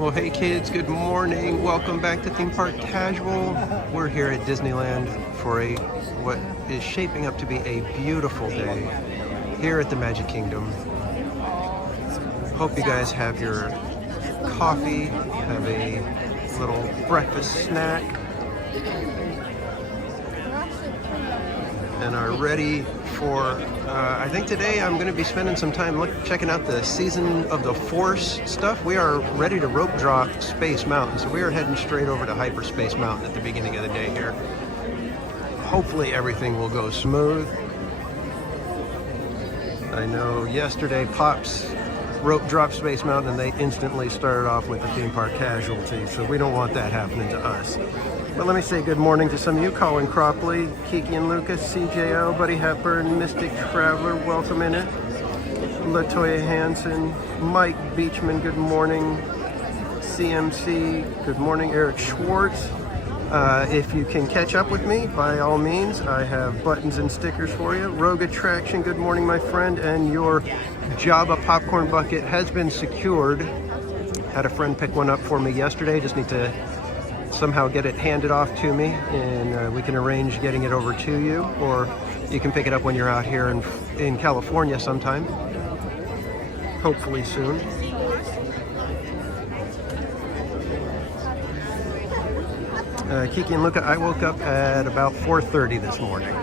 Well, hey kids, good morning. Welcome back to Theme Park Casual. We're here at Disneyland for what is shaping up to be a beautiful day here at the Magic Kingdom. Hope you guys have your coffee, have a little breakfast snack, and are ready for, I think today I'm going to be spending some time checking out the Season of the Force stuff. We are ready to rope drop Space Mountain, so we are heading straight over to Hyperspace Mountain at the beginning of the day here. Hopefully everything will go smooth. I know yesterday Pops rope drop Space Mountain and they instantly started off with the theme park casualty, so we don't want that happening to us. But let me say good morning to some of you: Colin Cropley, Kiki and Lucas, CJO, Buddy Hepburn, Mystic Traveler, welcome in it. Latoya Hansen, Mike Beachman, good morning. CMC, good morning. Eric Schwartz. If you can catch up with me, by all means, I have buttons and stickers for you. Rogue Attraction, good morning, my friend. And your Java popcorn bucket has been secured. Had a friend pick one up for me yesterday. Just need to somehow get it handed off to me, and we can arrange getting it over to you, or you can pick it up when you're out here in California sometime, hopefully soon. Kiki and Luca, I woke up at about 4:30 this morning.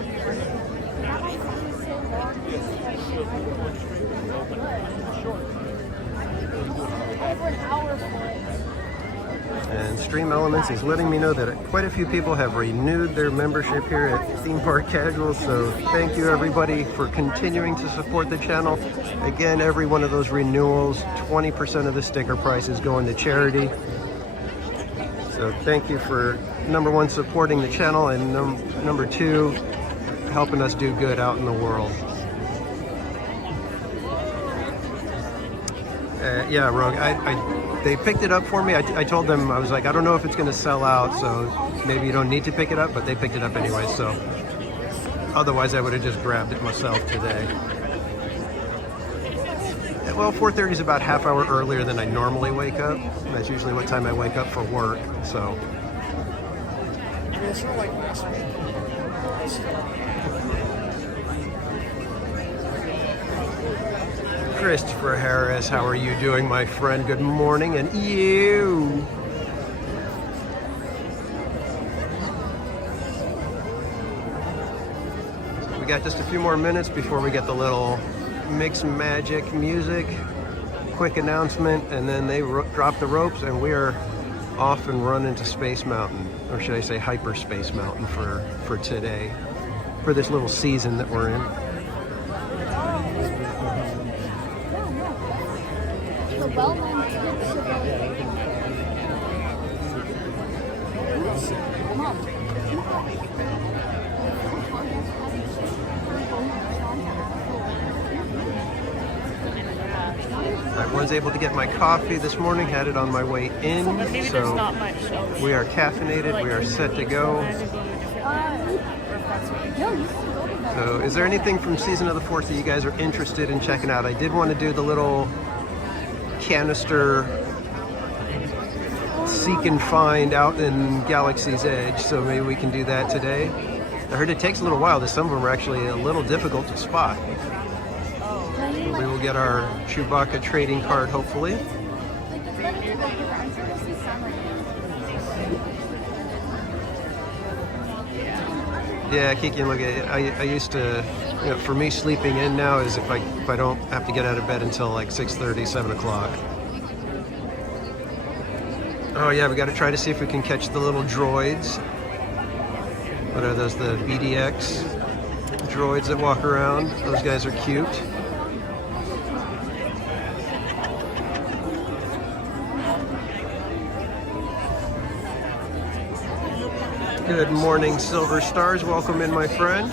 And Stream Elements is letting me know that quite a few people have renewed their membership here at Theme Park Casual, so thank you everybody for continuing to support the channel. Again, every one of those renewals, 20% of the sticker price is going to charity. So thank you for, number one, supporting the channel, and number two, helping us do good out in the world. Yeah, Rogue, they picked it up for me. I told them, I was like, I don't know if it's going to sell out, so maybe you don't need to pick it up, but they picked it up anyway, so otherwise I would have just grabbed it myself today. Well, 4:30 is about half hour earlier than I normally wake up. That's usually what time I wake up for work, so. I mean, it's not like last week. Christopher Harris, how are you doing, my friend? Good morning, and you. So we got just a few more minutes before we get the little mix magic music. Quick announcement, and then they drop the ropes, and we are off and running to Space Mountain, or should I say Hyperspace Mountain for today, for this little season that we're in. I was able to get my coffee this morning, had it on my way in, so we are caffeinated, we are set to go. So is there anything from Season of the Force that you guys are interested in checking out? I did want to do the little canister seek and find out in Galaxy's Edge, so maybe we can do that today. I heard it takes a little while, that some of them are actually a little difficult to spot. We will get our Chewbacca trading card, hopefully. Yeah, Kiki, look, I used to, you know, for me, sleeping in now is if I don't have to get out of bed until like 6:30, 7 o'clock. Oh yeah, we got to try to see if we can catch the little droids. What are those, the BDX droids that walk around? Those guys are cute. Good morning, Silver Stars. Welcome in, my friend.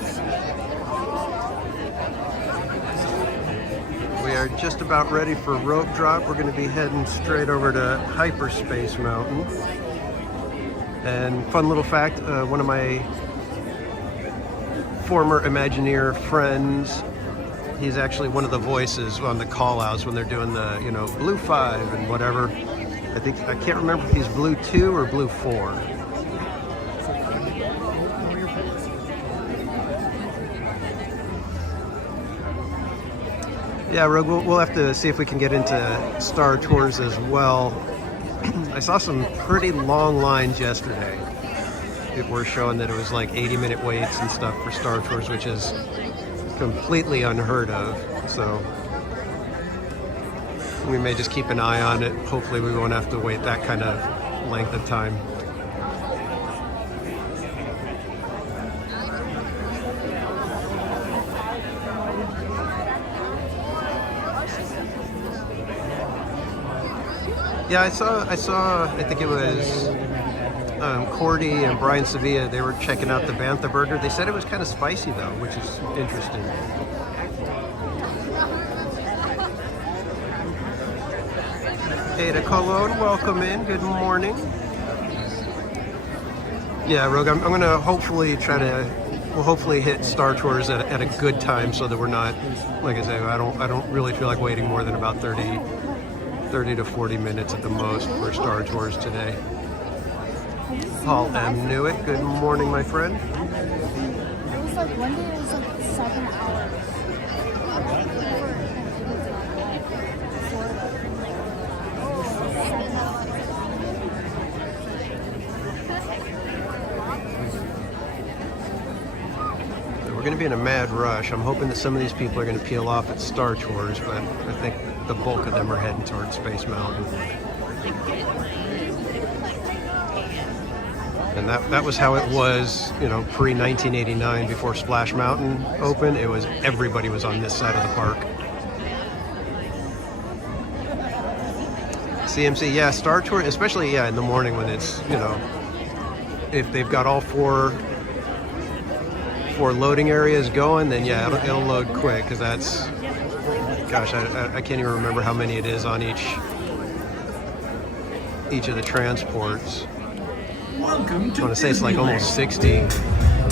We are just about ready for rope drop. We're going to be heading straight over to Hyperspace Mountain. And fun little fact, one of my former Imagineer friends, he's actually one of the voices on the call outs when they're doing the, you know, Blue 5 and whatever. I can't remember if he's blue 2 or blue 4. Yeah, Rogue, we'll have to see if we can get into Star Tours as well. I saw some pretty long lines yesterday. People were showing that it was like 80-minute waits and stuff for Star Tours, which is completely unheard of. So we may just keep an eye on it. Hopefully we won't have to wait that kind of length of time. Yeah, I saw, I think it was Cordy and Brian Sevilla. They were checking out the Bantha burger. They said it was kind of spicy though, which is interesting. Ada Colon, welcome in. Good morning. Yeah, Rogue, I'm going to hopefully we'll hopefully hit Star Tours at a good time so that we're not, like I say, I don't really feel like waiting more than about 30 to 40 minutes at the most for Star Tours today. Paul M. Newitt, good morning, my friend. It was like one day it was like 7 hours. We're going to be in a mad rush. I'm hoping that some of these people are going to peel off at Star Tours, but I think the bulk of them are heading towards Space Mountain. And that was how it was, you know, pre-1989 before Splash Mountain opened. It was everybody was on this side of the park. CMC, yeah, Star Tour, especially, yeah, in the morning when it's, you know, if they've got all four loading areas going, then yeah, it'll load quick, because that's, gosh, I can't even remember how many it is on each of the transports. I want to say it's like almost 60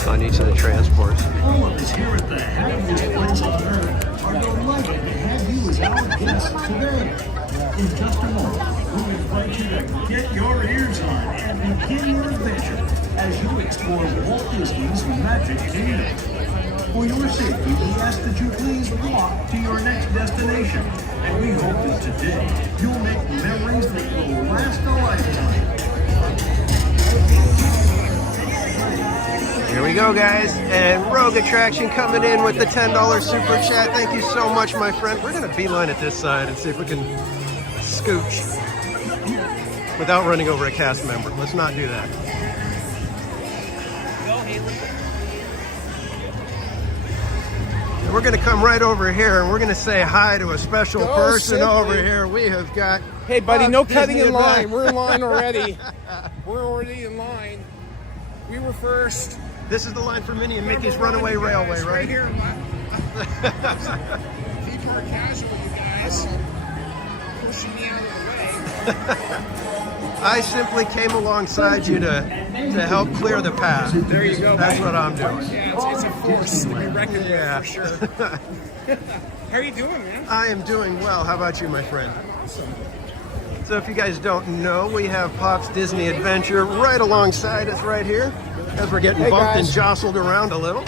on each of the transports. All of us here at the happiest place on earth are delighted to have you as our guest today. In just a moment, we invite you to get your ears on and begin your adventure as you explore Walt Disney's Magic Kingdom. For your safety, we ask that you please walk to your next destination, and we hope that today you'll make memories that will last a lifetime. Here we go, guys, and Rogue Attraction coming in with the $10 super chat. Thank you so much, my friend. We're going to beeline at this side and see if we can scooch without running over a cast member. Let's not do that. And we're going to come right over here, and we're going to say hi to a special person over here. We have got... Hey, buddy, no cutting Disney in line. event. We're in line already. We're already in line. We were first. This is the line for Minnie and Mickey's Runaway Railway, right? Right here. People are casual, you guys. Pushing me out of the way. I simply came alongside you to help clear the path. There you go. That's what I'm doing. Yeah, it's a force to be reckoned Yeah. with, for sure. How are you doing, man? I am doing well. How about you, my friend? So if you guys don't know, we have Pop's Disney Adventure right alongside us right here as we're getting bumped and guys. jostled around a little.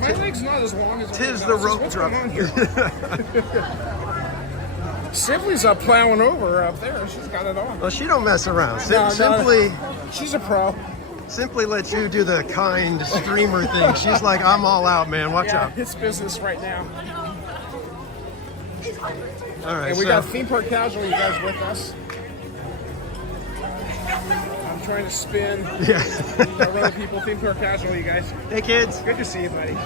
My leg's not as long as Tis everyone the else's. rope What's drop. going on here? Simply's up plowing over up there. She's got it on. Well, she don't mess around. No, Simply she's a pro. lets you do the kind streamer thing. She's like, I'm all out, man. Watch Yeah, out. it's business right now. All right, And we so got theme park casual, you guys, with us. I'm trying to spin. yeah. Other people, theme park casual, you guys. Hey, kids. Good to see you, buddy.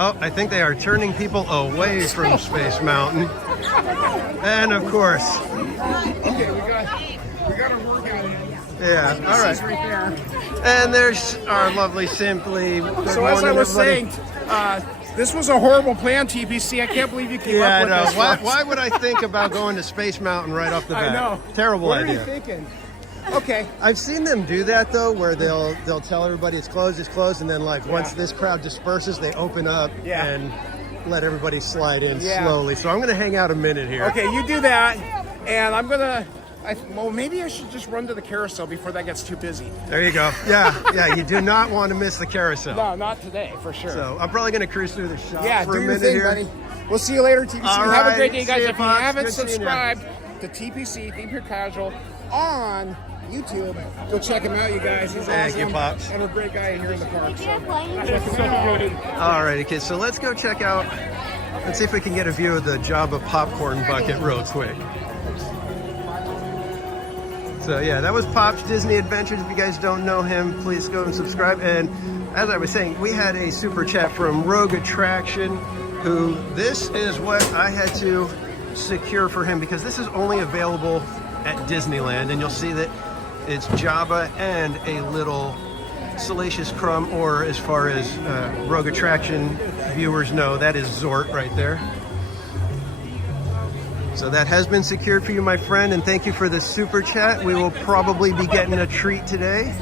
Oh, I think they are turning people away from Space Mountain. And of course, Okay, we got our workout in. yeah. All This is right. right there. And there's our lovely Simply. Good So as I morning, was everybody. saying, this was a horrible plan, TPC. I can't believe you came Yeah, I up with know. this. Why would I think about going to Space Mountain right off the bat? I know. Terrible what idea. What are you thinking? Okay. I've seen them do that though, where they'll tell everybody it's closed, and then like once this crowd disperses, they open up Yeah. and let everybody slide in Yeah. slowly. So I'm going to hang out a minute here. Okay, you do that. And I'm gonna. Well, maybe I should just run to the carousel before that gets too busy. There you go. Yeah, you do not want to miss the carousel. No, not today, for sure. So I'm probably going to cruise through the shop for do a your minute thing, here. buddy. We'll see you later, TPC. All Have a right. great day, guys. See you, If you Fox. haven't Good seeing you. subscribed to TPC, Think Pure Casual, on YouTube, go check him out, you guys. He's Thank awesome. you, Pops. And a great guy here in the park. So. All righty, kids. So let's go check out. Let's see if we can get a view of the Jabba popcorn bucket real quick. So yeah, that was Pop's Disney Adventures. If you guys don't know him, please go and subscribe. And as I was saying, we had a super chat from Rogue Attraction, who this is what I had to secure for him because this is only available at Disneyland, and you'll see that it's Jabba and a little Salacious Crumb, or as far as Rogue Attraction viewers know, that is Zort right there. So that has been secured for you, my friend, and thank you for the super chat. We will probably be getting a treat today.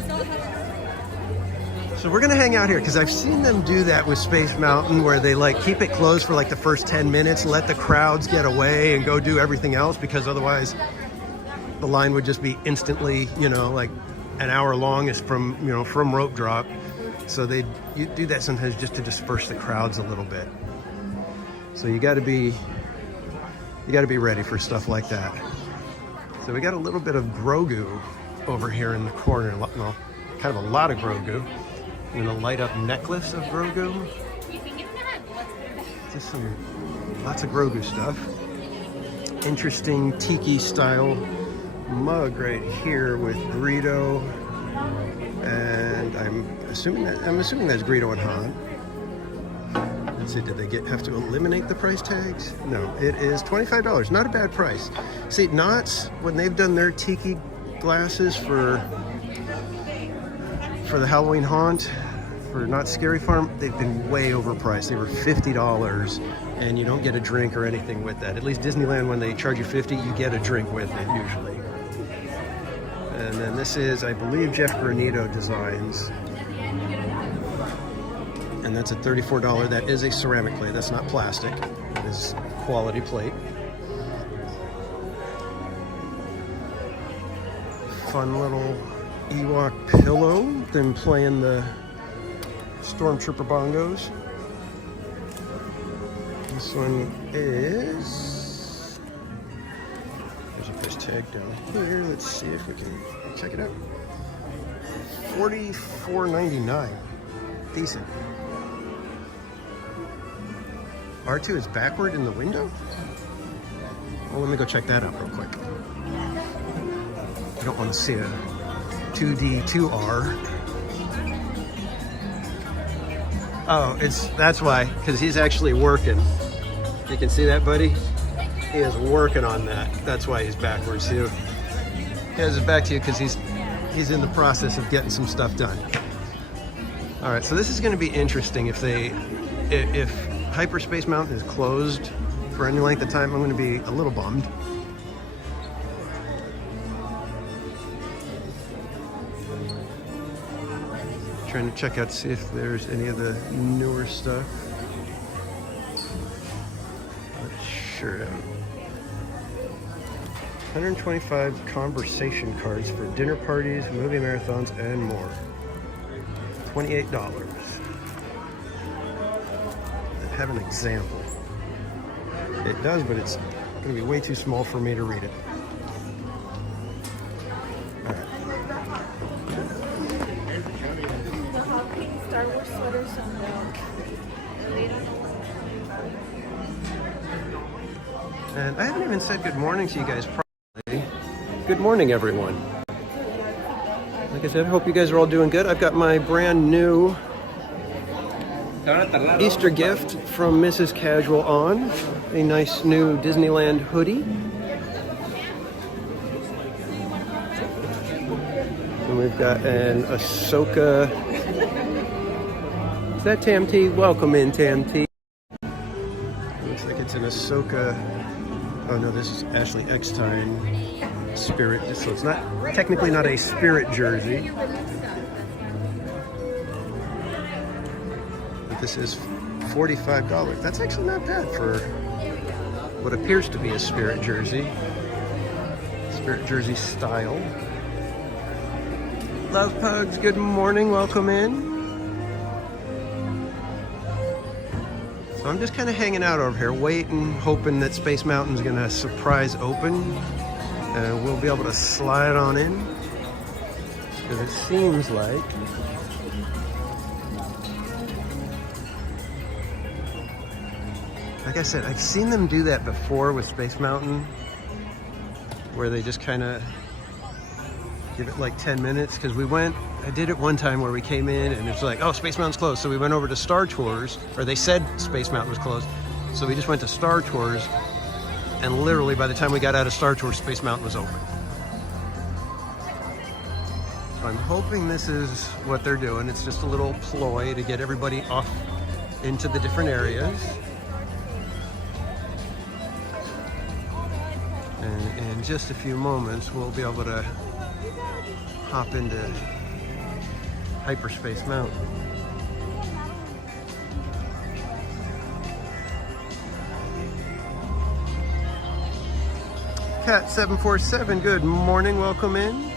So we're gonna hang out here because I've seen them do that with Space Mountain, where they like keep it closed for like the first 10 minutes, let the crowds get away and go do everything else, because otherwise the line would just be instantly, like an hour long is from rope drop. So you do that sometimes just to disperse the crowds a little bit. So you got to be ready for stuff like that. So we got a little bit of Grogu over here in the corner. Well, kind of a lot of Grogu. And a light up necklace of Grogu. Just lots of Grogu stuff. Interesting tiki style mug right here with Greedo, and I'm assuming that's Greedo and Han. Let's see, did they have to eliminate the price tags? No, it is $25. Not a bad price. See, Knott's, when they've done their tiki glasses for the Halloween haunt for Knott's Scary Farm, they've been way overpriced. They were $50, and you don't get a drink or anything with that. At least Disneyland, when they charge you $50, you get a drink with it usually. And then this is, I believe, Jeff Granito Designs. And that's a $34. That is a ceramic plate. That's not plastic. It is quality plate. Fun little Ewok pillow. Them playing the Stormtrooper bongos. This one is... There's a price tag down here. Let's see if we can check it out. $44.99. Decent. R2 is backward in the window? Well, let me go check that out real quick. I don't want to see a 2D 2R. Oh, that's why, because he's actually working. You can see that, buddy? He is working on that. That's why he's backwards too. He has his back to you because he's in the process of getting some stuff done. All right, so this is going to be interesting. If Hyperspace Mountain is closed for any length of time, I'm going to be a little bummed. Trying to check out, see if there's any of the newer stuff. Not sure. 125 conversation cards for dinner parties, movie marathons, and more. $28. Have an example. It does, but it's going to be way too small for me to read it. All right. Star Wars sweaters on And I haven't even said good morning to you guys properly. Good morning, everyone. Like I said, I hope you guys are all doing good. I've got my brand new Easter gift from Mrs. Casual on. A nice new Disneyland hoodie. And we've got an Ahsoka. Is that Tam T? Welcome in, Tam T. Looks like it's an Ahsoka. Oh no, this is Ashley Eckstein Spirit. So it's not technically not a Spirit jersey. This is $45. That's actually not bad for what appears to be a Spirit jersey. Spirit jersey style. Love Pugs, good morning, welcome in. So I'm just kind of hanging out over here, waiting, hoping that Space Mountain's gonna surprise open. We'll be able to slide on in. Because it seems like I said, I've seen them do that before with Space Mountain, where they just kind of give it like 10 minutes. Because I did it one time where we came in and it's like, oh, Space Mountain's closed. So we went over to Star Tours, or they said Space Mountain was closed. So we just went to Star Tours, and literally by the time we got out of Star Tours, Space Mountain was open. So I'm hoping this is what they're doing. It's just a little ploy to get everybody off into the different areas. And in just a few moments, we'll be able to hop into Hyperspace Mountain. Cat747, good morning, welcome in.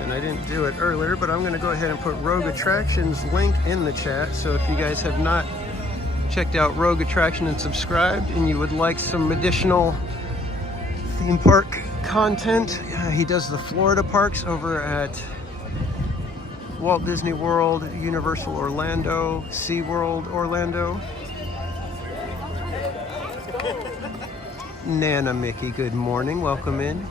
And I didn't do it earlier, but I'm gonna go ahead and put Rogue Attractions link in the chat. So if you guys have not checked out Rogue Attraction and subscribed, and you would like some additional theme park content, he does the Florida parks over at Walt Disney World, Universal Orlando, SeaWorld Orlando. Nana Mickey, good morning, welcome in.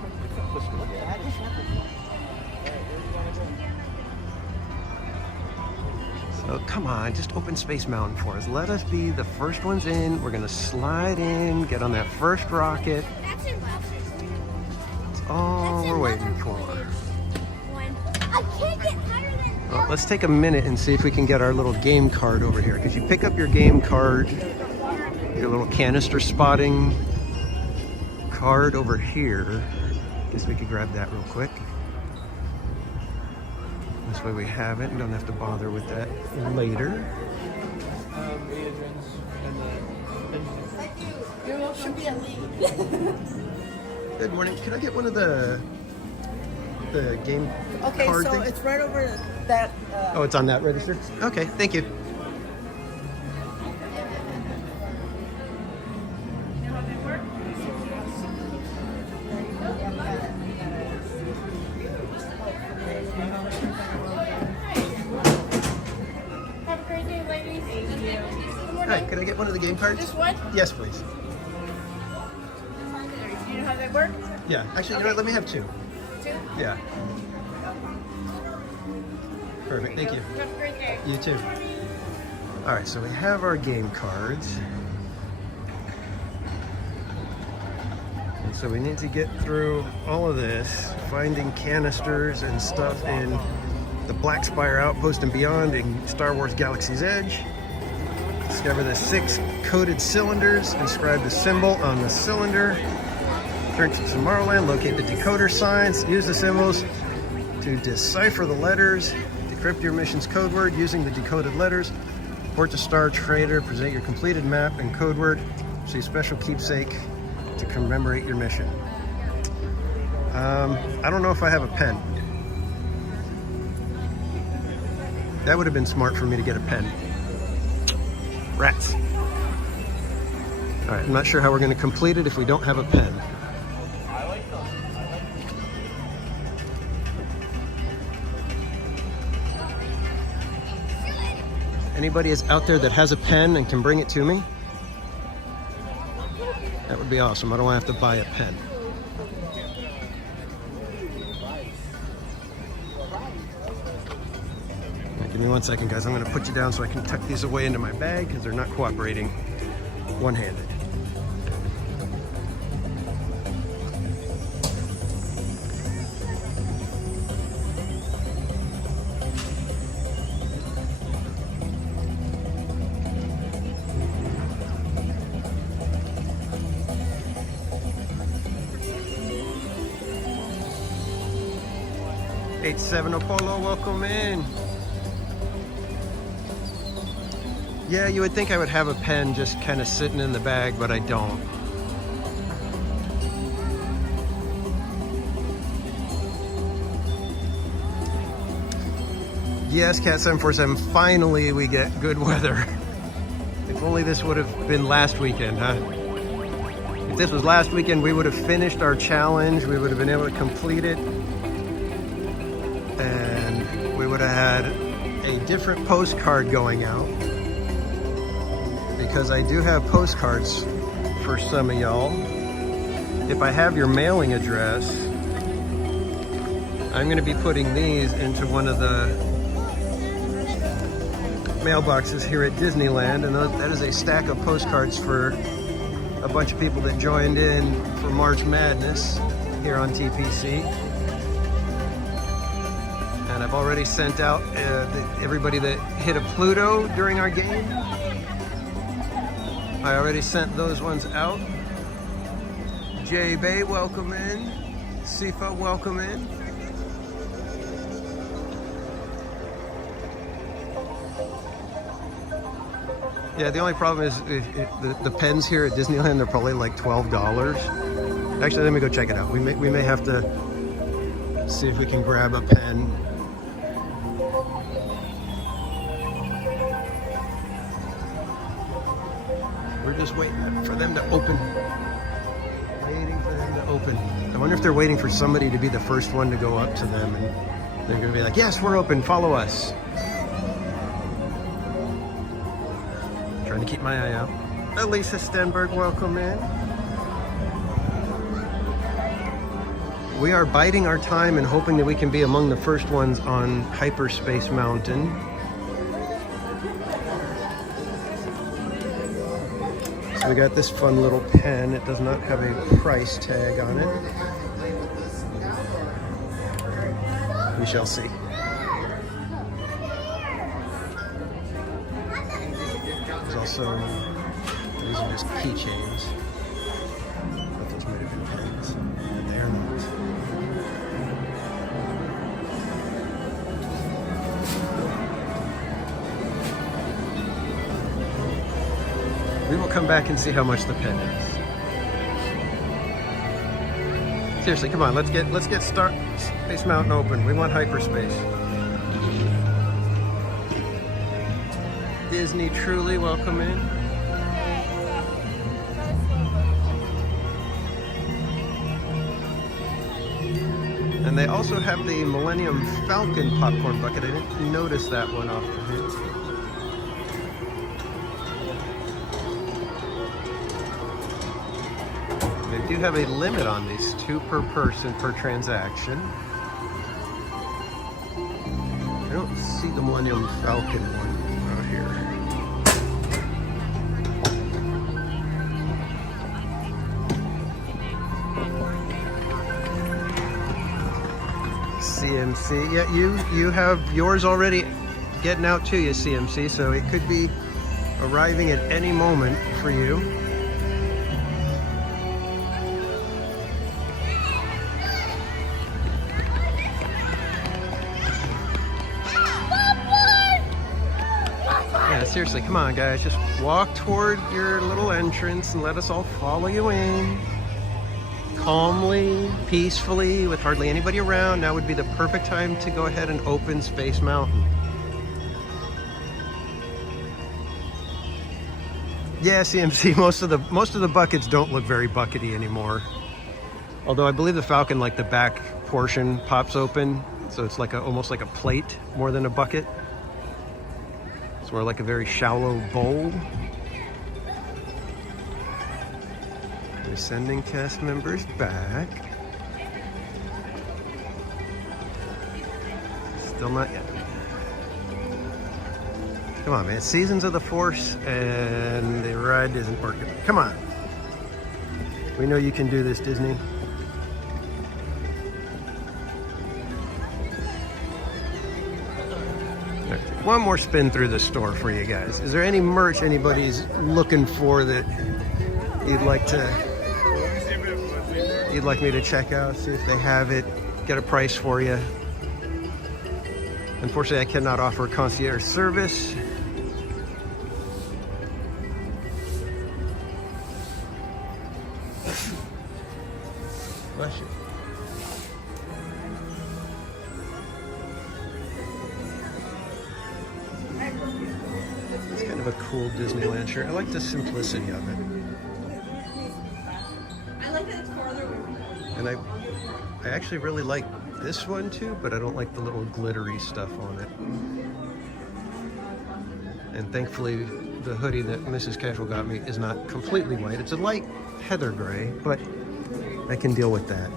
So come on, just open Space Mountain for us. Let us be the first ones in. We're gonna slide in, get on that first rocket. That's all we're waiting for. I can't get higher than. Well, let's take a minute and see if we can get our little game card over here. Because you pick up your game card, your little canister spotting card over here. Guess we could grab that real quick. This way we have it and don't have to bother with that later. You should be a lead. Good morning. Can I get one of the game Okay, card so thing? it's right over that. Oh, it's on that register? Okay, thank you. Have a great day, ladies. Thank you. Hi, can I get one of the game cards? Just one? Yes, please. Do you know how that works? Yeah, actually, you know what? Let me have two. Two? Yeah. Perfect, thank you. Have a great day. You too. All right, so we have our game cards. And so we need to get through all of this, finding canisters and stuff in the Black Spire Outpost and beyond in Star Wars Galaxy's Edge. Discover the 6 coded cylinders, inscribe the symbol on the cylinder. Turn to Tomorrowland, locate the decoder signs, use the symbols to decipher the letters, decrypt your mission's code word using the decoded letters, report to Star Trader, present your completed map and code word, receive special keepsake to commemorate your mission. I don't know if I have a pen. That would have been smart for me to get a pen. Rats. All right, I'm not sure how we're going to complete it if we don't have a pen. Anybody is out there that has a pen and can bring it to me? That would be awesome. I don't want to have to buy a pen. Give me 1 second, guys. I'm going to put you down so I can tuck these away into my bag because they're not cooperating one-handed. Apollo, welcome in. Yeah, you would think I would have a pen just kind of sitting in the bag, but I don't. Yes, Cat 747, finally we get good weather. If only this would have been last weekend, huh? If this was last weekend, we would have finished our challenge. We would have been able to complete it. And we would have had a different postcard going out. Because I do have postcards for some of y'all. If I have your mailing address, I'm going to be putting these into one of the mailboxes here at Disneyland, and that is a stack of postcards for a bunch of people that joined in for March Madness here on TPC. And I've already sent out everybody that hit a Pluto during our game. I already sent those ones out. J Bay, welcome in. Sifa, welcome in. Yeah, the only problem is the pens here at Disneyland, they're probably like $12. Actually, let me go check it out. We may have to see if we can grab a pen. We're just waiting for them to open. Waiting for them to open. I wonder if they're waiting for somebody to be the first one to go up to them, and they're gonna be like, yes, we're open, follow us. Trying to keep my eye out. Elisa Stenberg, welcome in. We are biding our time and hoping that we can be among the first ones on Hyperspace Mountain. So we got this fun little pen. It does not have a price tag on it. We shall see. Also, these are just keychains. But those might have been pens. They are not. We will come back and see how much the pen is. Seriously, come on, let's get Space Mountain open. We want hyperspace. Disney Truly, welcome in. And they also have the Millennium Falcon popcorn bucket. I didn't notice that one off the hit. They do have a limit on these, 2 per person per transaction. I don't see the Millennium Falcon one. CMC, yeah, you have yours already getting out to you, CMC, so it could be arriving at any moment for you. Yeah, seriously, come on guys, just walk toward your little entrance and let us all follow you in. Calmly, peacefully, with hardly anybody around. Now would be the perfect time to go ahead and open Space Mountain. Yeah, CMC, most of the buckets don't look very buckety anymore. Although I believe the Falcon, like the back portion pops open, so it's like almost like a plate more than a bucket. It's more like a very shallow bowl. We're sending cast members back. Still not yet. Come on, man. Seasons of the Force and the ride isn't working. Come on. We know you can do this, Disney. One more spin through the store for you guys. Is there any merch anybody's looking for that you'd like me to check out, see if they have it, get a price for you? Unfortunately, I cannot offer concierge service. Bless you. It's kind of a cool Disneyland shirt. I like the simplicity of it. I like that it's farther away. And I actually really like this one too, but I don't like the little glittery stuff on it. And thankfully, the hoodie that Mrs. Casual got me is not completely white. It's a light heather gray, but I can deal with that.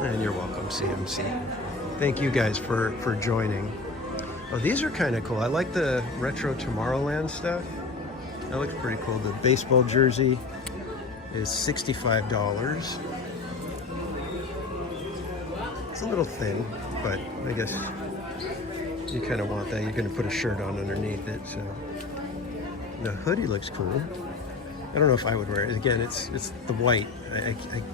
And you're welcome, CMC. Thank you guys for joining. Oh, these are kind of cool. I like the retro Tomorrowland stuff. That looks pretty cool. The baseball jersey is $65. It's a little thin, but I guess you kind of want that. You're going to put a shirt on underneath it. So the hoodie looks cool. I don't know if I would wear it. Again, it's the white.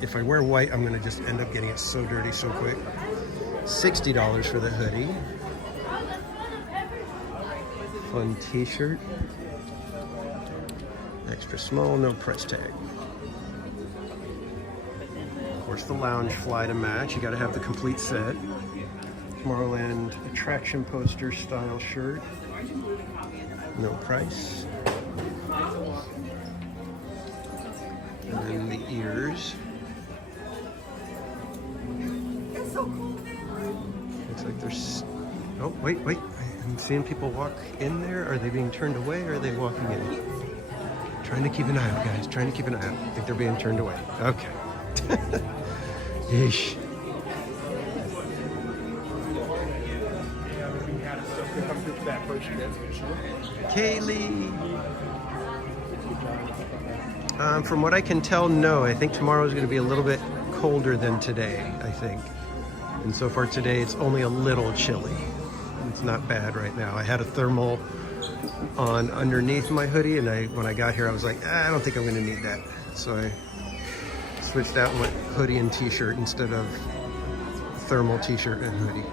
If I wear white, I'm going to just end up getting it so dirty so quick. $60 for the hoodie. Fun t-shirt. Extra small, no price tag. Of course, the lounge fly to match. You got to have the complete set. Tomorrowland attraction poster style shirt. No price. And then the ears. Looks like there's. Oh, wait. I'm seeing people walk in there. Are they being turned away or are they walking in? Trying to keep an eye out, guys. Trying to keep an eye out. I think they're being turned away. Okay. Yeesh. Kaylee. From what I can tell, no. I think tomorrow is going to be a little bit colder than today, I think. And so far today, it's only a little chilly. It's not bad right now. I had a thermal on underneath my hoodie, and when I got here, I was like, I don't think I'm going to need that. So I switched out and went hoodie and t-shirt instead of thermal t-shirt and hoodie.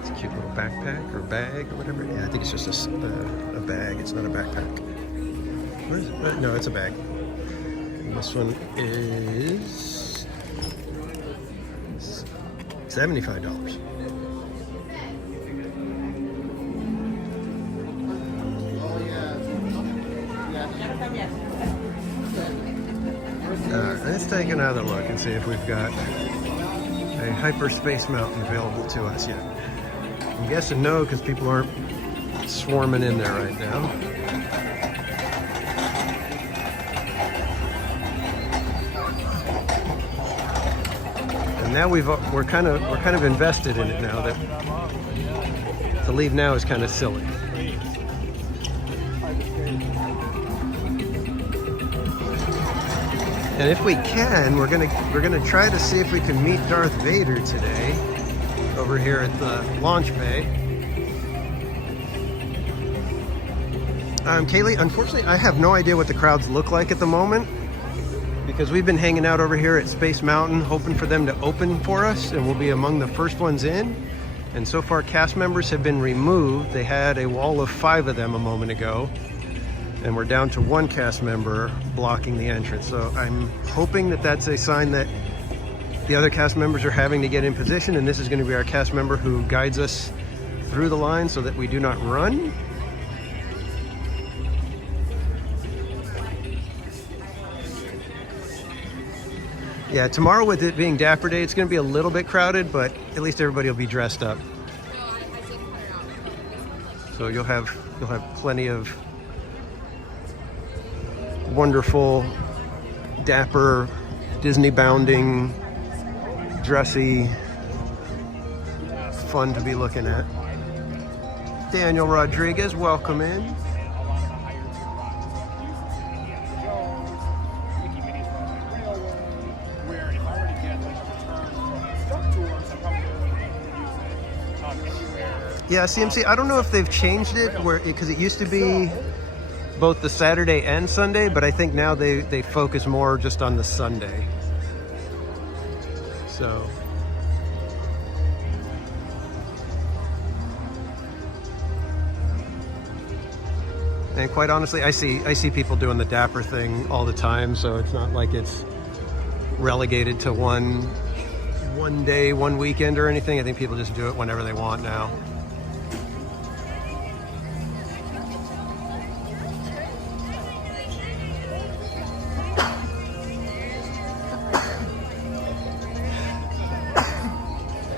It's a cute little backpack or bag or whatever. Yeah, I think it's just a bag. It's not a backpack. What is it? No, it's a bag. And this one is $75. Let's take another look and see if we've got a hyperspace mountain available to us yet. I'm guessing no, because people aren't swarming in there right now. And now we're kind of invested in it now. That to leave now is kind of silly. And if we can, we're gonna try to see if we can meet Darth Vader today over here at the launch bay. Kaylee, unfortunately, I have no idea what the crowds look like at the moment because we've been hanging out over here at Space Mountain hoping for them to open for us, and we'll be among the first ones in. And so far, cast members have been removed. They had a wall of 5 of them a moment ago. And we're down to 1 cast member blocking the entrance. So I'm hoping that that's a sign that the other cast members are having to get in position, and this is going to be our cast member who guides us through the line so that we do not run. Yeah, tomorrow with it being Dapper Day, it's going to be a little bit crowded, but at least everybody will be dressed up. So you'll have plenty of wonderful, dapper, Disney bounding, dressy, fun to be looking at. Daniel Rodriguez, welcome in. Yeah, CMC, I don't know if they've changed it because it used to be both the Saturday and Sunday, but I think now they focus more just on the Sunday. So And quite honestly, I see people doing the dapper thing all the time, so it's not like it's relegated to one day, one weekend or anything. I think people just do it whenever they want now.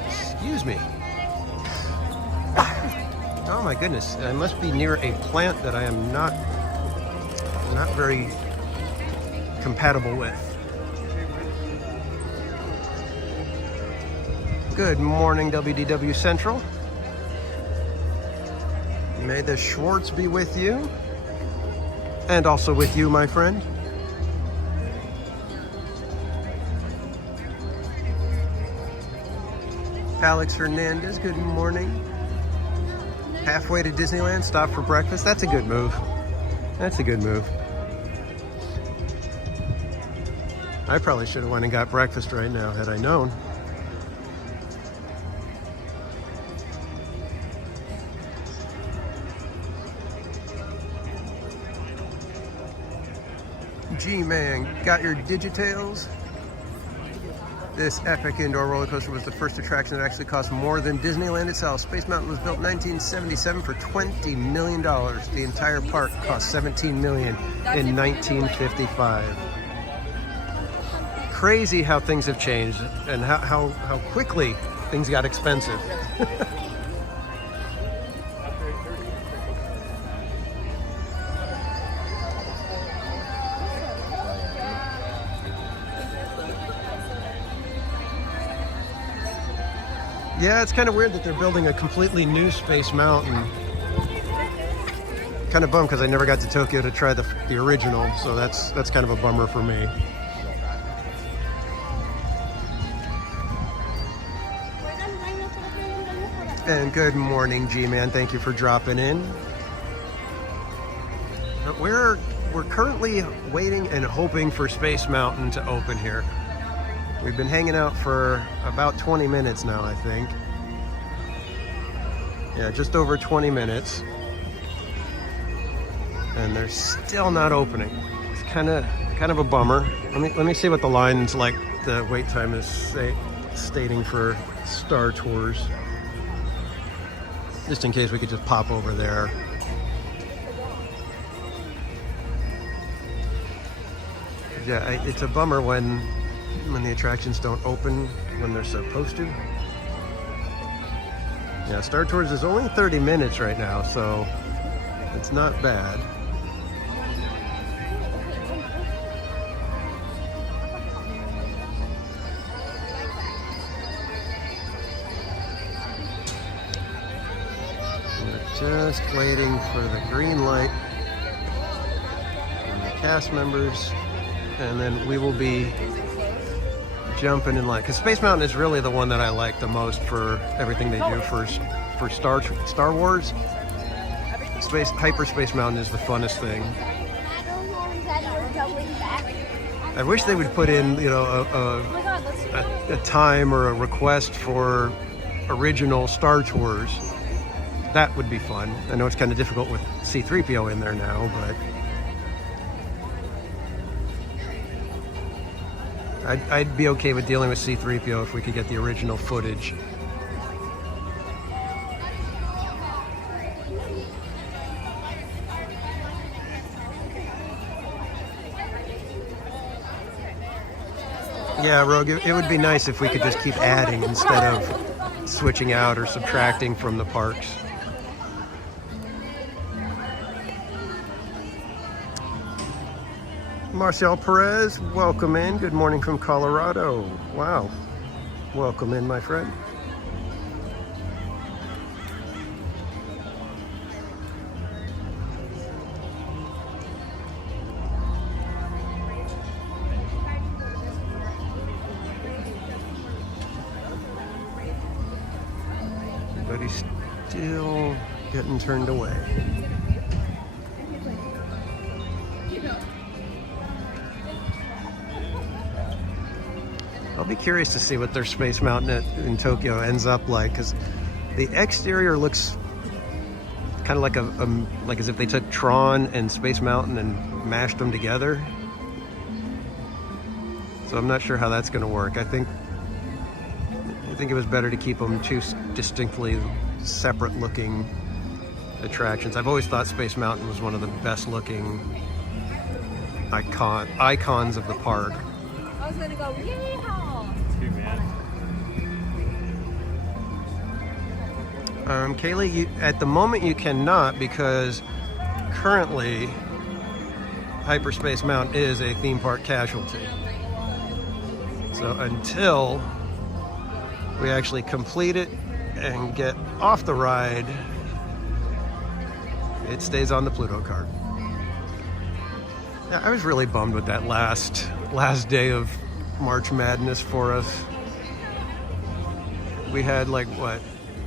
Excuse me. Oh my goodness, I must be near a plant that I am not very compatible with. Good morning, WDW Central. May the Schwartz be with you, and also with you, my friend. Alex Hernandez, good morning. Halfway to Disneyland, stop for breakfast. That's a good move. That's a good move. I probably should have went and got breakfast right now had I known. G-Man, got your Digitails? This epic indoor roller coaster was the first attraction that actually cost more than Disneyland itself. Space Mountain was built in 1977 for $20 million. The entire park cost $17 million in 1955. Crazy how things have changed and how quickly things got expensive. Yeah, it's kind of weird that they're building a completely new Space Mountain. Kind of bummed because I never got to Tokyo to try the original, so that's kind of a bummer for me. And good morning, G-Man. Thank you for dropping in. We're currently waiting and hoping for Space Mountain to open here. We've been hanging out for about 20 minutes now, I think. Yeah, just over 20 minutes. And they're still not opening. It's kind of a bummer. Let me see what the line's like. The wait time is stating for Star Tours. Just in case we could just pop over there. Yeah, it's a bummer when the attractions don't open when they're supposed to. Yeah, Star Tours is only 30 minutes right now, so it's not bad. We're just waiting for the green light from the cast members, and then we will be jumping in line, because Space Mountain is really the one that I like the most for everything they do for Star Wars. Hyperspace Mountain is the funnest thing. I wish they would put in, you know, a time or a request for original Star Tours. That would be fun. I know it's kind of difficult with C-3PO in there now, but I'd be okay with dealing with C-3PO if we could get the original footage. Yeah, Rogue, it would be nice if we could just keep adding instead of switching out or subtracting from the parks. Marcel Perez, welcome in. Good morning from Colorado. Wow. Welcome in, my friend. But he's still getting turned away. I'll be curious to see what their Space Mountain in Tokyo ends up like, because the exterior looks kind of like like as if they took Tron and Space Mountain and mashed them together. So I'm not sure how that's going to work. I think it was better to keep them two distinctly separate looking attractions. I've always thought Space Mountain was one of the best looking icons of the park. I was gonna go, yeehaw! Kaylee, at the moment you cannot, because currently Hyperspace Mountain is a theme park casualty. So until we actually complete it and get off the ride, it stays on the Pluto card. Yeah, I was really bummed with that last day of March Madness for us. We had like, what,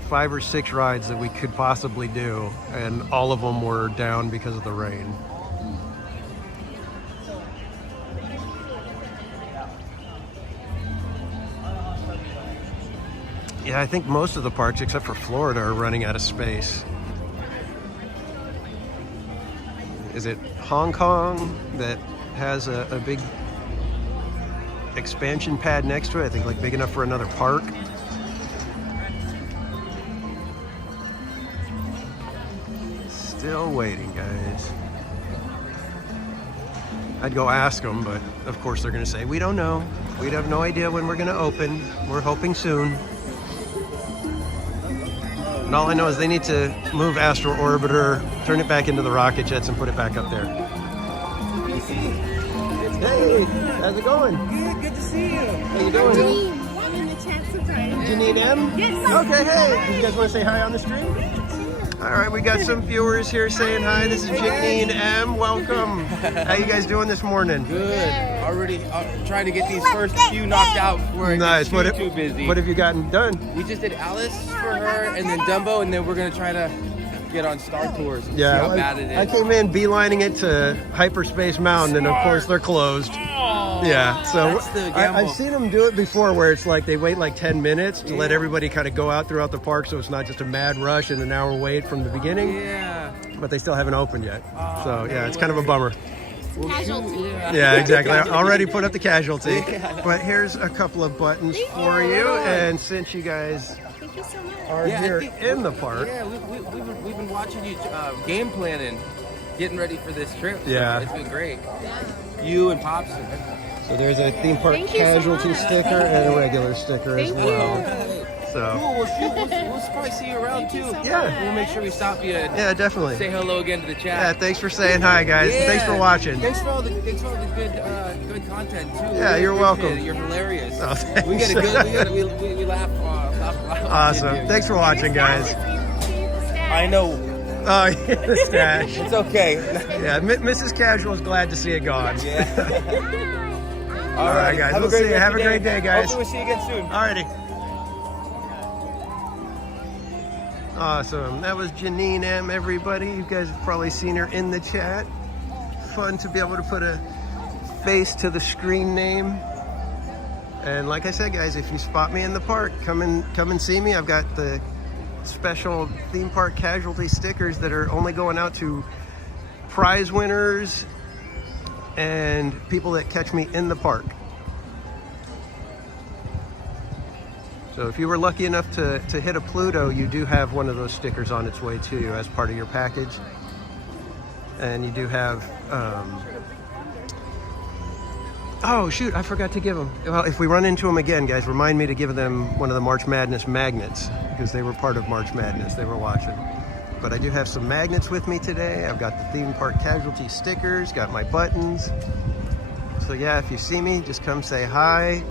5 or 6 rides that we could possibly do, and all of them were down because of the rain. Yeah, I think most of the parks, except for Florida, are running out of space. Is it Hong Kong that has a big expansion pad next to it? I think like big enough for another park. Still waiting, guys. I'd go ask them, but of course they're going to say, we don't know. We have no idea when we're going to open. We're hoping soon. And all I know is they need to move Astro Orbiter, turn it back into the rocket jets, and put it back up there. Hey, how's it going? Good to see you. How you doing? I'm in the chat sometimes. Janine M? Yes. Okay, hey. You guys want to say hi on the stream? All right, we got some viewers here saying hi. This is Janine M. Welcome. How you guys doing this morning? Good. Already trying to get these first few knocked out before it gets too busy. What have you gotten done? We just did Alice for her, and then Dumbo, and then we're gonna try to get on Star Tours and see how bad it is. I came in beelining it to Hyperspace Mountain, and of course they're closed. Yeah, so That's the gamble. I've seen them do it before, where it's like they wait like 10 minutes to let everybody kind of go out throughout the park, so it's not just a mad rush and an hour wait from the beginning. Yeah. But they still haven't opened yet. So yeah, it's kind of a bummer. Casualty. Yeah, exactly. I already put up the casualty. But here's a couple of buttons for you, and since you guys Thank you so much. are here in the park. Yeah, we've been watching you game planning, getting ready for this trip. So Yeah. it's been great. You and Pops. So there's a theme park Thank you so casualty much. sticker and a regular sticker as Thank well. So Cool. We'll probably see you around too. Yeah. We'll make sure we stop you and yeah, definitely. say hello again to the Yeah, chat. thanks for saying hi, guys. Yeah. Thanks for watching. Thanks for all the good content too. Yeah, you're welcome. You're hilarious. Oh, thanks. We get a good. We laugh a lot. Awesome. Thanks for watching, guys. I know. Oh, yeah, the stash. It's okay. Yeah, Mrs. Casual is glad to see it gone. Yeah. All right, guys. We'll see you. Have a great day, guys. Hopefully we'll see you again soon. Alrighty. Awesome. That was Janine M, everybody. You guys have probably seen her in the chat. Fun to be able to put a face to the screen name. And like I said, guys, if you spot me in the park, come and see me. I've got the special theme park casualty stickers that are only going out to prize winners and people that catch me in the park. So if you were lucky enough to hit a Pluto, you do have one of those stickers on its way to you as part of your package. And you do have, oh shoot, I forgot to give them. Well, if we run into them again, guys, remind me to give them one of the March Madness magnets, because they were part of March Madness, they were watching. But I do have some magnets with me today. I've got the theme park casualty stickers, got my buttons. So yeah, if you see me, just come say hi.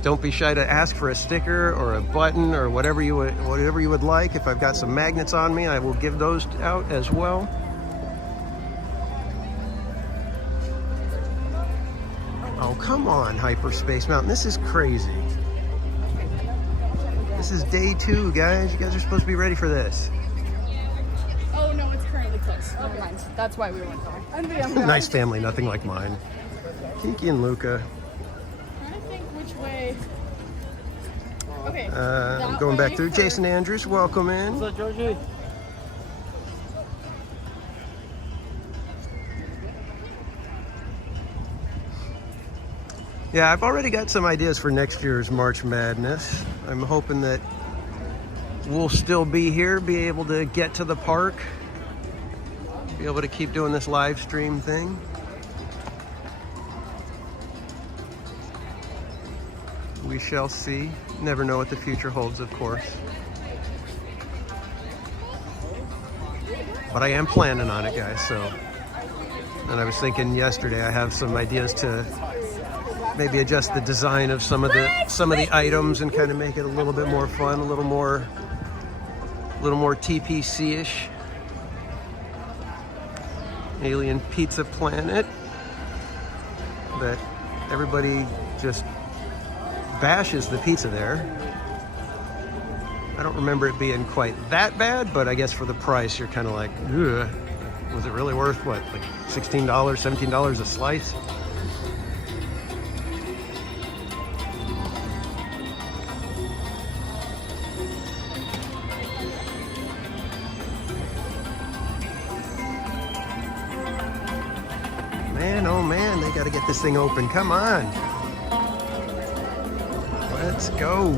Don't be shy to ask for a sticker or a button or whatever you would like. If I've got some magnets on me, I will give those out as well. Oh, come on, Hyperspace Mountain. This is crazy. This is day 2, guys. You guys are supposed to be ready for this. Oh no, it's currently closed. Never mind. That's why we went there. Nice family, nothing like mine. Kiki and Luca. I'm trying to think which way. Okay. I'm going back through. Jason Andrews, welcome in. What's up, Georgie? Yeah, I've already got some ideas for next year's March Madness. I'm hoping that we'll still be here, be able to get to the park, be able to keep doing this live stream thing. We shall see. Never know what the future holds, of course. But I am planning on it, guys, so. And I was thinking yesterday I have some ideas to maybe adjust the design of some of the items and kind of make it a little bit more fun, a little more TPC-ish. Alien Pizza Planet. That everybody just bashes the pizza there. I don't remember it being quite that bad, but I guess for the price, you're kind of like, ugh, was it really worth what, like $16, $17 a slice? Man, oh man, they got to get this thing open. Come on. Let's go.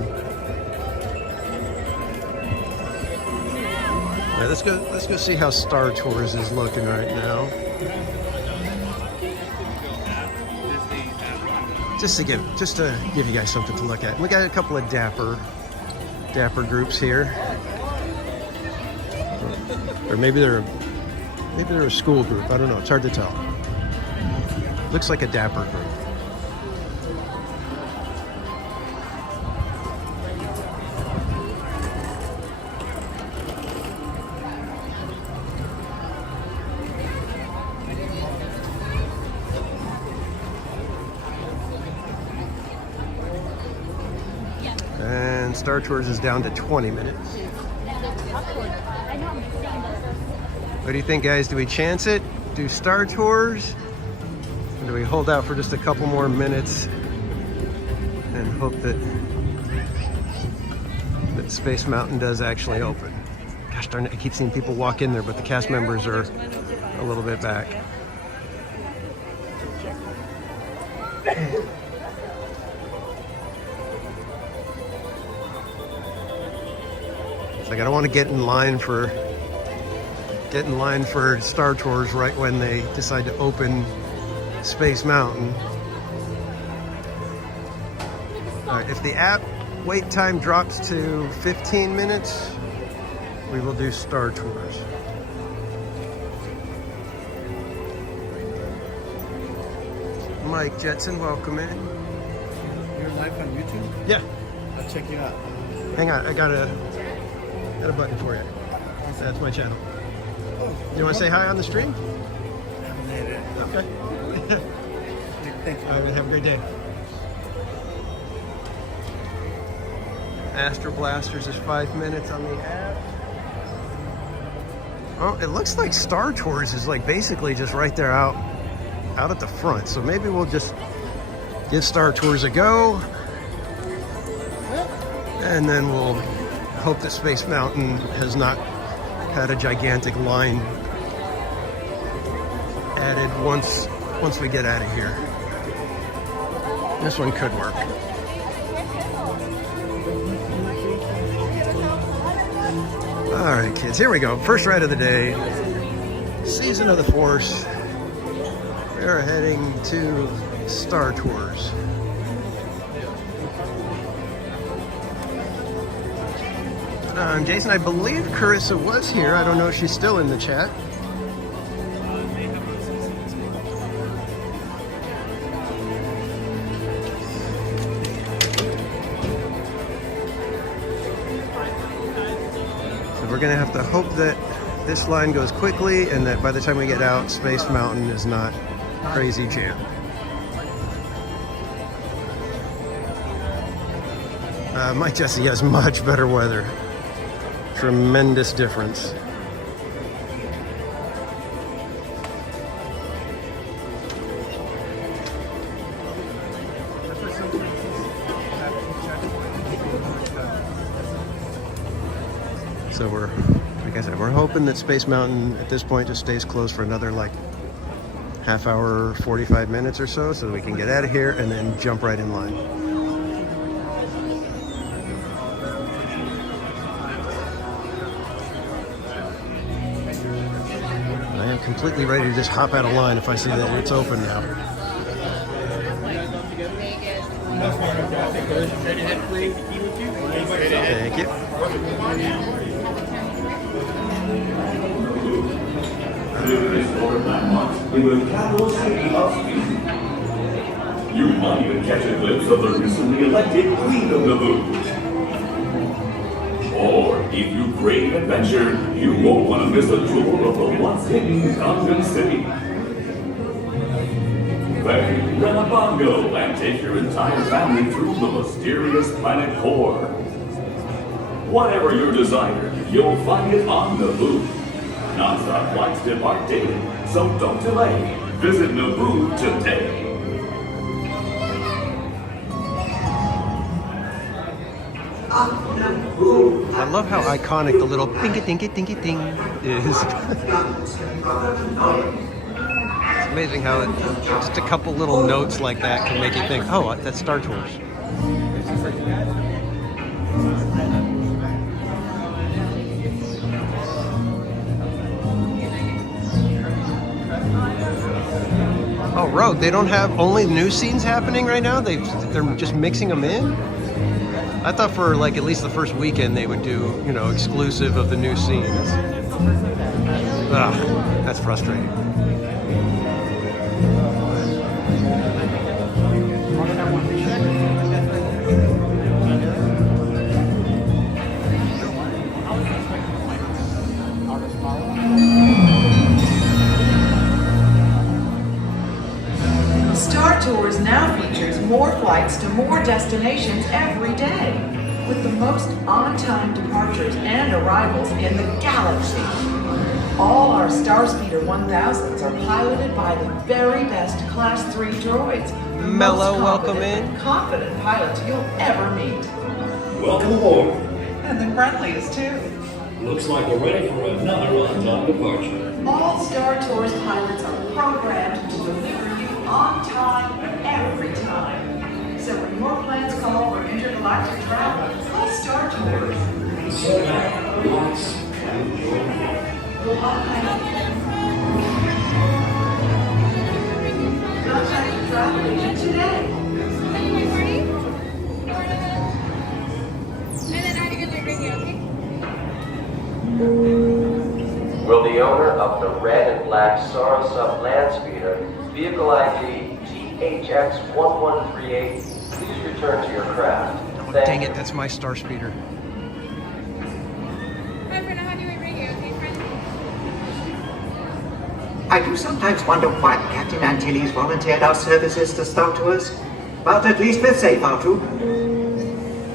Yeah, let's go see how Star Tours is looking right now. Just to give you guys something to look at. We got a couple of dapper groups here. Or maybe they're a school group. I don't know. It's hard to tell. Looks like a dapper group. And Star Tours is down to 20 minutes. What do you think, guys? Do we chance it? Do Star Tours? Or do we hold out for just a couple more minutes and hope that Space Mountain does actually open? Gosh darn it, I keep seeing people walk in there, but the cast members are a little bit back. It's like I don't want to get in line for Star Tours right when they decide to open Space Mountain. All right, if the app wait time drops to 15 minutes, we will do Star Tours. Mike Jetson, welcome in. You're live on YouTube? Yeah. I'll check you out. Hang on, I got a button for you. That's my channel. You want to say hi on the stream? Okay. Thank you. All right, have a great day. Astro Blasters is 5 minutes on the app. Oh, it looks like Star Tours is like basically just right there out at the front. So maybe we'll just give Star Tours a go. And then we'll hope that Space Mountain has not had a gigantic line added once we get out of here. This one could work. All right, kids, here we go. First ride of the day. Season of the Force. We are heading to Star Tours. I'm Jason. I believe Carissa was here. I don't know if she's still in the chat. So we're going to have to hope that this line goes quickly and that by the time we get out, Space Mountain is not crazy jam. Mike Jesse has much better weather. Tremendous difference. So like I said, we're hoping that Space Mountain at this point just stays closed for another like half hour, 45 minutes or so that we can get out of here and then jump right in line. I am completely ready to just hop out of line if I see that it's open now. Thank you. You might even catch a glimpse of the recently elected Queen of Naboo. Or, if you crave adventure, you won't want to miss a tour of the once hidden Dungeon City. Then, rent a bongo and take your entire family through the mysterious planet core. Whatever your desire, you'll find it on Naboo. Non-stop flights depart daily, so don't delay. Visit Naboo today. I love how iconic the little dinky-dinky-dinky-ding is. It's amazing how just a couple little notes like that can make you think, oh, that's Star Tours. Oh, Rogue, they don't have only new scenes happening right now? They're just mixing them in? I thought for like at least the first weekend they would do, you know, exclusive of the new scenes. Ugh, that's frustrating. Star Tours now features more flights to more destinations every day, with the most on-time departures and arrivals in the galaxy. All our Starspeeder 1000s are piloted by the very best Class 3 droids. The Mellow, most welcome competent in. and confident pilots you'll ever meet. Welcome aboard. And the friendliest too. Looks like we're ready for another on-time departure. All Star Tours pilots are programmed to deliver you on time every time. So when your plans call for intergalactic travel, call Star Tours. So now, relax and enjoy. Contact your travel agent today. Will the owner of the red and black Sarasub Landspeeder, vehicle ID THX1138, please return to your craft? Oh, dang it, that's my Star Speeder. I do sometimes wonder why Captain Antilles volunteered our services to Star Tours. But at least we're safe, Artu.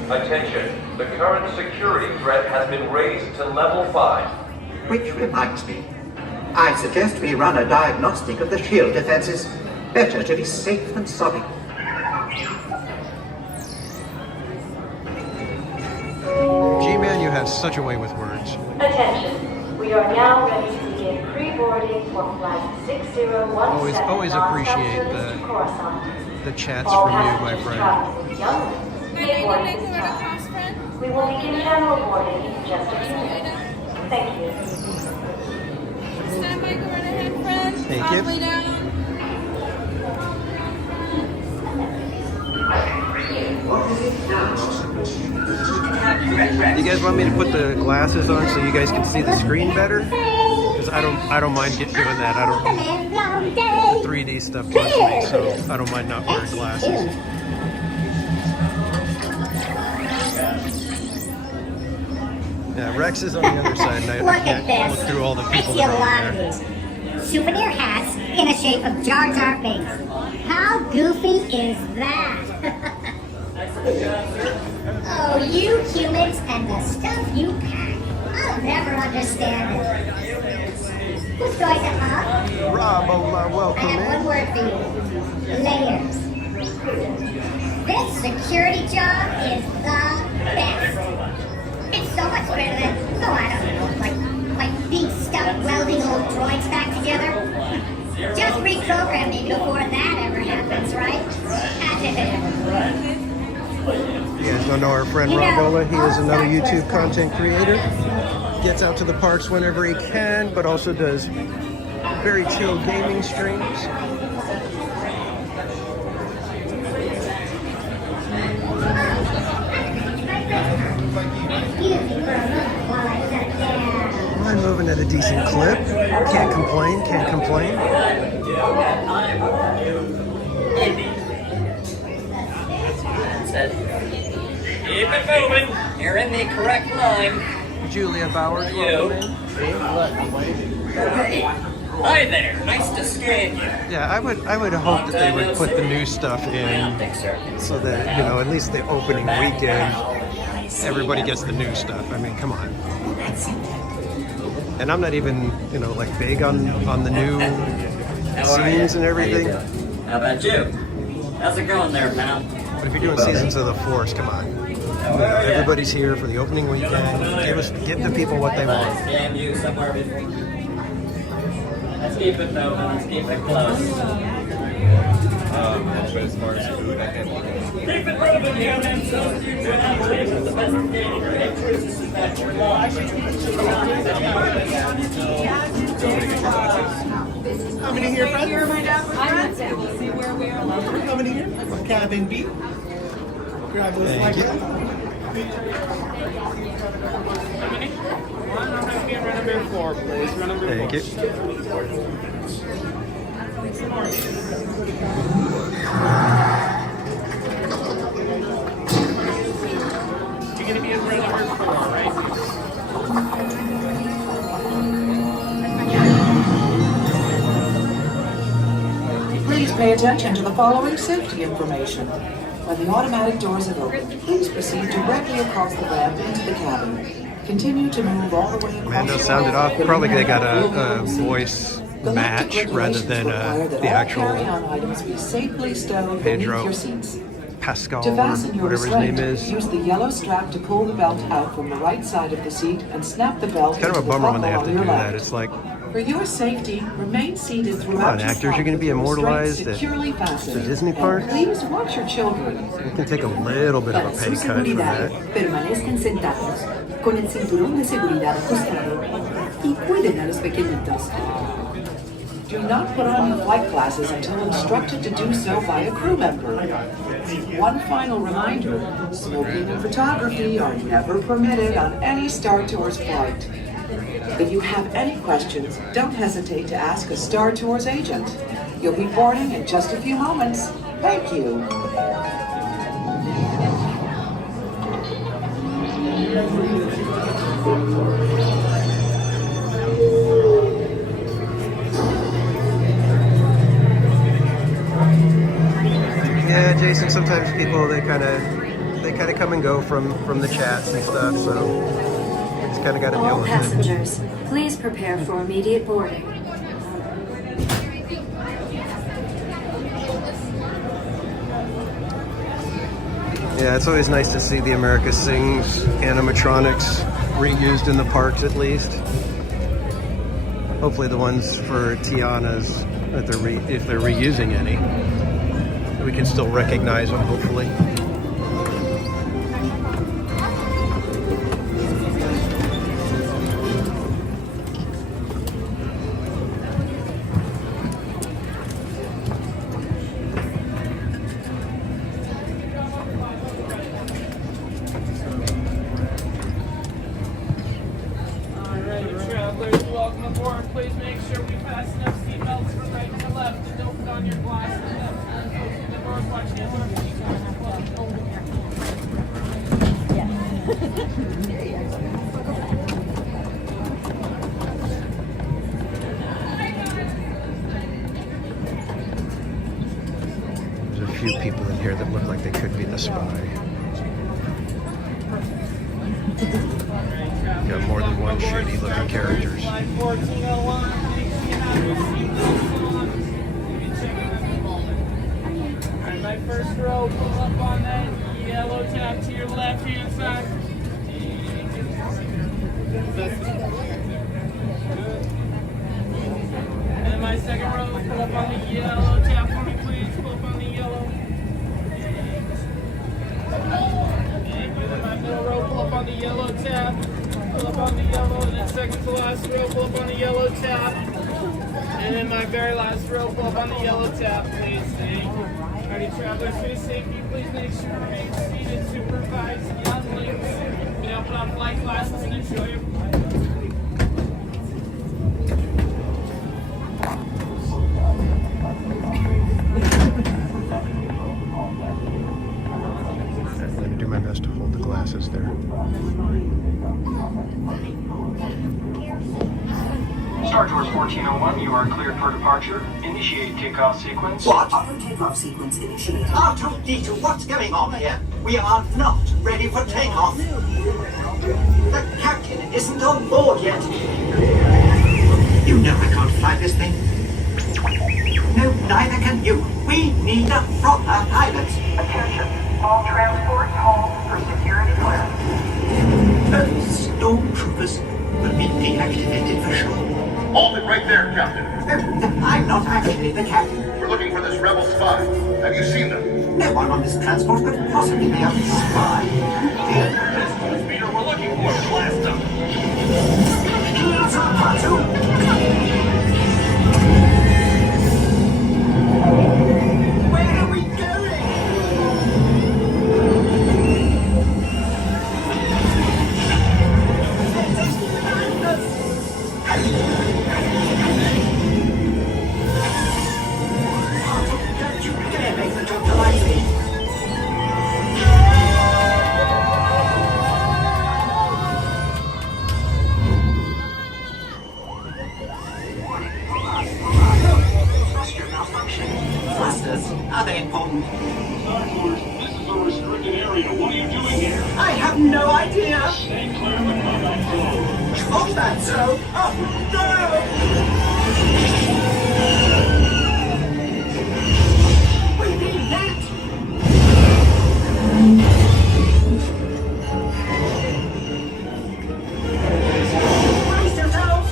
Attention, the current security threat has been raised to level 5. Which reminds me, I suggest we run a diagnostic of the shield defenses. Better to be safe than sorry. G-Man, you have such a way with words. Attention, we are now ready to begin pre-boarding for flight 6017. Always appreciate the chats from you, my friend. We will begin general boarding in just a few minutes. Thank you. Stand by, go right ahead, friend. Thank All you. the way down. You guys want me to put the glasses on so you guys can see the screen better? Because I don't mind doing that. I don't the 3D stuff bugs me, so I don't mind not wearing glasses. Yeah, Rex is on the other side, and I can't look through all the people that are on there. Souvenir hats in the shape of Jar Jar Binks. How goofy is that? Oh, you humans and the stuff you pack. I'll never understand it. Who's going to hug? Rob, welcome I have in. one word for you. Layers. This security job is the best. It's so much better than, oh, I don't know, like being stuck welding old droids back together. Just reach program me before that ever happens, right? You guys don't know our friend Robola. He is another YouTube content creator. Gets out to the parks whenever he can, but also does very chill gaming streams. I'm moving at a decent clip. Can't complain, can't complain. Keep it moving. You're in the correct line. Julia Bowers, welcome in. Hey. Hi there. Nice to scan you. Yeah, I would hope that they would put the new stuff in so that, you know, at least the opening weekend, everybody gets the new stuff. I mean, come on. And I'm not even, you know, like big on the new scenes and everything. How about you? How's it going there, pal? But if you're doing Seasons of the Force, come on. You know, everybody's here for the opening weekend. Give the people what they want. Scam you somewhere before. Let's keep it moving. Let's keep it close. But as far as food, I can't look at it. Keep it moving, humans. Those of you who are not taking the best dating actresses that you're How many here, friends? We're coming here. Cabin B. Grab those like that. Run number 4, please. Run number 4. Thank you. You're gonna be in run number 4, right? Please pay attention to the following safety information. When the automatic doors have opened, please proceed directly across the ramp into the cabin. Continue to move all the way across Mando sounded off. Probably they got a voice match rather than the actual items be safely stowed Pedro beneath your seats. Pascal, To fasten your whatever his name restraint, is. use the yellow strap to pull the belt out from the right side of the seat and snap the belt It's kind of a into the bummer when they buckle have to on do your that. left. It's like, For your safety, remain seated come throughout on, your actors, you're flight going to be with your immortalized restraints at securely fastened. the Disney And park. please watch your children. You can take a little bit of a pay cut for that. Permanezcan sentados, con el cinturón de seguridad ajustado y cuiden a los pequeñitos. Do not put on your flight glasses until instructed to do so by a crew member. One final reminder, smoking and photography are never permitted on any Star Tours flight. If you have any questions, don't hesitate to ask a Star Tours agent. You'll be boarding in just a few moments. Thank you. Yeah, Jason, sometimes people, they kind of come and go from the chats and stuff, so you just kind of got to deal All with it. passengers, please prepare for immediate boarding. Yeah, it's always nice to see the America Sings animatronics reused in the parks at least. Hopefully the ones for Tiana's, if they're reusing any, we can still recognize them, hopefully. Travelers, welcome aboard. Please make sure we fasten up seatbelts from right to left and don't put on your glasses. The doors watch the door. There's a few people in here that look like they could be the spy. Got more than one shady looking characters. Alright, my first row, pull up on that yellow tab to your left hand side. And then my second row, pull up on the yellow last rope up on the yellow tap. And then my very last rope up on the yellow tap, please. Thank you. Alrighty, travelers, for your safety, please make sure to remain seated, supervised, younglings. You know, put on flight glasses and enjoy your flight. I'm going to do my best to hold the glasses there. Star Tours 1401, you are cleared for departure. Initiate takeoff sequence. What? Takeoff sequence initiated. R2-D2, what's going on here? We are not ready for takeoff. The captain isn't on board yet. You know I can't fly this thing. No, neither can you. We need a proper pilot. Attention, all transports hold for security clearance. Those stormtroopers will be deactivated for sure. Hold it right there, Captain. I'm not actually the captain. We're looking for this rebel spy. Have you seen them? No one on this transport could possibly be a spy. This speeder we're looking for. Blast them. Where are we going? Don't you dare make the jump to lightspeed. Thrusters, are they important? Star Tours, this is a restricted area. What are you doing here? I have no idea. Stay clear of the combat zone. What's that, so? Oh, no! We need that! Brace yourselves!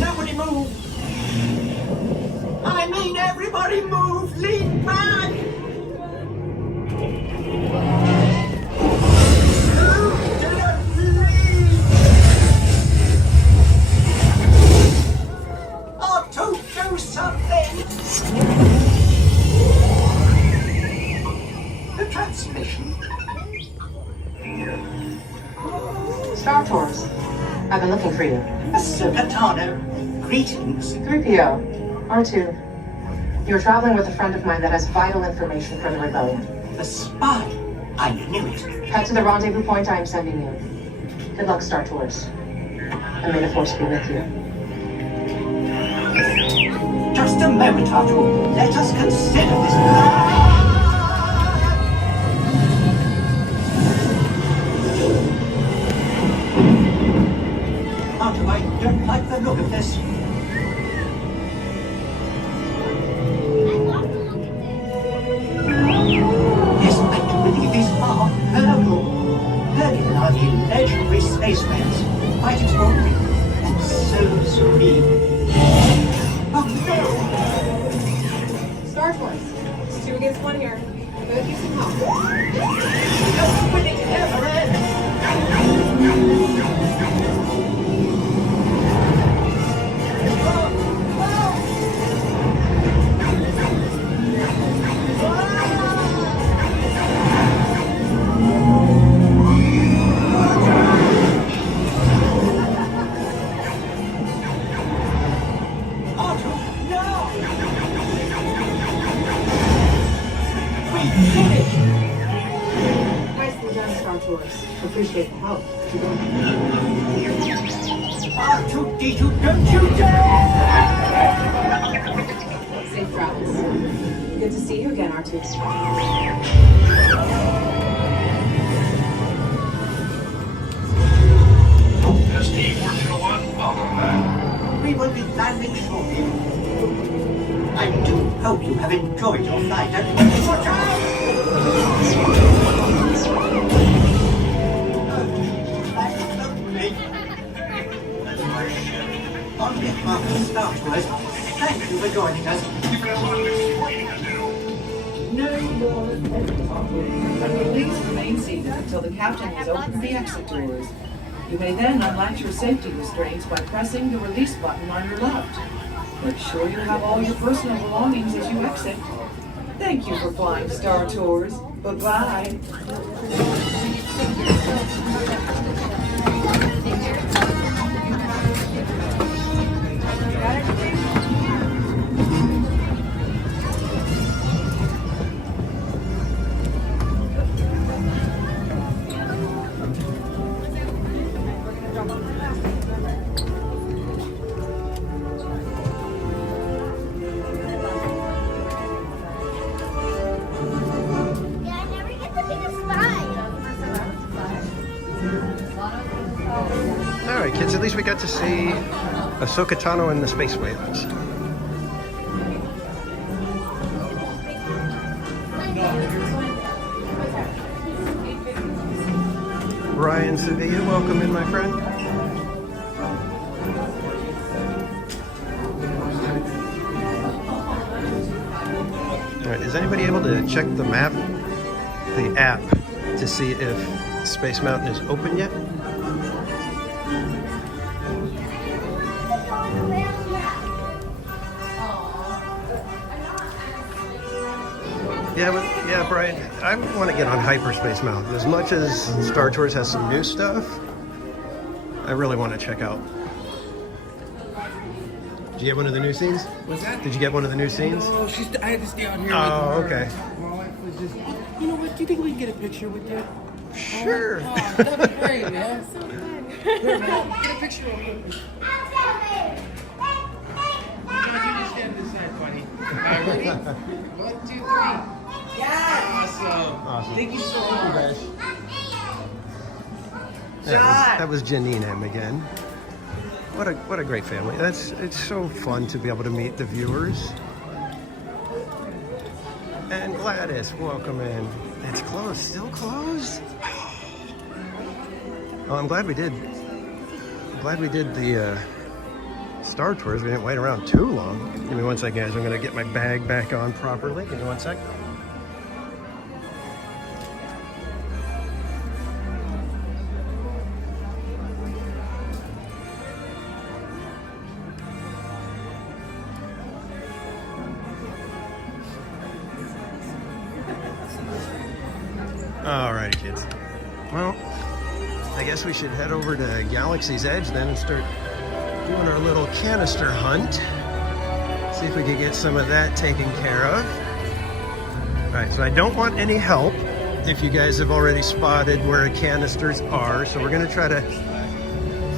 Nobody move! I mean, everybody move! Lean back! To do something! The transmission. Star Tours, I've been looking for you. Serpentano, greetings. 3PO, R2. You're traveling with a friend of mine that has vital information for the rebellion. The spy. I knew it. Head to the rendezvous point I am sending you. Good luck, Star Tours. And may the Force be with you. Just a moment, R2. Let us consider this. R2, I don't like the look of this. Yes, I do believe these are Hurgle. Hurgle are the legendary space whales. Quite extraordinary. And so serene. Oh no! Star Tours, it's 2 against 1 here. Good, you can help. No winning ever ends! Nicely done, Star Tours. Appreciate the help. R2-D2, don't you dare! Safe travels. Good to see you again, R2. ST-1401, welcome back. We will be landing shortly. I do hope you have enjoyed your flight and watch out! On behalf of Star Tours, thank you for joining us. You've got a lot of explaining to do. No more Please remain seated until the captain has opened the exit doors. You may then unlatch your safety restraints by pressing the release button on your left. Make sure you have all your personal belongings as you exit. Thank you for flying Star Tours. Bye-bye. Alright kids, at least we got to see Ahsoka Tano and the Space Whales. Ryan Sevilla, welcome in, my friend. Alright, is anybody able to check the map, the app, to see if Space Mountain is open yet? Yeah, Brian, I want to get on Hyperspace Mountain. As much as Star Tours has some new stuff, I really want to check out. Did you get one of the new scenes? What's that? Did you get one of the new scenes? Oh, I had to stay out here. Oh, okay. My wife was just, you know what, do you think we can get a picture with you? Sure. Oh, that'd be great, man. So good. Here, man, get a picture of me. John, you just stand this side, buddy. Ready? 1, 2, 3. Yes! Awesome. Thank you so much. That was Janine M again. What a great family. It's so fun to be able to meet the viewers. And Gladys, welcome in. It's closed, still closed. Oh, I'm glad we did the Star Tours. We didn't wait around too long. Give me one second, guys. I'm gonna get my bag back on properly. Give me one sec. Alrighty, kids. Well, I guess we should head over to Galaxy's Edge then and start doing our little canister hunt. See if we can get some of that taken care of. Alright, so I don't want any help if you guys have already spotted where the canisters are. So we're going to try to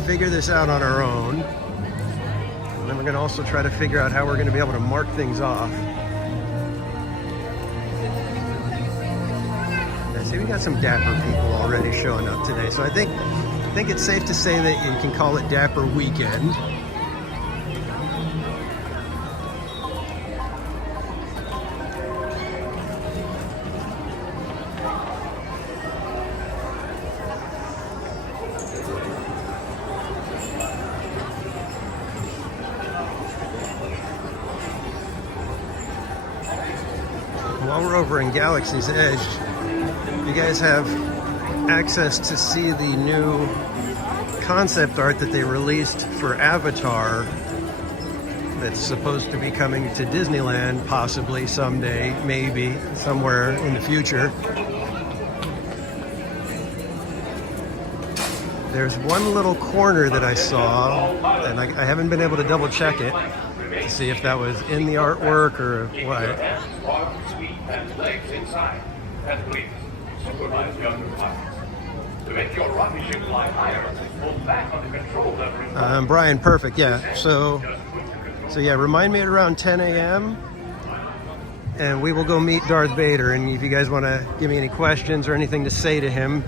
figure this out on our own. And then we're going to also try to figure out how we're going to be able to mark things off. See, we got some dapper people already showing up today, so I think it's safe to say that you can call it Dapper Weekend. While we're over in Galaxy's Edge, you guys have access to see the new concept art that they released for Avatar that's supposed to be coming to Disneyland possibly someday, maybe somewhere in the future. There's one little corner that I saw, and I haven't been able to double check it to see if that was in the artwork or what. Supervise younger pilots. To make your rocket ship fly higher, pull back on the control lever. Brian, perfect, yeah. So yeah, remind me at around 10 a.m. and we will go meet Darth Vader. And if you guys want to give me any questions or anything to say to him,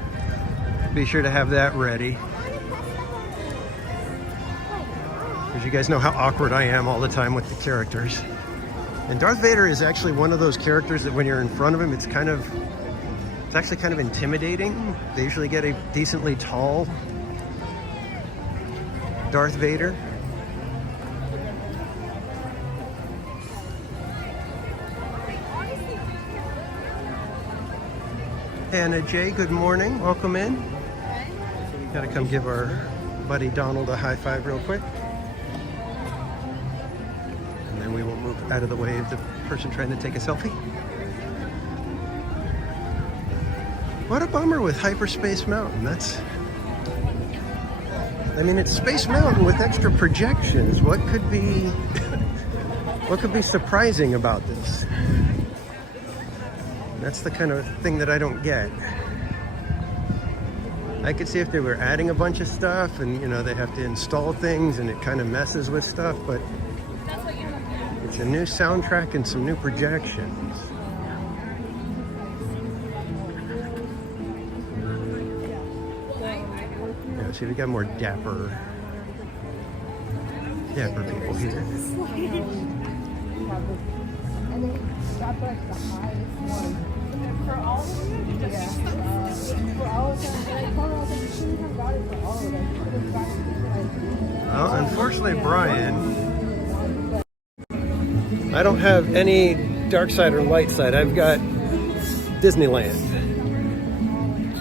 be sure to have that ready. Because you guys know how awkward I am all the time with the characters. And Darth Vader is actually one of those characters that when you're in front of him, it's actually kind of intimidating. They usually get a decently tall Darth Vader. Anna J, good morning. Welcome in. Gotta come give our buddy Donald a high five real quick. And then we will move out of the way of the person trying to take a selfie. What a bummer with Hyperspace Mountain. I mean, it's Space Mountain with extra projections. What could be surprising about this? That's the kind of thing that I don't get. I could see if they were adding a bunch of stuff and, you know, they have to install things and it kind of messes with stuff, but it's a new soundtrack and some new projections. Yeah, see, we got more dapper people here. Well, unfortunately, Brian, I don't have any dark side or light side. I've got Disneyland.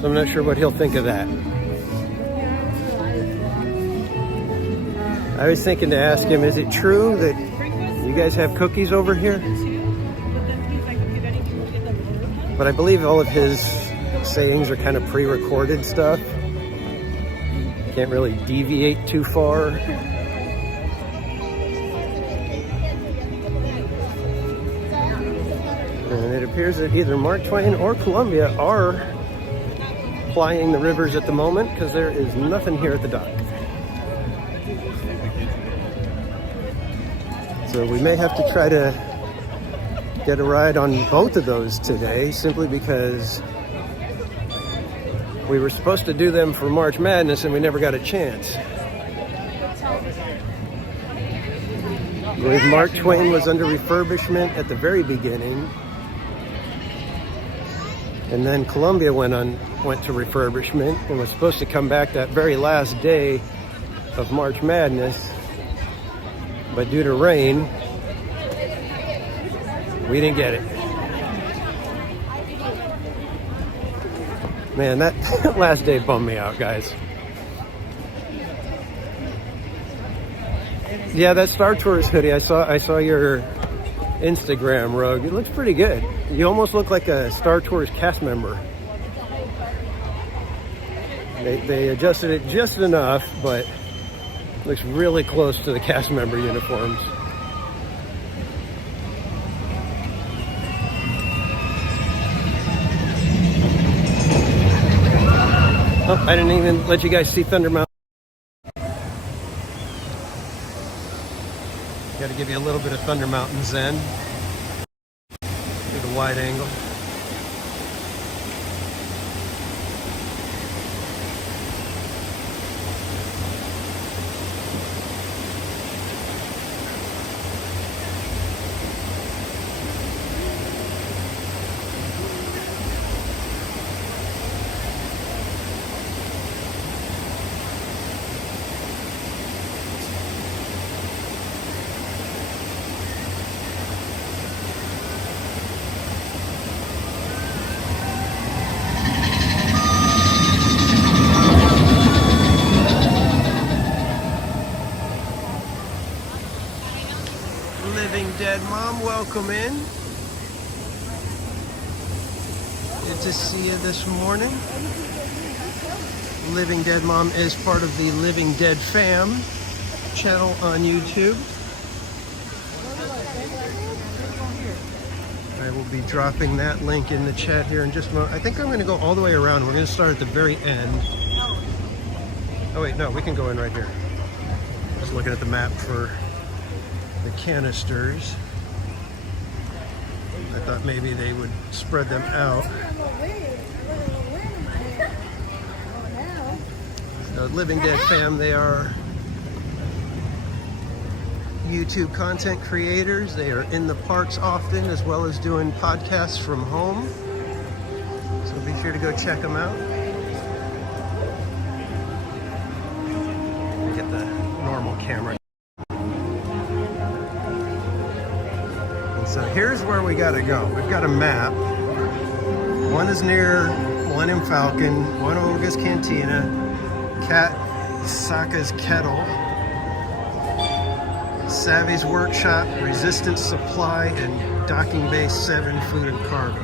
So I'm not sure what he'll think of that. I was thinking to ask him, is it true that you guys have cookies over here? But I believe all of his sayings are kind of pre-recorded stuff. Can't really deviate too far. And it appears that either Mark Twain or Columbia are plying the rivers at the moment because there is nothing here at the dock. So we may have to try to get a ride on both of those today, simply because we were supposed to do them for March Madness and we never got a chance. I believe Mark Twain was under refurbishment at the very beginning, and then Columbia went to refurbishment and was supposed to come back that very last day of March Madness, but due to rain, we didn't get it. Man, that last day bummed me out, guys. Yeah, that Star Tours hoodie, I saw your Instagram, Rogue. It looks pretty good. You almost look like a Star Tours cast member. They adjusted it just enough, but looks really close to the cast member uniforms. Oh, I didn't even let you guys see Thunder Mountain. Got to give you a little bit of Thunder Mountain zen. Get a wide angle. Dead Mom, welcome in. Good to see you this morning. Living Dead Mom is part of the Living Dead Fam channel on YouTube. I will be dropping that link in the chat here in just a moment. I think I'm going to go all the way around. We're going to start at the very end. Oh wait, no, we can go in right here. Just looking at the map for the canisters. I thought maybe they would spread them out. The Living Dead Fam, they are YouTube content creators. They are in the parks often, as well as doing podcasts from home. So be sure to go check them out. Get the normal camera. So here's where we gotta go. We've got a map. One is near Millennium Falcon, one Oga's Cantina, Cat Saka's Kettle, Savvy's Workshop, Resistance Supply, and Docking Bay 7 Food and Cargo.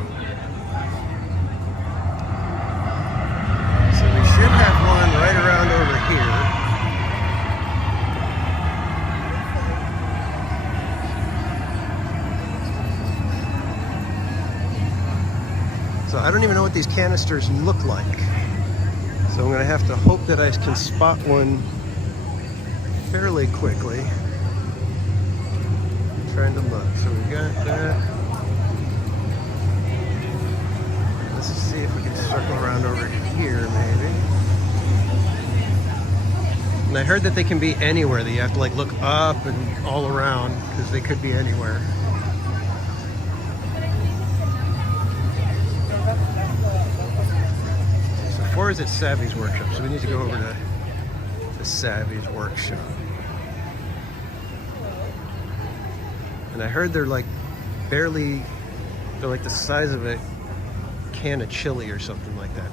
So we should have one right around over here. So I don't even know what these canisters look like. So I'm gonna have to hope that I can spot one fairly quickly. I'm trying to look. So we got that. Let's see if we can circle around over here maybe. And I heard that they can be anywhere, that you have to like look up and all around because they could be anywhere. Or is it Savvy's Workshop? So we need to go over to Savvy's Workshop. And I heard they're like they're like the size of a can of chili or something like that.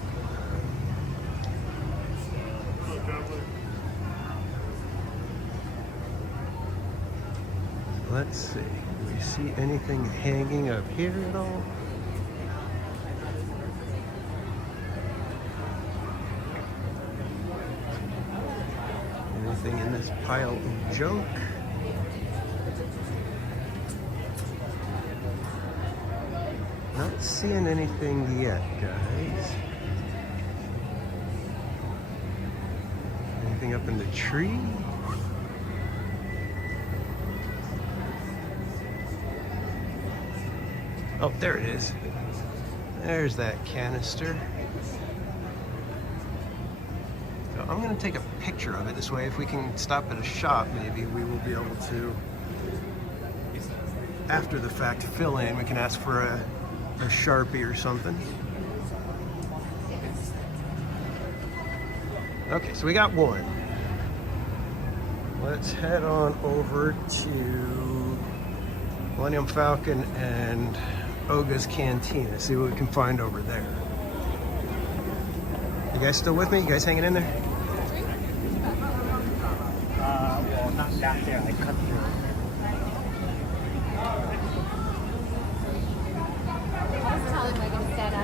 Let's see. Do we see anything hanging up here at all? Anything in this pile of junk? Not seeing anything yet, guys. Anything up in the tree? Oh, there it is. There's that canister. So I'm going to take a picture of it this way. If we can stop at a shop, maybe we will be able to, after the fact, fill in. We can ask for a Sharpie or something. Okay, so we got one. Let's head on over to Millennium Falcon and Oga's Cantina, see what we can find over there. You guys still with me? You guys hanging in there? Well, not back there. I cut through.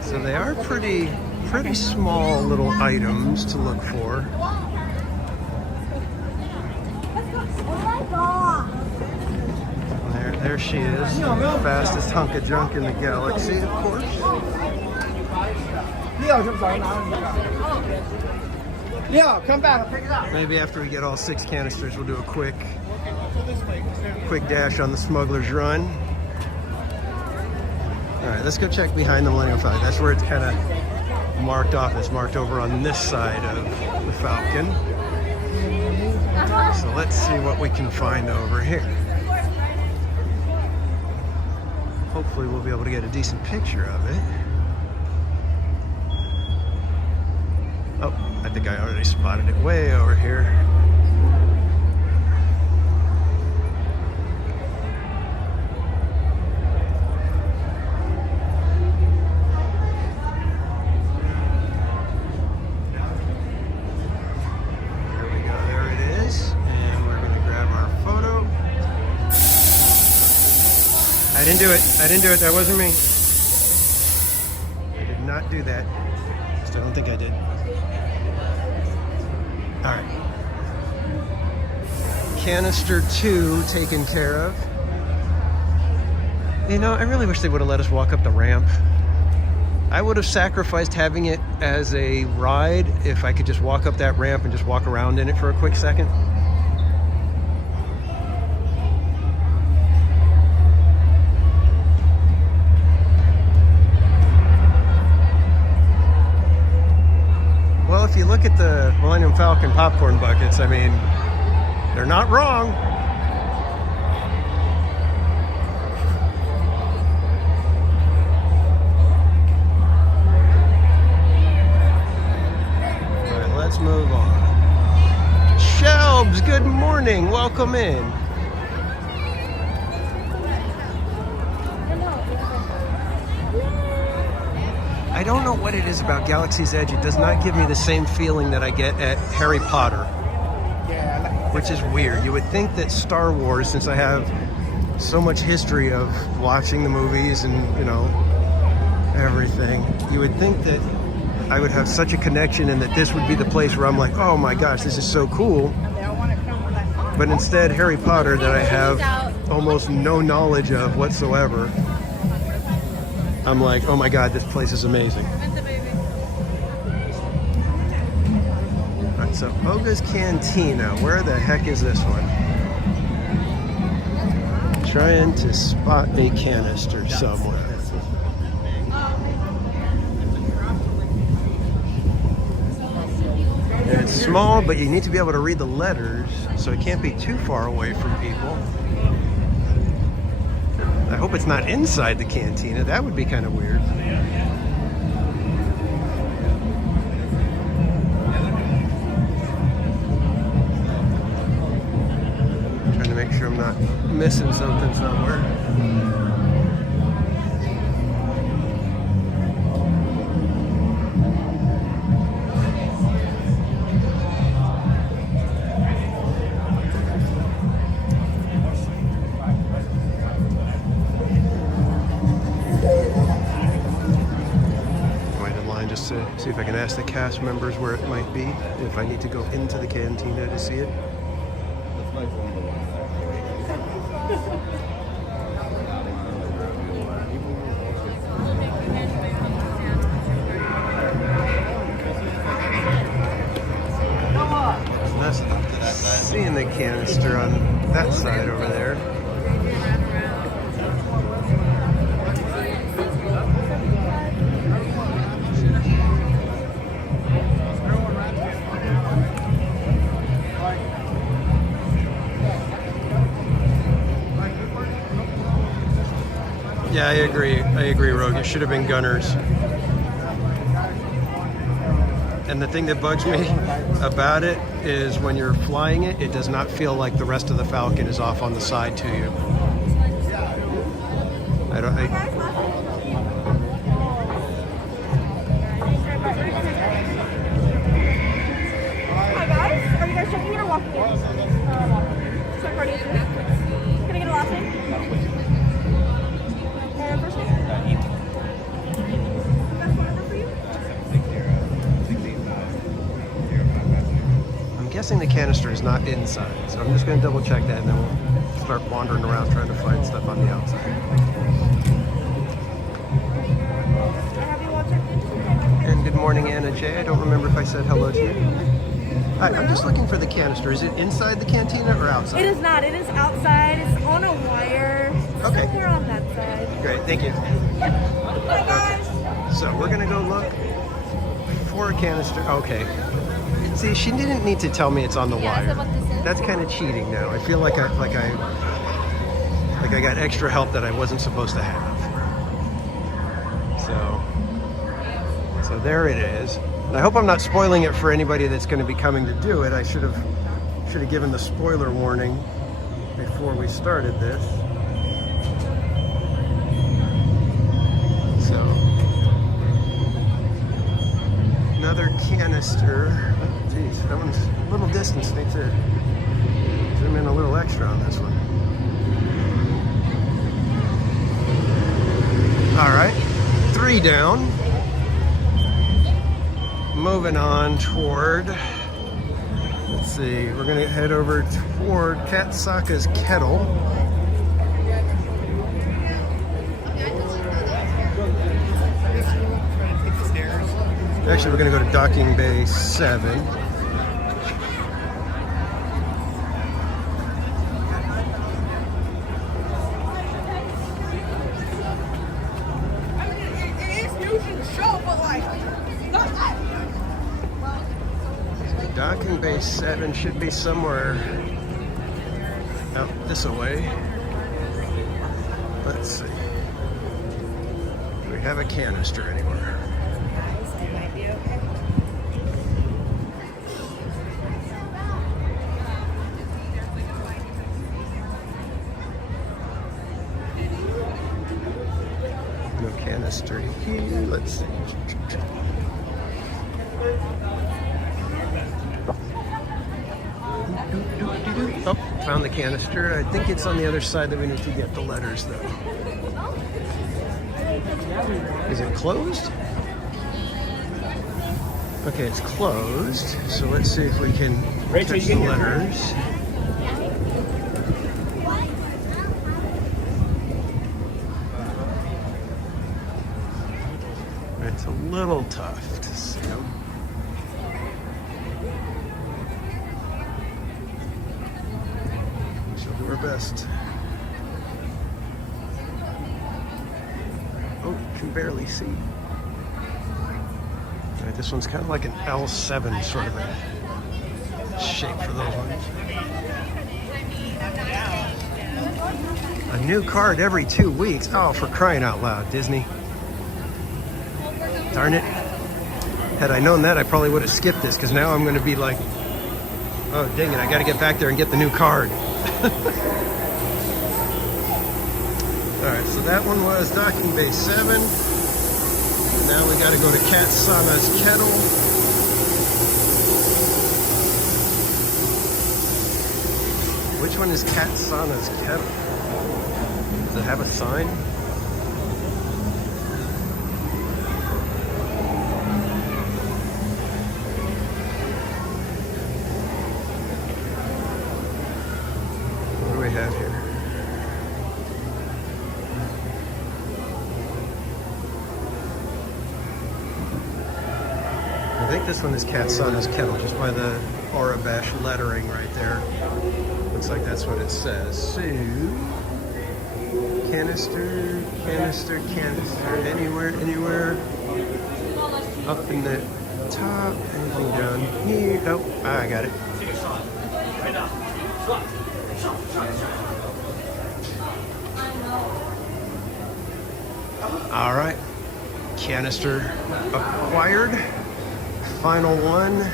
So they are pretty small little items to look for. There she is, the fastest hunk of junk in the galaxy, of course. Leo, come back. Pick it up. Maybe after we get all 6 canisters, we'll do a quick dash on the Smuggler's Run. All right, let's go check behind the Millennium Falcon. That's where it's kind of marked off. It's marked over on this side of the Falcon. So let's see what we can find over here. Hopefully we'll be able to get a decent picture of it. Oh, I think I already spotted it way over here. There we go, there it is. And we're gonna grab our photo. I didn't do it, that wasn't me. I did not do that. I don't think I did. All right. Canister 2 taken care of. You know, I really wish they would have let us walk up the ramp. I would have sacrificed having it as a ride if I could just walk up that ramp and just walk around in it for a quick second. Well, if you look at the Millennium Falcon popcorn buckets, I mean, they're not wrong. All right, let's move on. Shelbs, good morning. Welcome in. I I don't know what it is about Galaxy's Edge. It does not give me the same feeling that I get at Harry Potter, which is weird. You would think that Star Wars, since I have so much history of watching the movies and, you know, everything, you would think that I would have such a connection and that this would be the place where I'm like, oh my gosh, this is so cool. But instead, Harry Potter, that I have almost no knowledge of whatsoever, I'm like, oh my god, this place is amazing. Alright, so Oga's Cantina. Where the heck is this one? Trying to spot a canister somewhere. And it's small, but you need to be able to read the letters, so it can't be too far away from people. I hope it's not inside the cantina. That would be kind of weird. Trying to make sure I'm not missing something somewhere. See if I can ask the cast members where it might be, if I need to go into the cantina to see it. That's seeing the canister on that side over there. Yeah, I agree, Rogue. It should have been gunners. And the thing that bugs me about it is when you're flying it, it does not feel like the rest of the Falcon is off on the side to you. Hi guys, are you guys checking in or walking in? So party. Can I get a last name? First name? Best phone number for you? I'm guessing the canister is not inside, so I'm just going to double check that and then we'll start wandering around trying to find stuff on the outside. And good morning, Anna J. I don't remember if I said hello to you. Hi, I'm just looking for the canister. Is it inside the cantina or outside? It is not. It is outside. It's on a wire. Okay. Somewhere on that side. Great, thank you. Hi guys. So we're gonna go look for a canister. Okay. See, she didn't need to tell me it's on the wire. That's kind of cheating now. I feel like I got extra help that I wasn't supposed to have. So there it is. I hope I'm not spoiling it for anybody that's going to be coming to do it. I should have given the spoiler warning before we started this. So another canister. Oh, geez, that one's a little distance. Need to zoom in a little extra on this one. All right, 3 down. Moving on toward, let's see, we're gonna head over toward Katsaka's Kettle. Actually, we're gonna go to Docking Bay 7. Docking Bay 7 should be somewhere out this way. Let's see. Do we have a canister anywhere? No canister. canister here. Let's see. Oh, found the canister. I think it's on the other side that we need to get the letters though. Is it closed? Okay, it's closed. So let's see if we can touch the letters. It's a little tough to see them. She'll do her best. Oh, can barely see. All right, this one's kind of like an L7 sort of a shape for those ones. A new card every 2 weeks. Oh, for crying out loud, Disney. Darn it. Had I known that, I probably would have skipped this, because now I'm going to be like, oh, dang it, I got to get back there and get the new card. All right, so that one was docking bay 7. Now we got to go to Cat Sana's Kettle. Which one is Cat Sana's Kettle? Does it have a sign? What do we have here? I think this one is Cat Sana's Kettle, just by the Arabash lettering right there. Looks like that's what it says. So, canister, canister, canister, anywhere. Up in the top, anything down here. Oh, I got it. All right, canister acquired. Final one,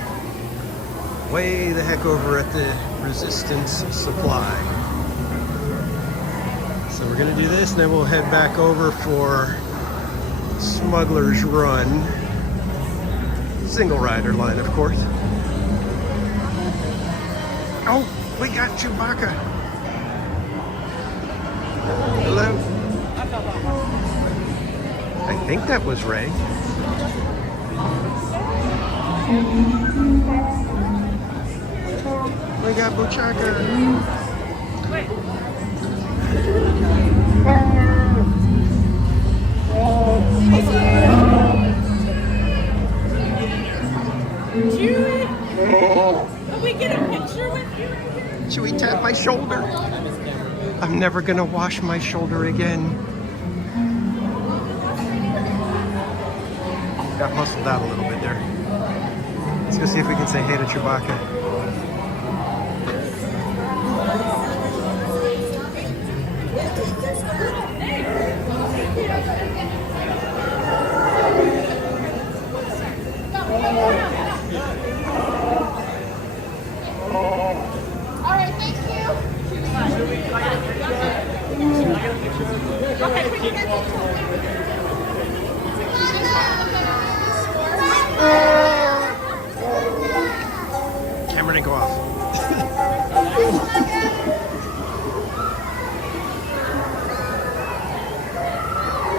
way the heck over at the Resistance Supply. So we're gonna do this, and then we'll head back over for Smuggler's Run. Single rider line, of course. Oh, we got Chewbacca. Hello. I think that was Ray. We got Buchaka. Can we get a picture with you? Should we tap my shoulder? I'm never gonna wash my shoulder again. Got muscled out a little bit there. Let's go see if we can say hey to Chewbacca. Alright, thank you. Okay, we can get Camera didn't go off.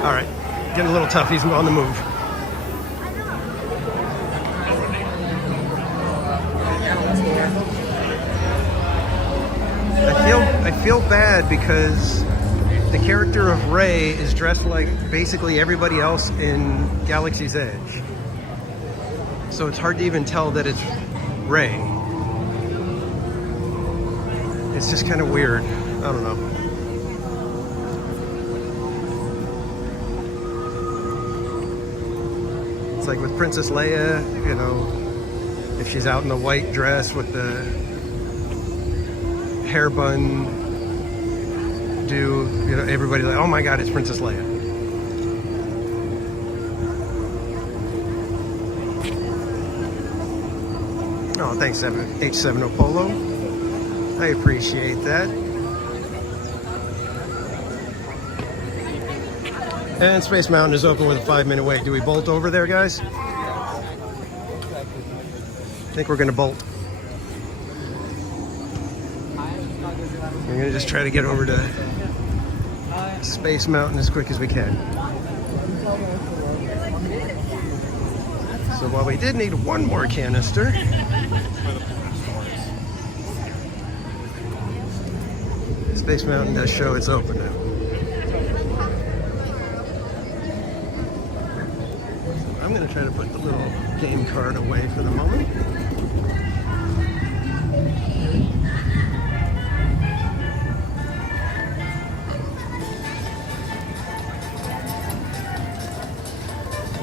All right, getting a little tough. He's on the move. I feel bad because the character of Rey is dressed like basically everybody else in Galaxy's Edge. So it's hard to even tell that it's Rey. It's just kind of weird. I don't know. It's like with Princess Leia, you know, if she's out in the white dress with the hair bun, you know, everybody's like, oh my God, it's Princess Leia. Oh, thanks, H7O Polo. I appreciate that. And Space Mountain is open with a 5-minute wait. Do we bolt over there, guys? I think we're gonna bolt. We're gonna just try to get over to Space Mountain as quick as we can. So while we did need one more canister, Space Mountain does show it's open now. I'm going to try to put the little game card away for the moment.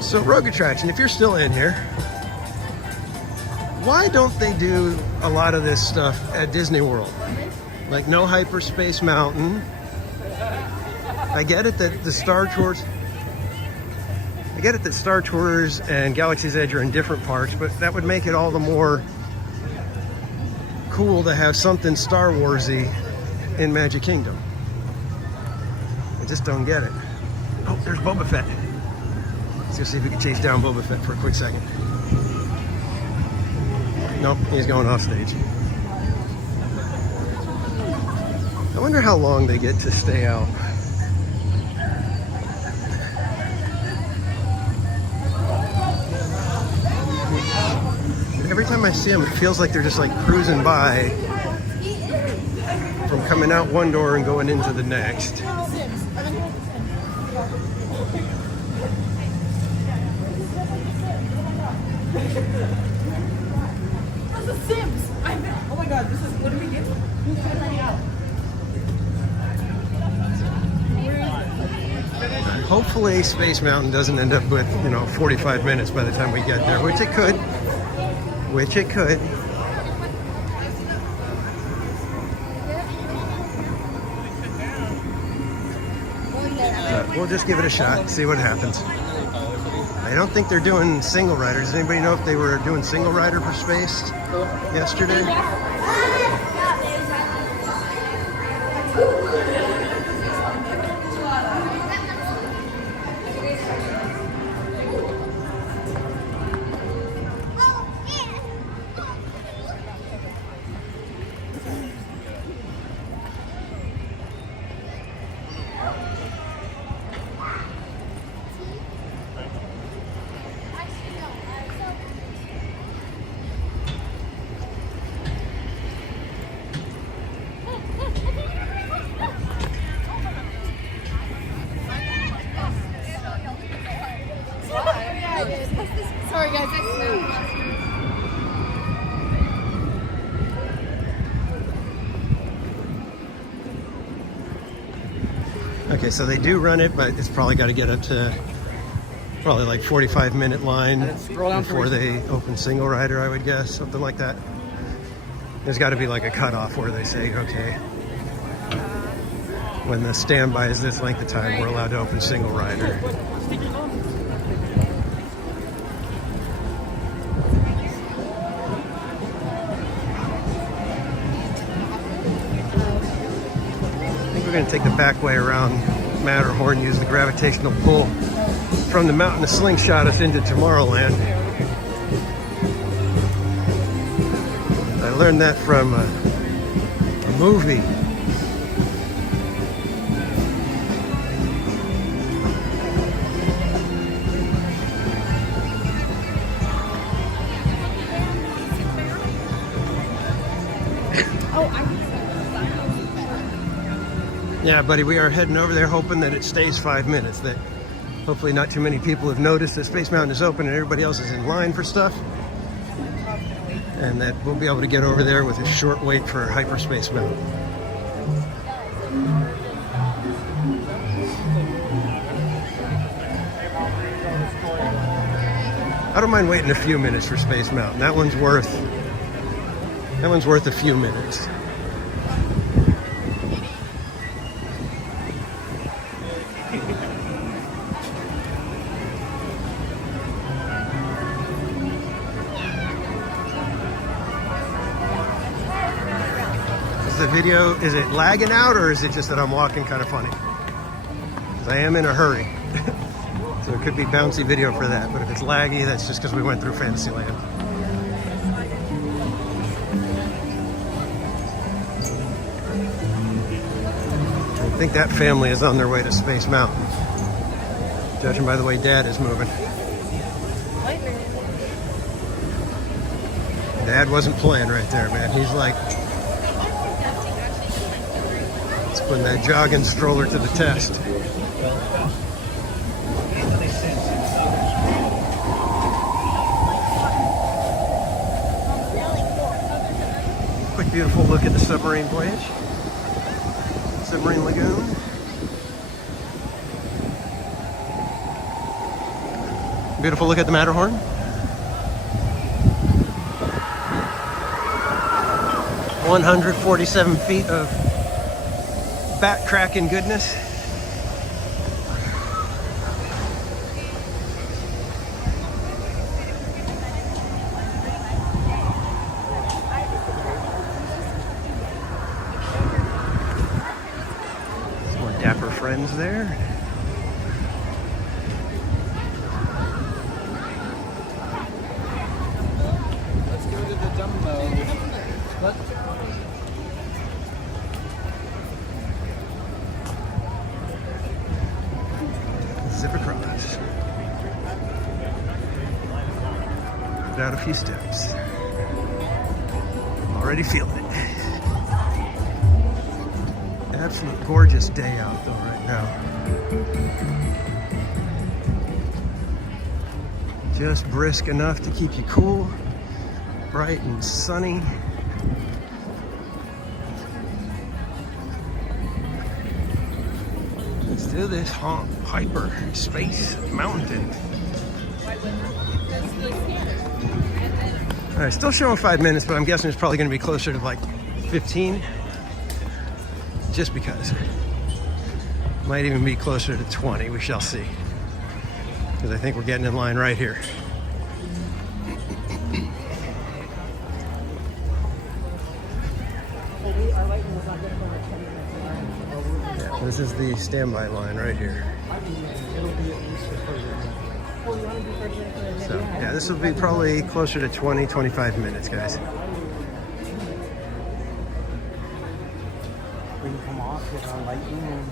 So Rogue Attraction, if you're still in here, why don't they do a lot of this stuff at Disney World? Like no Hyperspace Mountain. I get it that the Star Tours and Galaxy's Edge are in different parks, but that would make it all the more cool to have something Star Warsy in Magic Kingdom. I just don't get it. Oh, there's Boba Fett. Let's go see if we can chase down Boba Fett for a quick second. Nope, he's going off stage. I wonder how long they get to stay out. Every time I see them, it feels like they're just like cruising by from coming out one door and going into the next. Sims. Oh my god, this is, what do we get? Who's letting out? Hopefully Space Mountain doesn't end up with, 45 minutes by the time we get there, which it could. But we'll just give it a shot, see what happens. I don't think they're doing single rider. Does anybody know if they were doing single rider for space yesterday? Sorry guys, I snapped. Okay, so they do run it, but it's probably got to get up to probably like 45-minute line before they open single rider, I would guess, something like that. There's got to be like a cutoff where they say, okay, when the standby is this length of time, we're allowed to open single rider. We're going to take the back way around Matterhorn, use the gravitational pull from the mountain to slingshot us into Tomorrowland. I learned that from a movie. Yeah, buddy, we are heading over there hoping that it stays 5 minutes, that hopefully not too many people have noticed that Space Mountain is open and everybody else is in line for stuff, and that we'll be able to get over there with a short wait for Hyperspace Mountain. I don't mind waiting a few minutes for Space Mountain. That one's worth a few minutes. The video, is it lagging out or is it just that I'm walking kind of funny? Because I am in a hurry. it could be bouncy video for that, but if it's laggy, that's just because we went through Fantasyland. I think that family is on their way to Space Mountain. Judging by the way Dad is moving. Dad wasn't playing right there, man. He's like, he's putting that jogging stroller to the test. Quick, beautiful look at the submarine voyage. Submarine Lagoon. Beautiful look at the Matterhorn. $147 feet of back-cracking goodness. Some more dapper friends there. Let's go to the Dumbo. Zip across. Down a few steps. Already feeling it. Absolute gorgeous day out though right now. Just brisk enough to keep you cool, bright and sunny. Let's do this hyper space mountain. All right, still showing 5 minutes, but I'm guessing it's probably going to be closer to like 15, just because. Might even be closer to 20. We shall see, because I think we're getting in line right here. Yeah, this is the standby line right here. So, yeah, this will be probably closer to 20, 25 minutes, guys. We can come off with our lightning and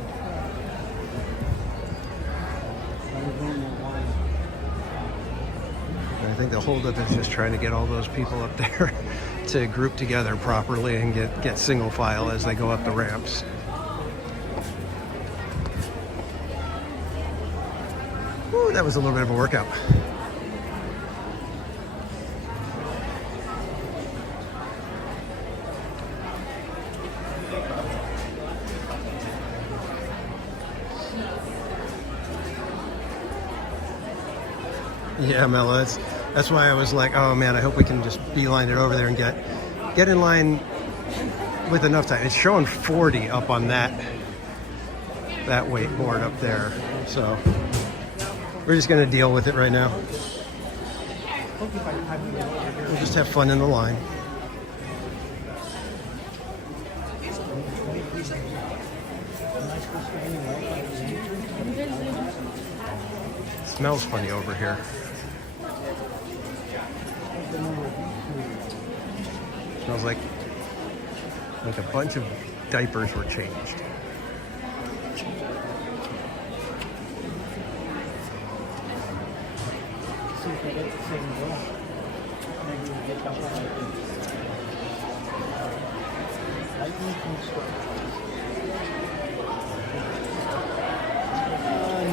I think the holdup is just trying to get all those people up there to group together properly and get single file as they go up the ramps. Ooh, that was a little bit of a workout. Yeah, Mello, that's why I was like, oh man, I hope we can just beeline it over there and get in line with enough time. It's showing 40 up on that wakeboard up there, so we're just gonna deal with it right now. We'll just have fun in the line. Smells funny over here. Smells like a bunch of diapers were changed.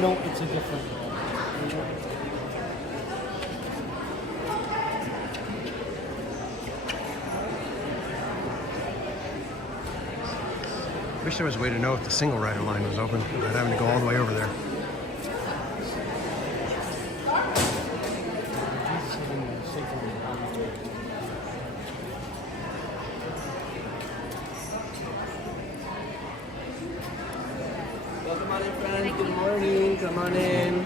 No, it's a different one. Wish there was a way to know if the single rider line was open without having to go all the way over there. Welcome on in, friends. Good morning. Come on in.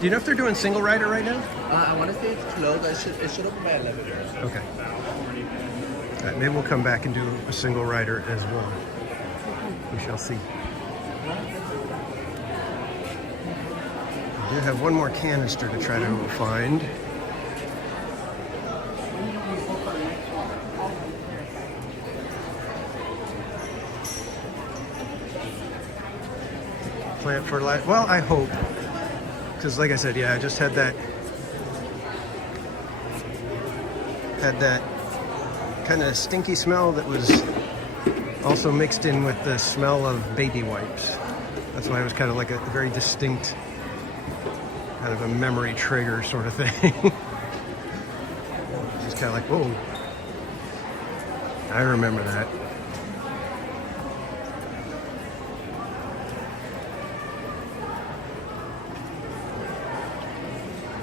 Do you know if they're doing single rider right now? I want to say it's closed. It should open by 11. Okay. All right, maybe we'll come back and do a single rider as well. We shall see. do have one more canister to try to find. Plant fertilizer. Well, I hope. Because like I said, yeah, I just had that kind of stinky smell that was also mixed in with the smell of baby wipes. That's why it was kind of like a very distinct kind of a memory trigger sort of thing. Just kind of like, whoa, I remember that.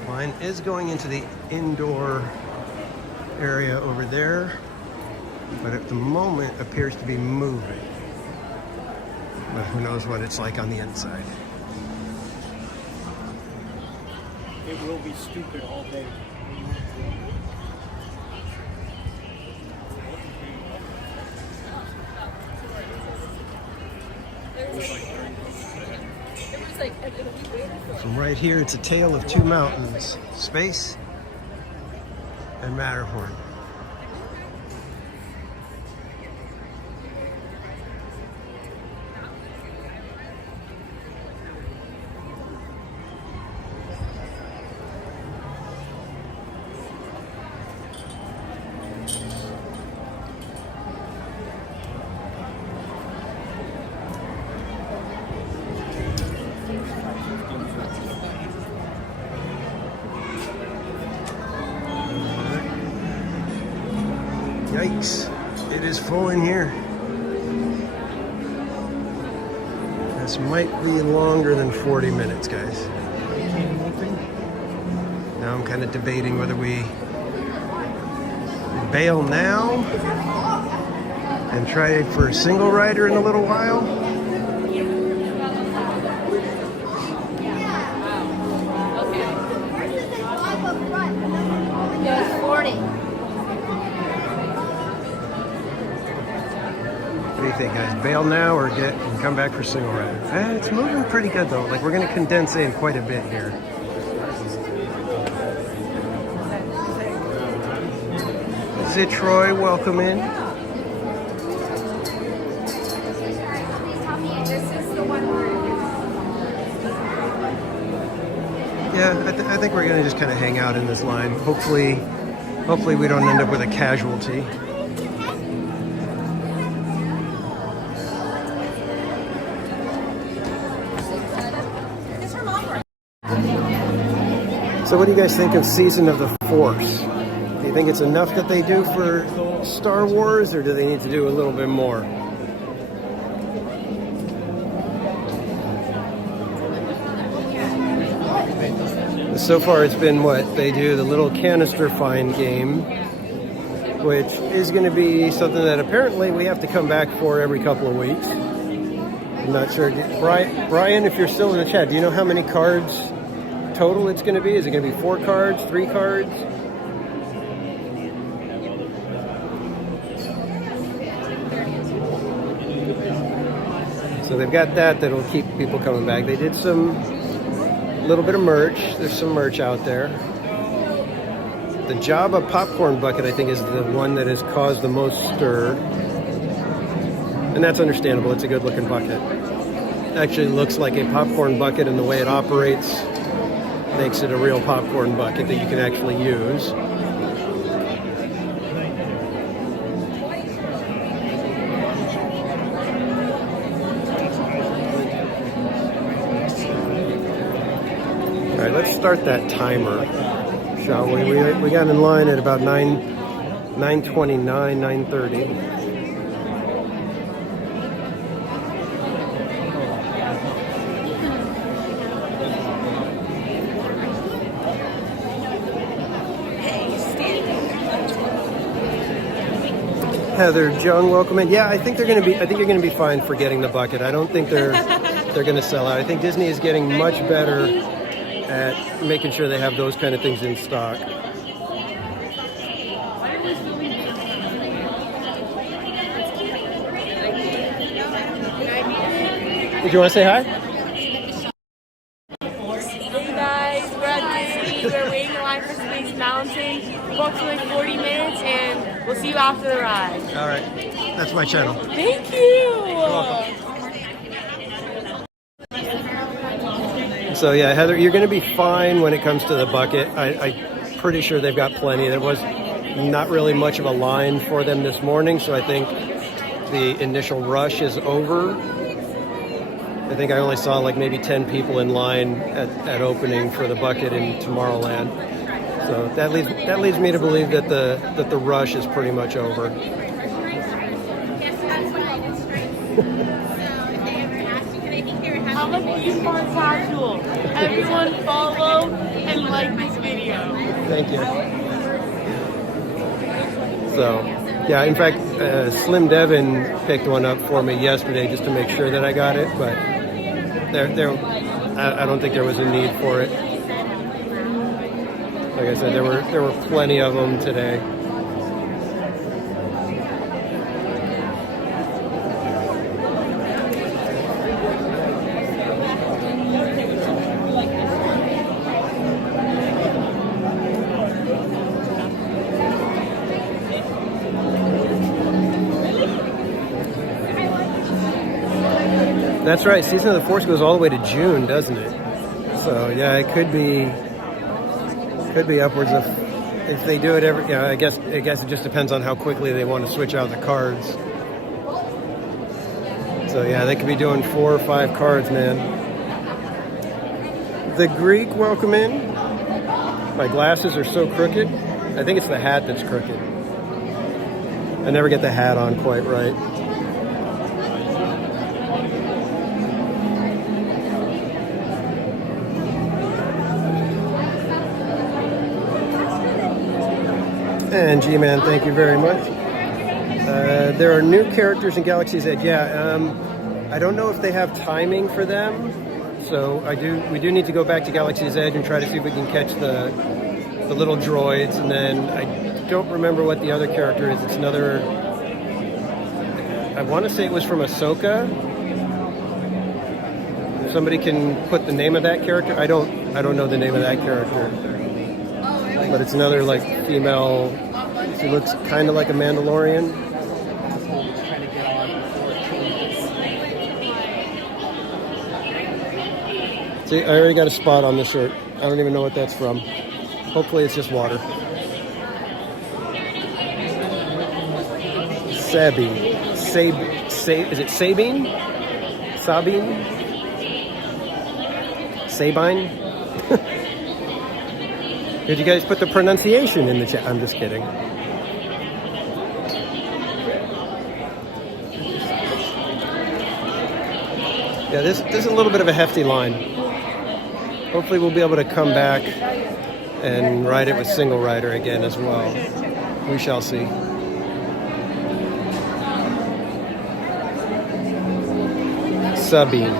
Mine is going into the indoor area over there, but at the moment appears to be moving. But who knows what it's like on the inside. It will be stupid all day. From right here, it's a tale of two mountains, Space and Matterhorn. Yikes, it is full in here. This might be longer than 40 minutes, guys. Now I'm kind of debating whether we bail now and try for a single rider in a little while. Yeah, 40. What do you think, guys? Bail now or get and come back for single rider? It's moving pretty good though. Like we're gonna condense in quite a bit here. Zitroy, welcome in. Yeah, I think we're gonna just kind of hang out in this line. Hopefully we don't end up with a casualty. So what do you guys think of Season of the Force? Do you think it's enough that they do for Star Wars, or do they need to do a little bit more? So far it's been what? They do the little canister find game, which is going to be something that apparently we have to come back for every couple of weeks. I'm not sure. Brian, if you're still in the chat, do you know how many cards total it's going to be? Is it going to be 4 cards, 3 cards? So they've got that'll keep people coming back. They did some little bit of merch. There's some merch out there. The Jabba popcorn bucket, I think, is the one that has caused the most stir. And that's understandable. It's a good looking bucket. It actually looks like a popcorn bucket, and the way it operates makes it a real popcorn bucket that you can actually use. All right, let's start that timer, shall we? We got in line at about 9:29, 9:30. Heather Jung, welcome in. Yeah, I think you're going to be fine for getting the bucket. I don't think they're going to sell out. I think Disney is getting much better at making sure they have those kind of things in stock. Did you want to say hi? you after the ride. All right. That's my channel. Thank you. So yeah, Heather, you're going to be fine when it comes to the bucket. I'm pretty sure they've got plenty. There was not really much of a line for them this morning, so I think the initial rush is over. I think I only saw like maybe 10 people in line at opening for the bucket in Tomorrowland. So that leads me to believe that the rush is pretty much over. I'm a unicorn casual. Everyone follow and like this video. Thank you. So, yeah, in fact, Slim Devin picked one up for me yesterday just to make sure that I got it, but I don't think there was a need for it. Like I said, there were plenty of them today. That's right. Season of the Force goes all the way to June, doesn't it? So yeah, it could be upwards of, if they do it every. Yeah, I guess it just depends on how quickly they want to switch out the cards. So yeah, they could be doing 4 or 5 cards, man. The Greek, welcome in. My glasses are so crooked. I think it's the hat that's crooked. I never get the hat on quite right. And G-Man, thank you very much. There are new characters in Galaxy's Edge. Yeah, I don't know if they have timing for them. So we do need to go back to Galaxy's Edge and try to see if we can catch the little droids. And then I don't remember what the other character is. It's another, I want to say it was from Ahsoka. If somebody can put the name of that character. I don't know the name of that character. But it's another like female. She looks kind of like a Mandalorian. See, I already got a spot on the shirt. I don't even know what that's from. Hopefully it's just water. Sabine. Is it Sabine? Sabine? Sabine? Did you guys put the pronunciation in the chat? I'm just kidding. Yeah, this is a little bit of a hefty line. Hopefully we'll be able to come back and ride it with single rider again as well. We shall see. Sabine.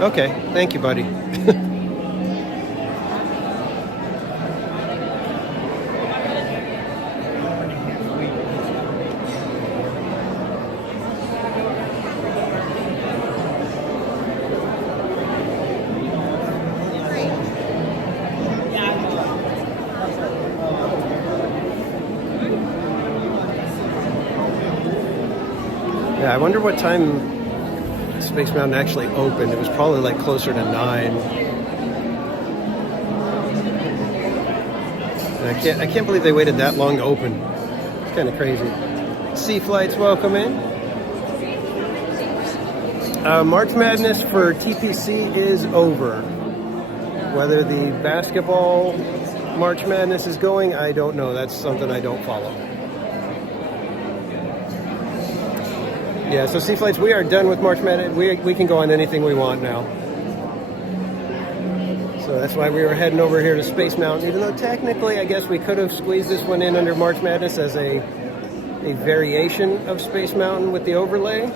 Okay, thank you, buddy. Yeah, I wonder what time Space Mountain actually opened. It was probably like closer to 9. And I can't believe they waited that long to open. It's kind of crazy. Sea Flights, welcome in. March Madness for TPC is over. Whether the basketball March Madness is going, I don't know. That's something I don't follow. Yeah, so Sea Flights, we are done with March Madness. We can go on anything we want now. So that's why we were heading over here to Space Mountain, even though technically I guess we could have squeezed this one in under March Madness as a variation of Space Mountain with the overlay.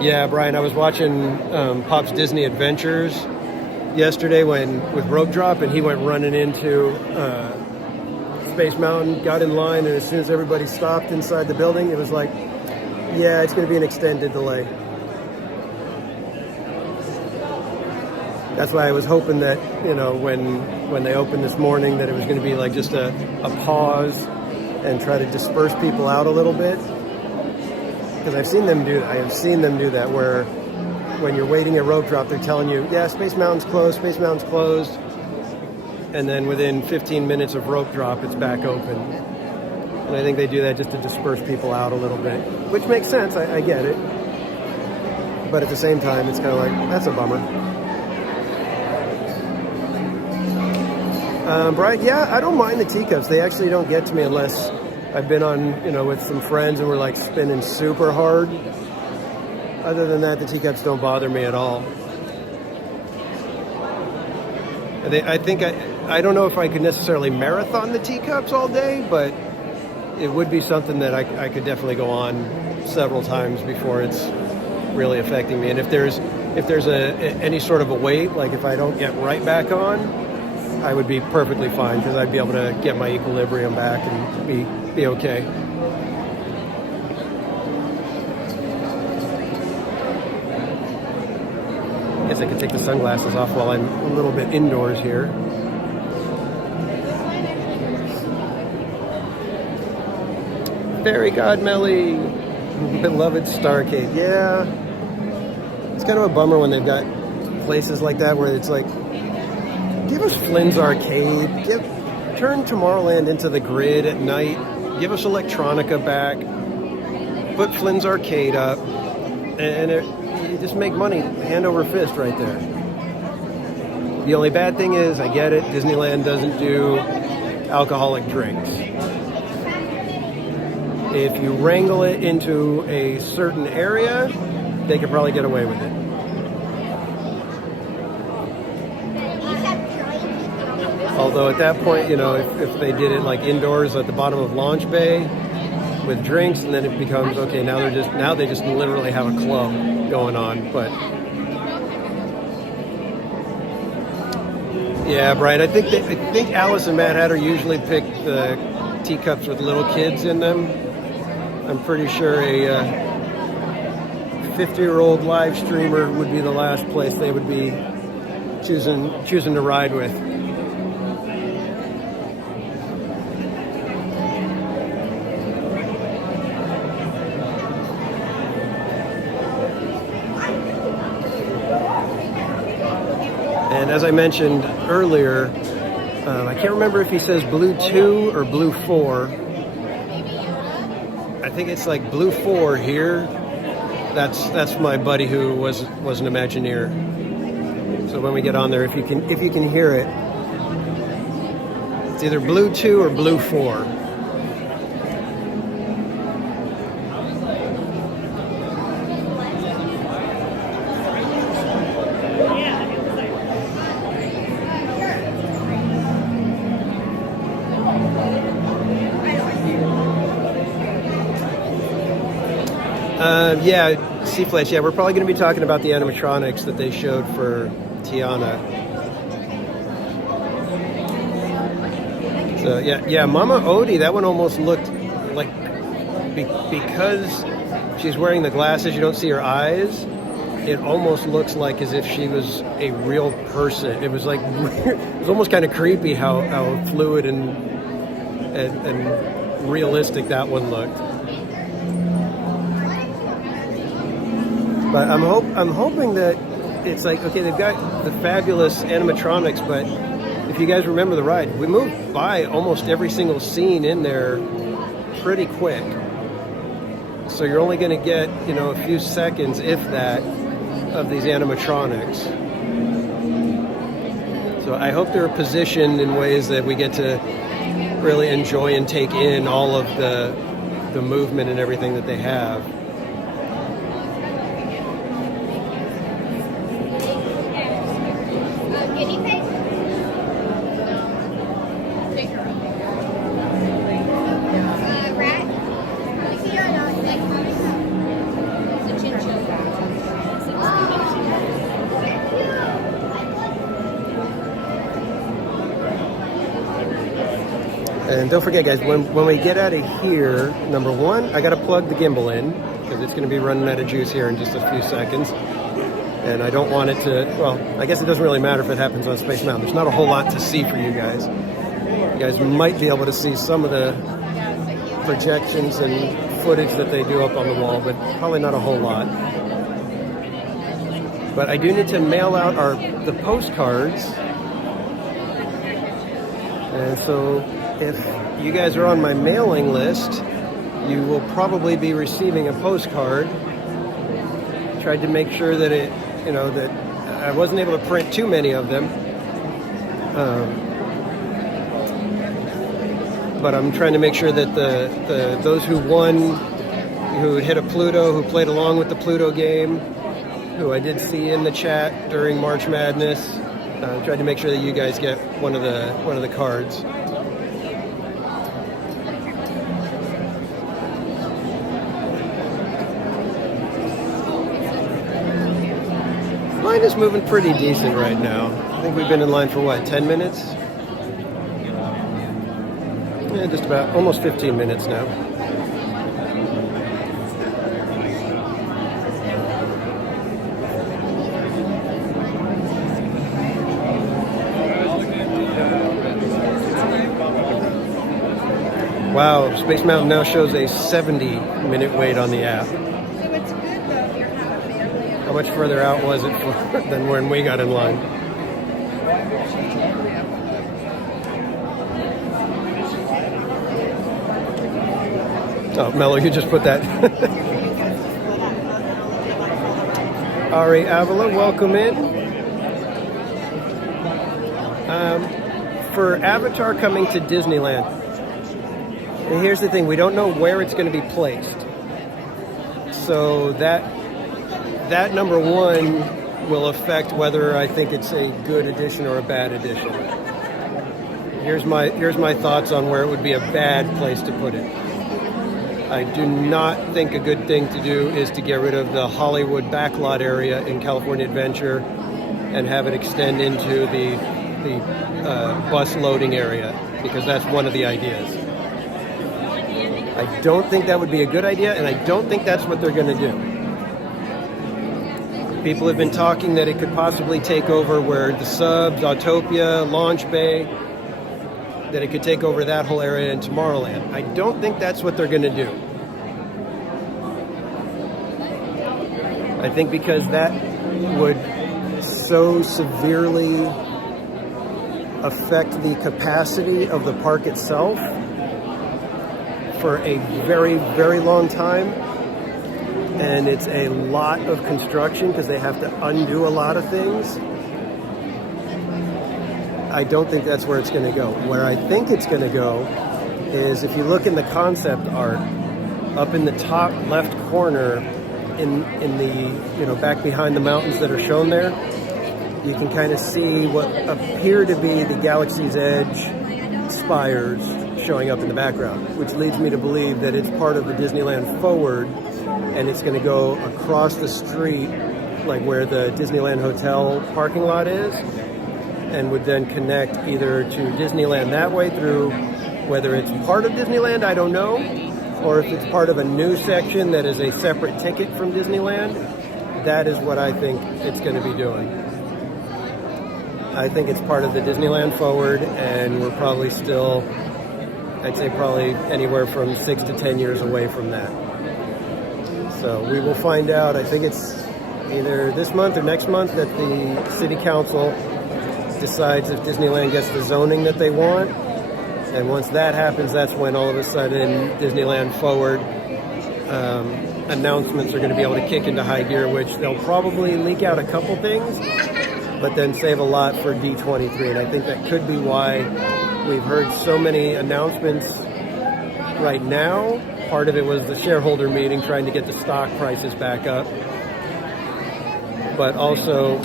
Yeah, Brian, I was watching Pop's Disney Adventures yesterday with Rope Drop, and he went running into Space Mountain, got in line, and as soon as everybody stopped inside the building, it was like, yeah, it's going to be an extended delay. That's why I was hoping that, you know, when they opened this morning, that it was going to be like just a pause and try to disperse people out a little bit. Because I've seen them do that. I have seen them do that where when you're waiting at rope drop, they're telling you, yeah, Space Mountain's closed, Space Mountain's closed. And then within 15 minutes of rope drop, it's back open. And I think they do that just to disperse people out a little bit, which makes sense. I get it. But at the same time, it's kind of like, that's a bummer. Brian, yeah, I don't mind the teacups. They actually don't get to me unless I've been on, you know, with some friends and we're like spinning super hard. Other than that, the teacups don't bother me at all. I think I don't know if I could necessarily marathon the teacups all day, but it would be something that I could definitely go on several times before it's really affecting me. And if there's any sort of a wait, like if I don't get right back on, I would be perfectly fine because I'd be able to get my equilibrium back and be okay. I guess I could take the sunglasses off while I'm a little bit indoors here. Fairy God Melly, beloved Starcade. Yeah, it's kind of a bummer when they've got places like that where it's like, give us Flynn's Arcade, turn Tomorrowland into the grid at night, give us Electronica back, put Flynn's Arcade up, and you just make money hand over fist right there. The only bad thing is, I get it, Disneyland doesn't do alcoholic drinks. If you wrangle it into a certain area, they could probably get away with it. Although at that point, you know, if they did it like indoors at the bottom of Launch Bay with drinks, and then it becomes, okay, now they just literally have a club going on. But yeah, Brian, I think Alice and Mad Hatter usually pick the teacups with little kids in them. I'm pretty sure a 50-year-old live streamer would be the last place they would be choosing to ride with. And as I mentioned earlier, I can't remember if he says Blue 2 or Blue 4. I think it's like Blue 4 here. That's my buddy who was an Imagineer. So when we get on there, if you can hear it, it's either Blue 2 or Blue 4. Yeah, C-Fletch, yeah, we're probably going to be talking about the animatronics that they showed for Tiana. So, yeah, Mama Odie, that one almost looked like, because she's wearing the glasses, you don't see her eyes, it almost looks like as if she was a real person. It was like, it was almost kind of creepy how fluid and realistic that one looked. But I'm hoping that it's like, okay, they've got the fabulous animatronics, but if you guys remember the ride, we moved by almost every single scene in there pretty quick. So you're only going to get, you know, a few seconds, if that, of these animatronics. So I hope they're positioned in ways that we get to really enjoy and take in all of the movement and everything that they have. And don't forget, guys, when we get out of here, number one, I got to plug the gimbal in because it's going to be running out of juice here in just a few seconds. And I don't want it to, well, I guess it doesn't really matter if it happens on Space Mountain. There's not a whole lot to see for you guys. You guys might be able to see some of the projections and footage that they do up on the wall, but probably not a whole lot. But I do need to mail out the postcards. And so if you guys are on my mailing list, you will probably be receiving a postcard. Tried to make sure that that I wasn't able to print too many of them. But I'm trying to make sure that those who won, who hit a Pluto, who played along with the Pluto game, who I did see in the chat during March Madness, tried to make sure that you guys get one of the cards. Line is moving pretty decent right now. I think we've been in line for what, 10 minutes? Yeah, just about almost 15 minutes now. Wow, Space Mountain now shows a 70-minute wait on the app. How much further out was it than when we got in line? Oh, Mello, you just put that. Ari Avila, welcome in. For Avatar coming to Disneyland, and here's the thing, we don't know where it's going to be placed. So that number one will affect whether I think it's a good addition or a bad addition. Here's my thoughts on where it would be a bad place to put it. I do not think a good thing to do is to get rid of the Hollywood backlot area in California Adventure and have it extend into the bus loading area, because that's one of the ideas. I don't think that would be a good idea, and I don't think that's what they're going to do. People have been talking that it could possibly take over where the subs, Autopia, Launch Bay, that it could take over that whole area in Tomorrowland. I don't think that's what they're going to do. I think because that would so severely affect the capacity of the park itself for a very, very long time. And it's a lot of construction because they have to undo a lot of things. I don't think that's where it's going to go. Where I think it's going to go is, if you look in the concept art, up in the top left corner, in the back behind the mountains that are shown there, you can kind of see what appear to be the Galaxy's Edge spires showing up in the background, which leads me to believe that it's part of the Disneyland Forward, and it's going to go across the street, like where the Disneyland Hotel parking lot is, and would then connect either to Disneyland that way through, whether it's part of Disneyland, I don't know, or if it's part of a new section that is a separate ticket from Disneyland. That is what I think it's going to be doing. I think it's part of the Disneyland Forward, and we're probably still, I'd say probably anywhere from 6 to 10 years away from that. So we will find out. I think it's either this month or next month that the City Council decides if Disneyland gets the zoning that they want. And once that happens, that's when all of a sudden Disneyland Forward announcements are going to be able to kick into high gear, which they'll probably leak out a couple things, but then save a lot for D23. And I think that could be why we've heard so many announcements right now. Part of it was the shareholder meeting trying to get the stock prices back up, but also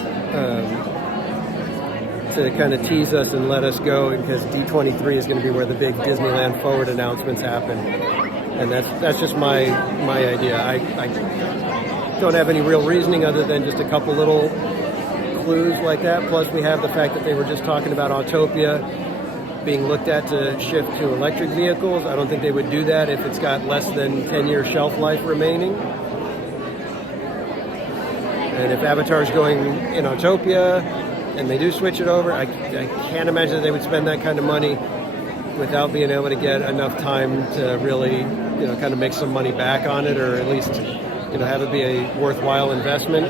to kind of tease us and let us go, because D23 is going to be where the big Disneyland Forward announcements happen. And that's just my idea. I don't have any real reasoning other than just a couple little clues like that. Plus we have the fact that they were just talking about Autopia being looked at to shift to electric vehicles. I don't think they would do that if it's got less than 10-year shelf life remaining. And if Avatar's going in Autopia and they do switch it over, I can't imagine that they would spend that kind of money without being able to get enough time to really, kind of make some money back on it, or at least, have it be a worthwhile investment.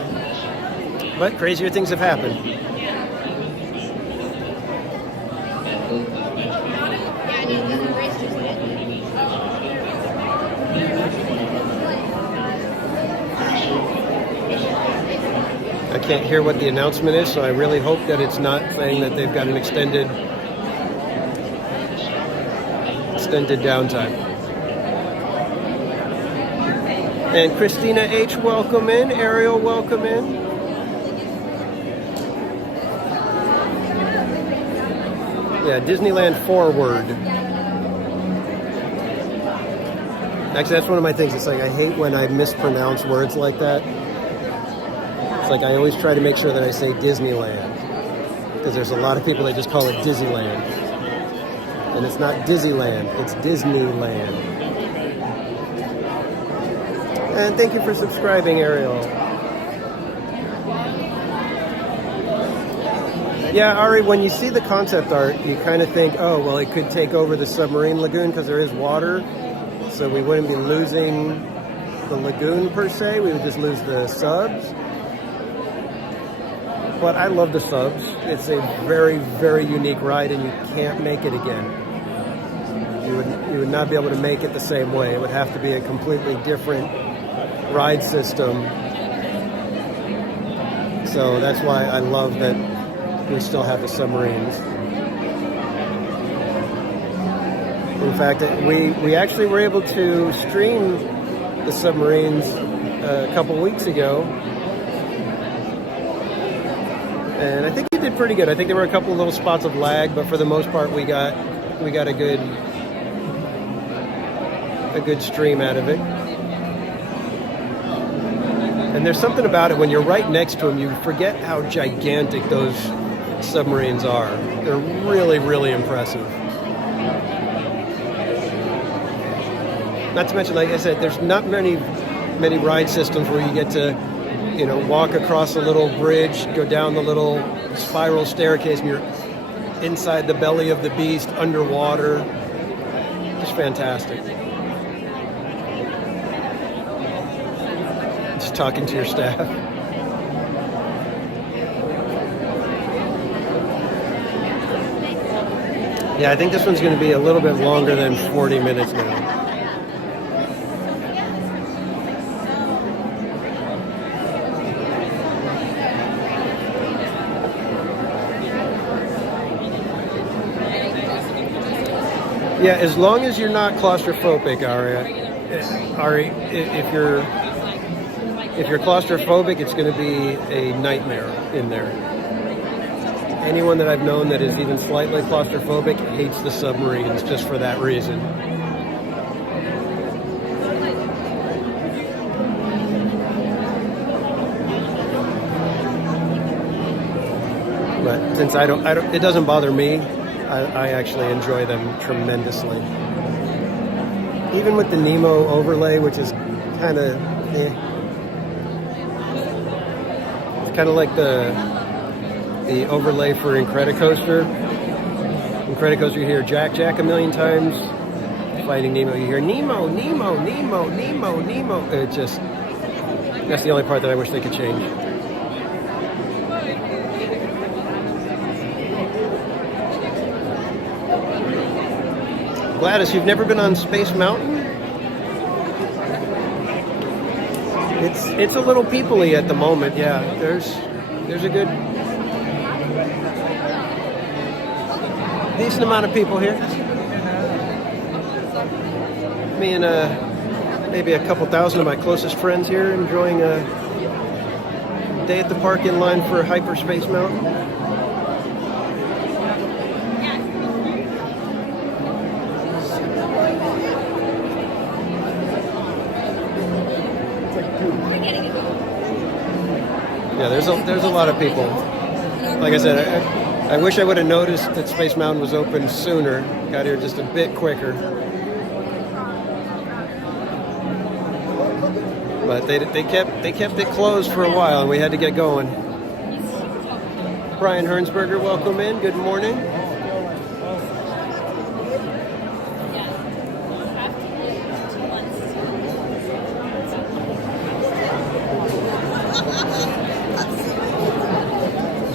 But crazier things have happened. I can't hear what the announcement is, so I really hope that it's not saying that they've got an extended downtime. And Christina H, welcome in. Ariel, welcome in. Yeah, Disneyland forward. Actually, that's one of my things. It's like I hate when I mispronounce words like that. It's like I always try to make sure that I say Disneyland, because there's a lot of people that just call it Disneyland. And it's not Disneyland, it's Disneyland. And thank you for subscribing, Ariel. Yeah, Ari, when you see the concept art, you kind of think, oh, well, it could take over the submarine lagoon because there is water. So we wouldn't be losing the lagoon per se, we would just lose the subs. But I love the subs. It's a very, very unique ride, and you can't make it again. You would not be able to make it the same way. It would have to be a completely different ride system. So that's why I love that we still have the submarines. In fact, we actually were able to stream the submarines a couple weeks ago. And I think he did pretty good. I think there were a couple of little spots of lag, but for the most part, we got a good stream out of it. And there's something about it when you're right next to them, you forget how gigantic those submarines are. They're really, really impressive. Not to mention, like I said, there's not many ride systems where you get to walk across a little bridge, go down the little spiral staircase, and you're inside the belly of the beast, underwater. Just fantastic. Just talking to your staff. Yeah, I think this one's going to be a little bit longer than 40 minutes now. Yeah, as long as you're not claustrophobic, Ari, if you're claustrophobic, it's going to be a nightmare in there. Anyone that I've known that is even slightly claustrophobic hates the submarines just for that reason. But since I don't, it doesn't bother me. I actually enjoy them tremendously. Even with the Nemo overlay, which is kind of, it's kind of like the overlay for Incredicoaster. Incredicoaster, you hear Jack a million times. Finding Nemo, you hear Nemo. It just, that's the only part that I wish they could change. Gladys, you've never been on Space Mountain? It's a little people-y at the moment, yeah. There's a good decent amount of people here. Me and maybe a couple thousand of my closest friends here enjoying a day at the park in line for Hyperspace Mountain. Yeah, there's a lot of people. Like I said, I wish I would have noticed that Space Mountain was open sooner. Got here just a bit quicker. But they kept it closed for a while, and we had to get going. Brian Hernsberger, welcome in. Good morning.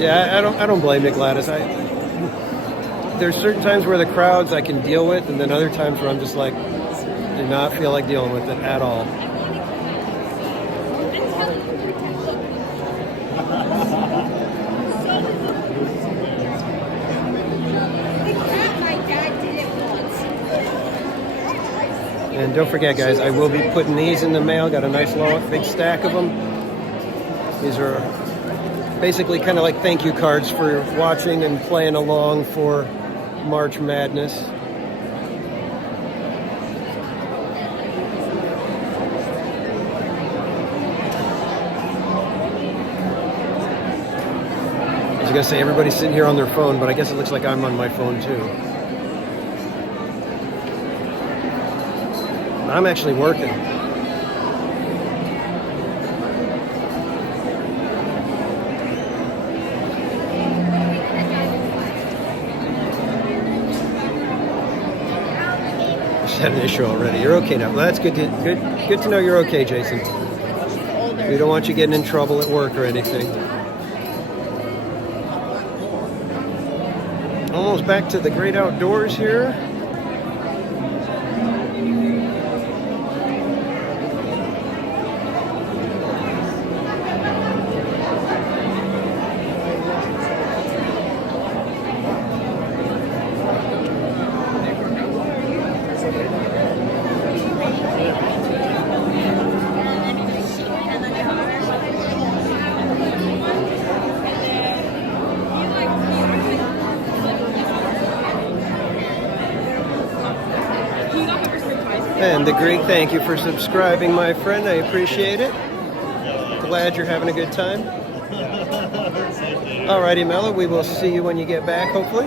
Yeah, I don't blame you, Gladys. There's certain times where the crowds I can deal with, and then other times where I'm just like, do not feel like dealing with it at all. And don't forget, guys, I will be putting these in the mail. Got a nice long, big stack of them. These are basically kind of like thank you cards for watching and playing along for March Madness. I was gonna say everybody's sitting here on their phone, but I guess it looks like I'm on my phone too. I'm actually working. Just had an issue already. You're okay now. Well, that's good to know you're okay, Jason. We don't want you getting in trouble at work or anything. Almost back to the great outdoors here. And the Greek, thank you for subscribing, my friend. I appreciate it. Glad you're having a good time. Alrighty, Mello, we will see you when you get back, hopefully.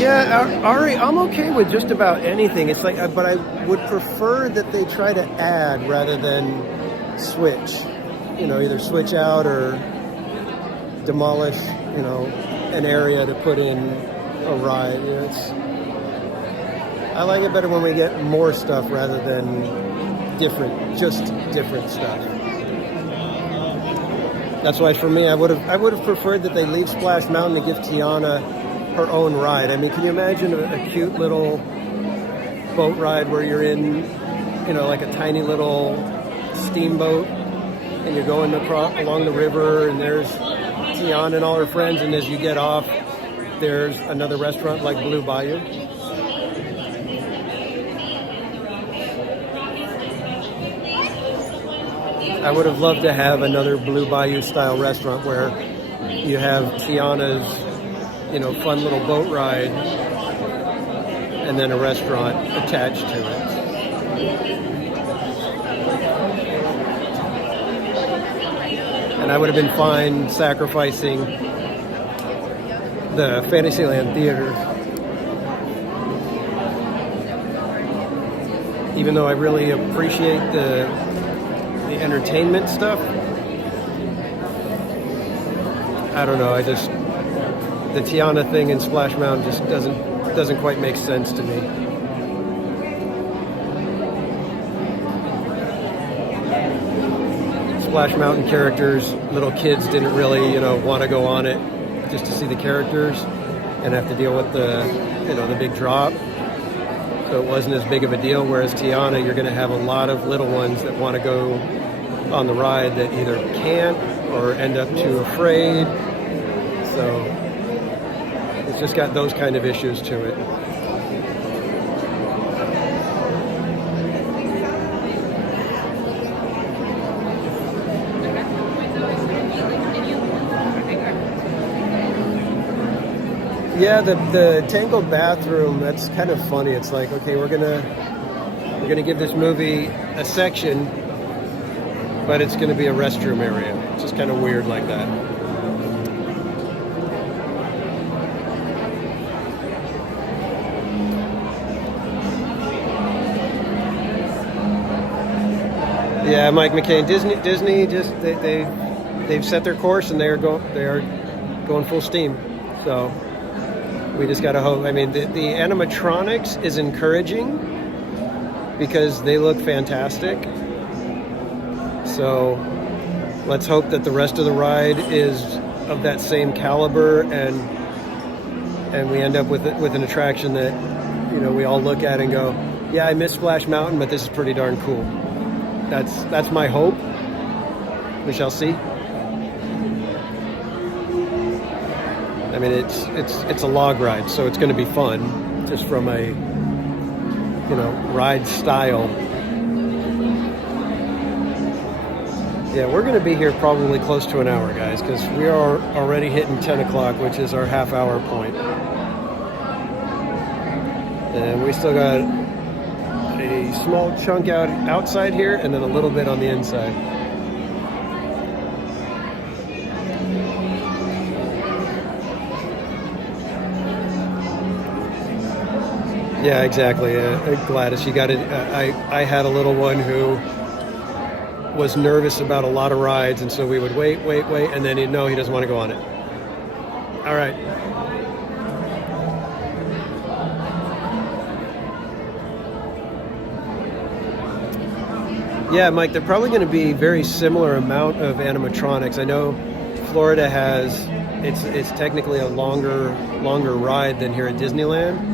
Yeah, Ari, I'm okay with just about anything. It's like, but I would prefer that they try to add rather than switch. You know, either switch out or demolish, you know, an area to put in a ride. You know, I like it better when we get more stuff rather than just different stuff. That's why for me, I would have preferred that they leave Splash Mountain to give Tiana her own ride. I mean, can you imagine a cute little boat ride where you're in, you know, like a tiny little steamboat, and you're going across along the river, and there's Tiana and all her friends, and as you get off, there's another restaurant like Blue Bayou. I would have loved to have another Blue Bayou style restaurant where you have Tiana's, you know, fun little boat ride and then a restaurant attached to it. And I would have been fine sacrificing the Fantasyland Theater. Even though I really appreciate the entertainment stuff, I don't know, the Tiana thing in Splash Mountain just doesn't quite make sense to me. Splash Mountain characters, little kids didn't really, you know, want to go on it just to see the characters and have to deal with the, you know, the big drop. So it wasn't as big of a deal. Whereas Tiana, you're going to have a lot of little ones that want to go on the ride that either can't or end up too afraid. So it's just got those kind of issues to it. Yeah, the Tangled bathroom, that's kind of funny. It's like, okay, we're gonna give this movie a section, but it's gonna be a restroom area. It's just kind of weird like that. Yeah, Mike McCain. Disney just they've set their course and they are going full steam. So we just gotta hope. I mean, the animatronics is encouraging because they look fantastic. So let's hope that the rest of the ride is of that same caliber, and we end up with an attraction that, you know, we all look at and go, yeah, I miss Splash Mountain, but this is pretty darn cool. That's my hope. We shall see. I mean, it's a log ride, so it's going to be fun, just from a, you know, ride style. Yeah, we're going to be here probably close to an hour, guys, because we are already hitting 10 o'clock, which is our half-hour point. And we still got a small chunk outside here, and then a little bit on the inside. Yeah, exactly. Gladys, you got it. I had a little one who was nervous about a lot of rides, and so we would wait, and then he'd know he doesn't want to go on it. All right. Yeah, Mike, they're probably going to be very similar amount of animatronics. I know Florida has, it's technically a longer ride than here at Disneyland.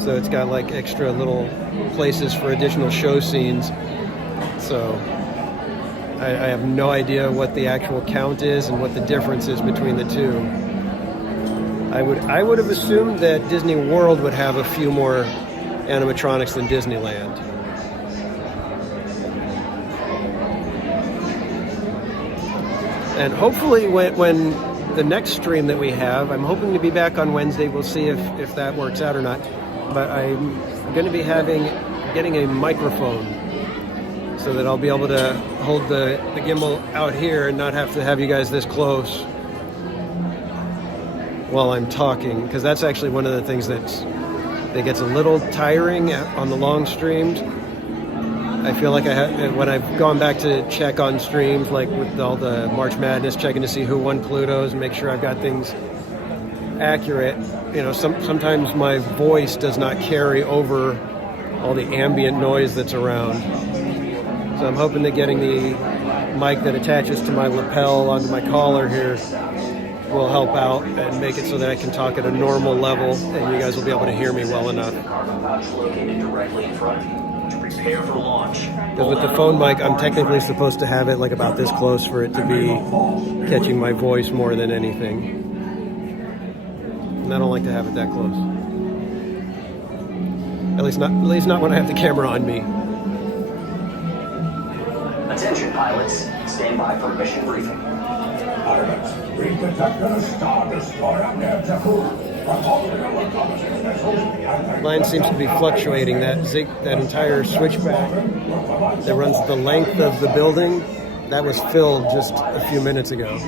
So it's got like extra little places for additional show scenes. So I have no idea what the actual count is and what the difference is between the two. I would have assumed that Disney World would have a few more animatronics than Disneyland. And hopefully when the next stream that we have, I'm hoping to be back on Wednesday. We'll see if that works out or not. But I'm going to be getting a microphone so that I'll be able to hold the gimbal out here and not have to have you guys this close while I'm talking, because that's actually one of the things that gets a little tiring on the long streams. I feel like when I've gone back to check on streams, like with all the March Madness, checking to see who won Pluto's and make sure I've got things accurate. You know, sometimes my voice does not carry over all the ambient noise that's around. So I'm hoping that getting the mic that attaches to my lapel onto my collar here will help out and make it so that I can talk at a normal level and you guys will be able to hear me well enough. Located directly in front of you. Prepare for launch. Because with the phone mic, I'm technically supposed to have it like about this close for it to be catching my voice more than anything. And I don't like to have it that close. At least not when I have the camera on me. Attention pilots, stand by for mission briefing. Pilots, we detected a Star Destroyer near Jakku. Line seems to be fluctuating. That entire switchback that runs the length of the building, that was filled just a few minutes ago.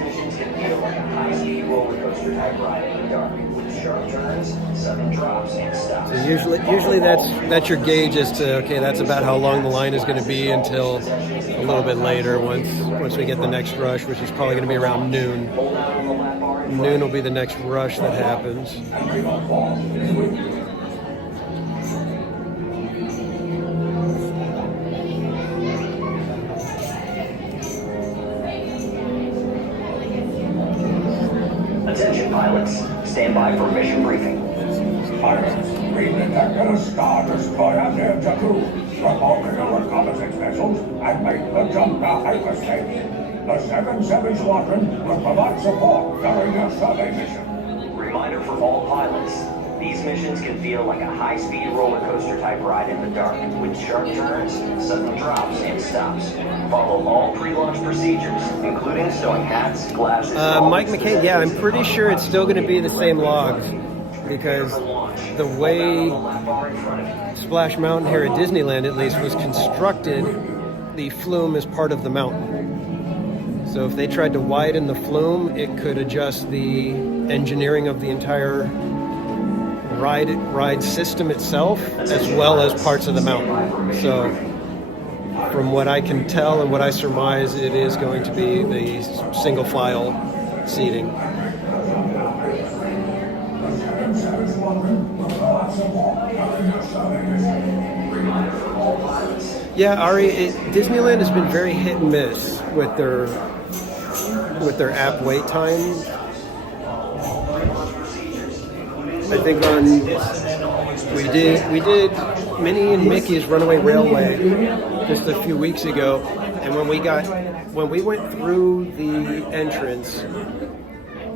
So usually that's your gauge as to, okay, that's about how long the line is going to be until a little bit later once we get the next rush, which is probably going to be around noon. Noon will be the next rush that happens. Attention pilots, stand by for mission briefing. Pilots, we detected a Star Destroyer near Jakku. Reported to reconnaissance vessels and make the jump to hyperspace. The 7-7 Squadron will provide support during your survey mission. Reminder for all pilots. These missions can feel like a high-speed roller coaster type ride in the dark with sharp turns, sudden drops, and stops. Follow all pre-launch procedures, including stowing hats, glasses... Mike McCain, yeah, I'm pretty sure it's still going to be the same logs because the way Splash Mountain here at Disneyland, at least, was constructed, the flume is part of the mountain. So if they tried to widen the flume, it could adjust the engineering of the entire ride system itself, as well as parts of the mountain. So from what I can tell and what I surmise, it is going to be the single file seating. Yeah, Ari, Disneyland has been very hit and miss with their app wait time. I think we did Minnie and Mickey's Runaway Railway just a few weeks ago, and when we went through the entrance,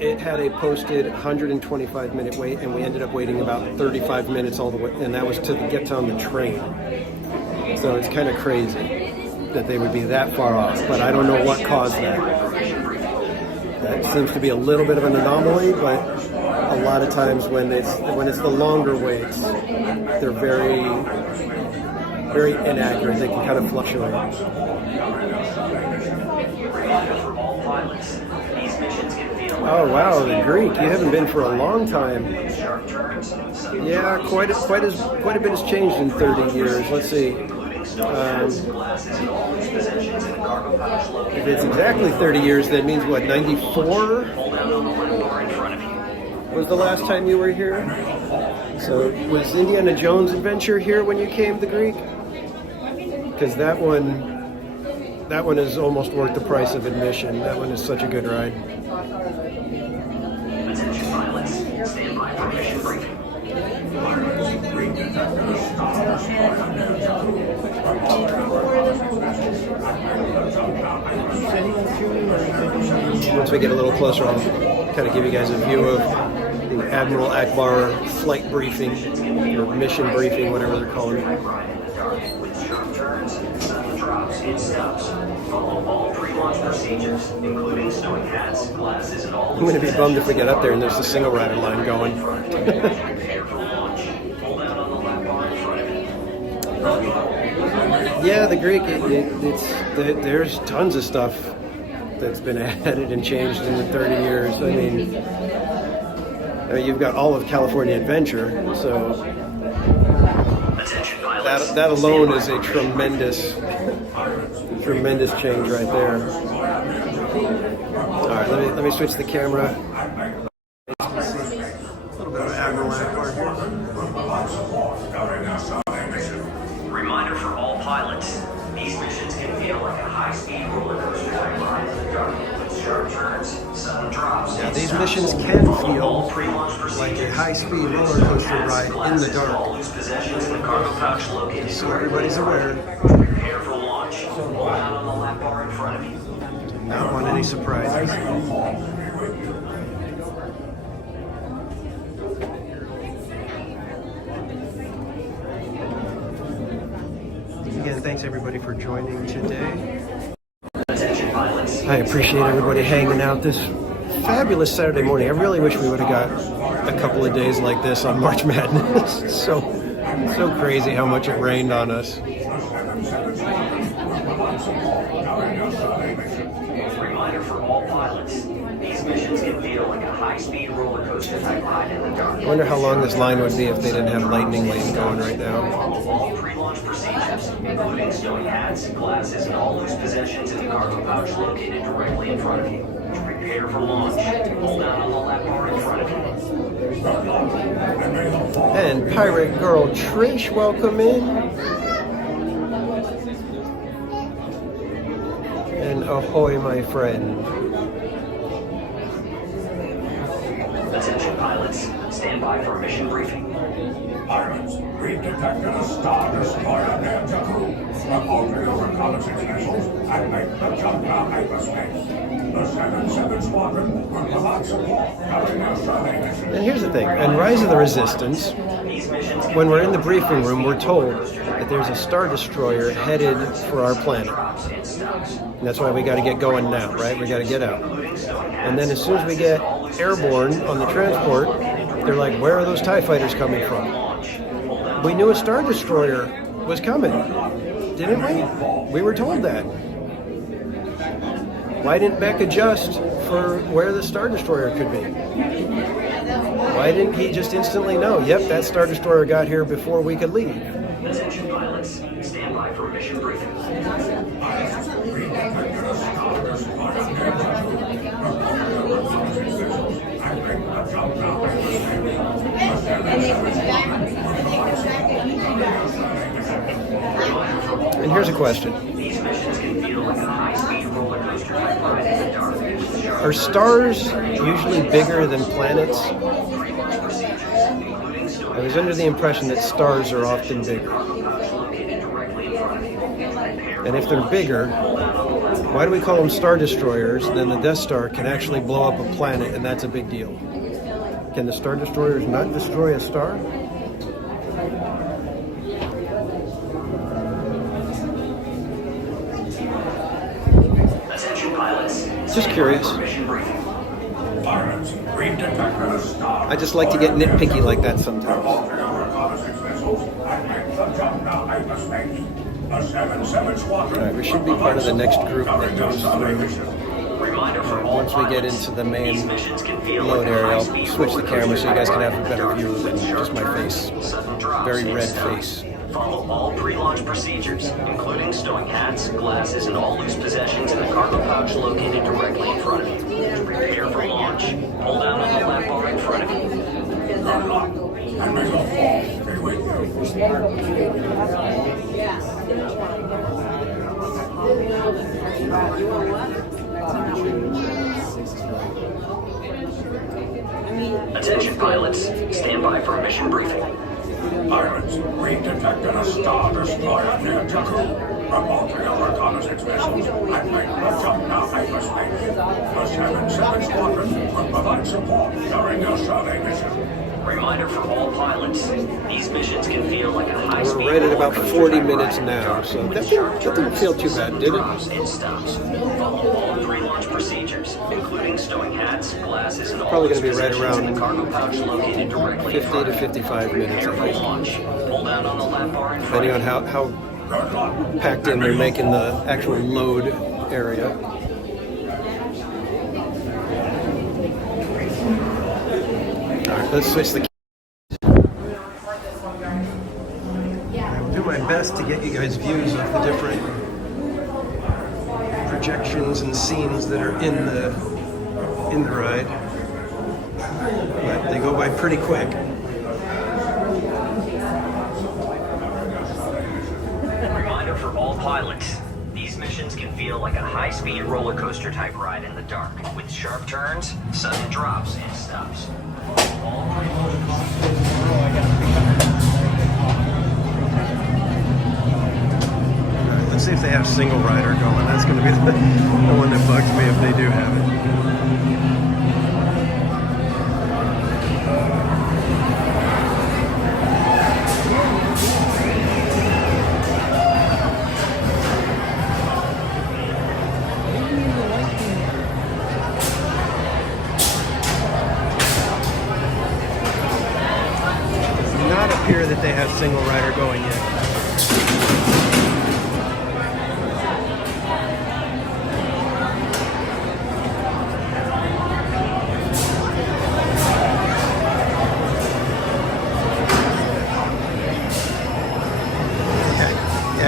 it had a posted 125-minute wait, and we ended up waiting about 35 minutes all the way, and that was to get on the train. So it's kind of crazy that they would be that far off, but I don't know what caused that. That seems to be a little bit of an anomaly, but a lot of times when it's the longer waits, they're very, very inaccurate. They can kind of fluctuate. Oh wow, the Greek! You haven't been for a long time. Yeah, quite a bit has changed in 30 years. Let's see. If it's exactly 30 years, that means what? 94 was the last time you were here. So was Indiana Jones Adventure here when you came to Greek? Because that one is almost worth the price of admission. That one is such a good ride. Attention pilots, stand by for mission briefing. Once we get a little closer, I'll kind of give you guys a view of the Admiral Akbar flight briefing, or mission briefing, whatever they're calling it. With sharp turns, sudden drops, and stops. Follow all pre-launch procedures, including stowing hats, glasses, and all. I'm going to be bummed if we get up there and there's a single rider line going. Prepare for launch. Hold down on the lap bar in front of you. Yeah, the Greek, there's tons of stuff that's been added and changed in the 30 years. I mean, you've got all of California Adventure, so that alone is a tremendous change right there. All right, let me switch the camera. A little bit of Admiral Akbar here. Reminder for all pilots, these missions can feel like a high-speed roller coaster type ride in the dark with sharp turns, sudden drops. Yeah, these missions can feel like a high-speed roller coaster ride in the dark. All loose possessions in the cargo pouch located. So everybody's aware. Prepare for launch. Hold down on the lap bar in front of you. Not want any surprises. Again, thanks everybody for joining today. I appreciate everybody hanging out this fabulous Saturday morning. I really wish we would have got a couple of days like this on March Madness. It's so crazy how much it rained on us. Reminder for all pilots, these missions can feel like a high-speed roller coaster type ride in the dark. I wonder how long this line would be if they didn't have lightning lanes going right now. Follow all pre-launch procedures, including stowing hats, glasses, and all loose possessions in the cargo pouch located directly in front of you. Prepare for launch. Hold down on the lap bar in front of you. And Pirate Girl Trish, welcome in. And ahoy, my friend. Attention pilots, stand by for mission briefing. Pirates, we've detected a Star Destroyer named Jakku. Report to your reconnaissance vessels and make the jump down hyperspace. The 7-7 Squadron will provide support during their survey mission. And here's the thing, in Rise of the Resistance, when we're in the briefing room, we're told that there's a Star Destroyer headed for our planet. And that's why we got to get going now, right? We got to get out. And then as soon as we get airborne on the transport, they're like, where are those TIE fighters coming from? We knew a Star Destroyer was coming, didn't we? We were told that. Why didn't Beck adjust for where the Star Destroyer could be? Why didn't he just instantly know, yep, that Star Destroyer got here before we could leave? Attention pilots, stand by for mission briefing. And here's a question. These missions can feel like a high-speed roller coaster type ride in the dark. Are stars usually bigger than planets? I was under the impression that stars are often bigger. And if they're bigger, why do we call them star destroyers? Then the Death Star can actually blow up a planet, and that's a big deal. Can the star destroyers not destroy a star? Attention pilots. Just curious. I just like to get nitpicky like that sometimes. Alright, we should be part of the next group that goes through. Once we get into the main load area, I'll switch the camera so you guys can have a better view than just my face. Very red face. Follow all pre-launch procedures, including stowing hats, glasses, and all loose possessions in the cargo pouch located directly in front of you. Prepare for launch. Hold down on the lap bar in front of you. Attention pilots, stand by for mission briefing. Pilots, we detected a star destroyer near Jakku. Reporting our reconnaissance vessels and make the jump now hyperspace. The 7-7 Squadron will provide support during your survey mission. Reminder for all pilots, these missions can feel like a high-speed We're right at about 40 minutes now, so that didn't feel too bad, did it? and stops. Follow all pre-launch procedures, including stowing hats, glasses, and all Probably going to be loose right possessions in around the cargo pouch located directly 50 to 55 minutes, I for think. launch. Hold down on the lap bar in front Depending of on how packed in they're making the actual load area. Alright, let's switch the I'll do my best to get you guys views of the different projections and scenes that are in the ride. But they go by pretty quick. Reminder for all pilots, these missions can feel like a high-speed roller coaster type ride in the dark, with sharp turns, sudden drops, and stops. Let's see if they have single rider going. That's going to be the one that bugs me if they do have it. It does not appear that they have single rider going yet.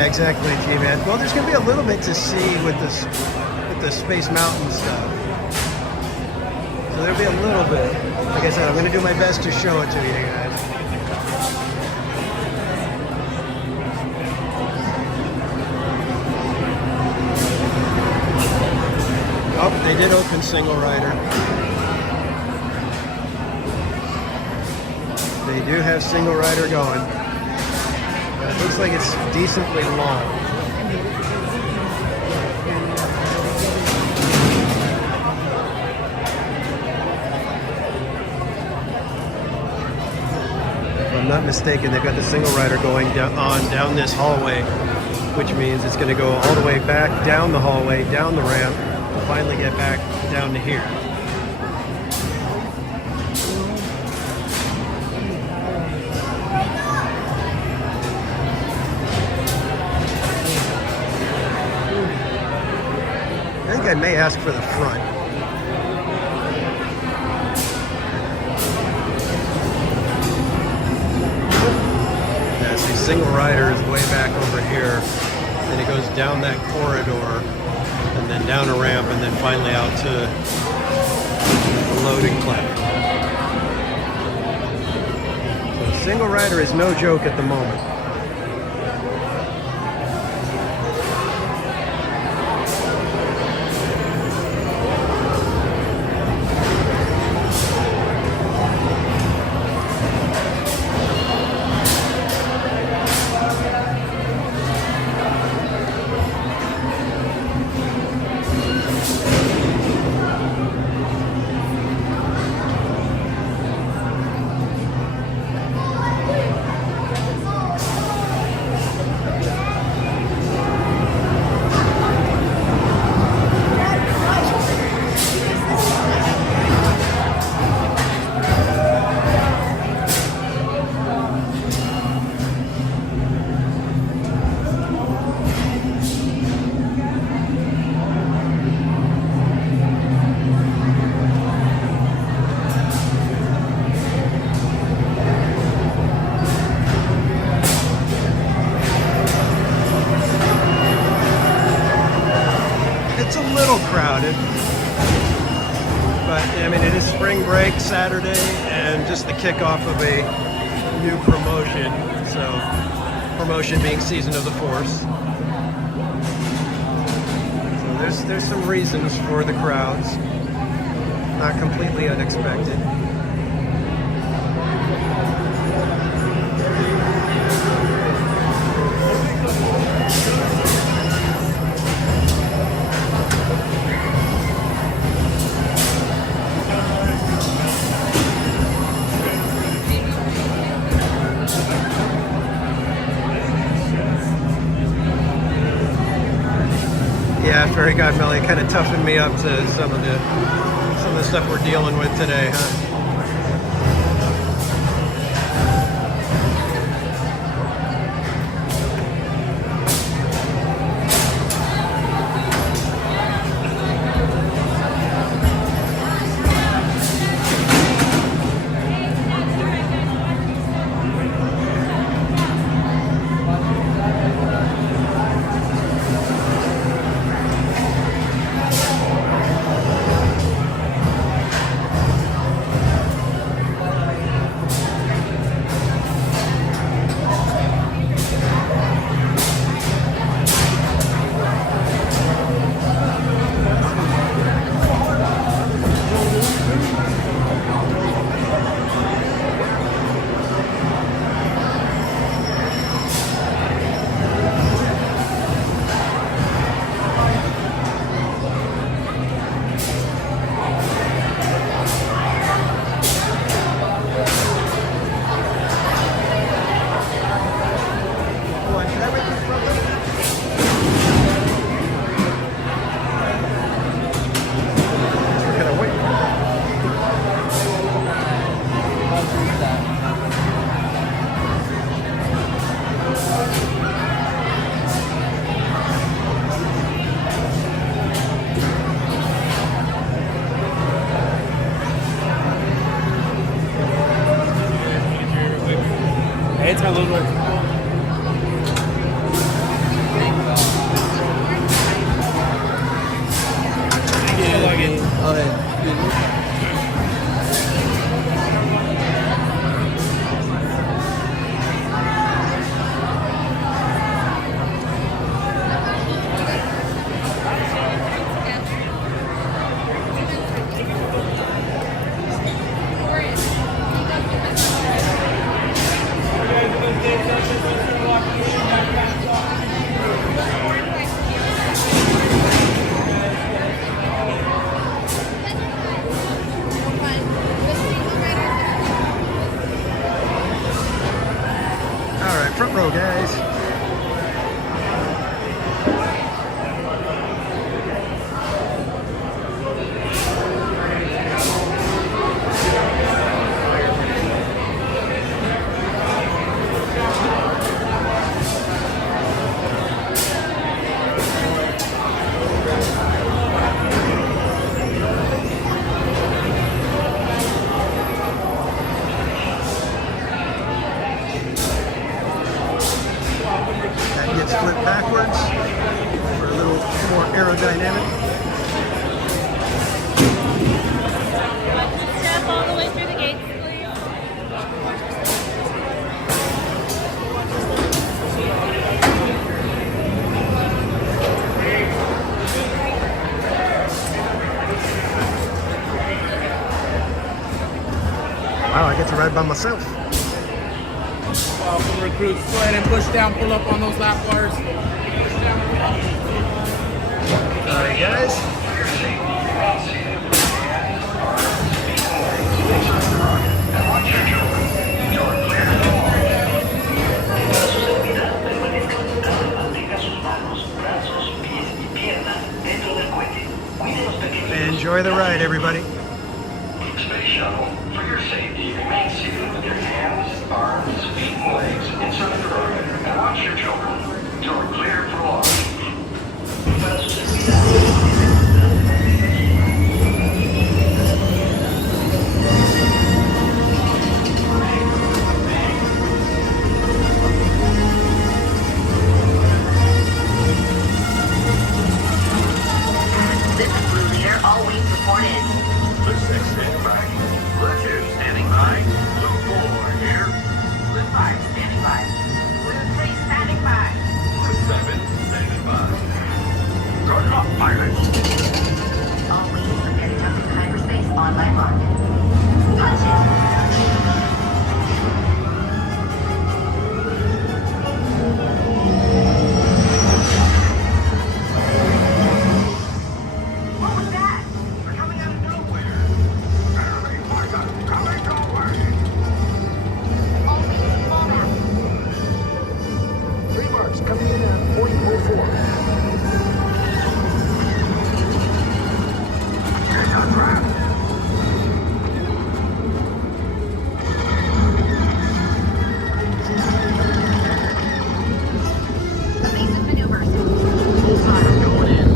Exactly, G-Man. Well, there's going to be a little bit to see with the Space Mountain stuff. So there'll be a little bit. Like I said, I'm going to do my best to show it to you guys. Oh, they did open single rider. They do have single rider going. It looks like it's decently long. If I'm not mistaken, they've got the single rider going down this hallway, which means it's going to go all the way back down the hallway, down the ramp, to finally get back down to here. I may ask for the front. Yeah, see single rider is way back over here. And it goes down that corridor and then down a ramp and then finally out to the loading platform. So single rider is no joke at the moment. Saturday and just the kickoff of a new promotion. So, promotion being Season of the Force. So there's some reasons for the crowds. Not completely unexpected. Yeah, Fairy God Melly kind of toughened me up to some of the stuff we're dealing with today, huh? It's got a little bit. Front row, guys. flip backwards for a little more aerodynamic. Step all the way through the gates, please. Wow, I get to ride by myself. Welcome, recruits. Go ahead and push down, pull up on those lap bars. All right, guys. Enjoy the ride, everybody. Space shuttle, for your safety, remain seated with your hands, arms, feet, and legs inside the room. And watch your children. You're cleared for launch. This is Blue Leader. All wings report in. The 6 standing by. Blue 2 standing by. Blue 4 here. Blue 5 standing by. Blue 3 standing by. Blue 7 standing by. Good luck, pilots. All wings prepare to jump into hyperspace on my mark. Punch it. What was that? They're coming out of nowhere. Enemy pilot coming your way. All wings fall out. 3 marks coming in at 4004. Take a grab. Evasive maneuvers. Full throttle going in.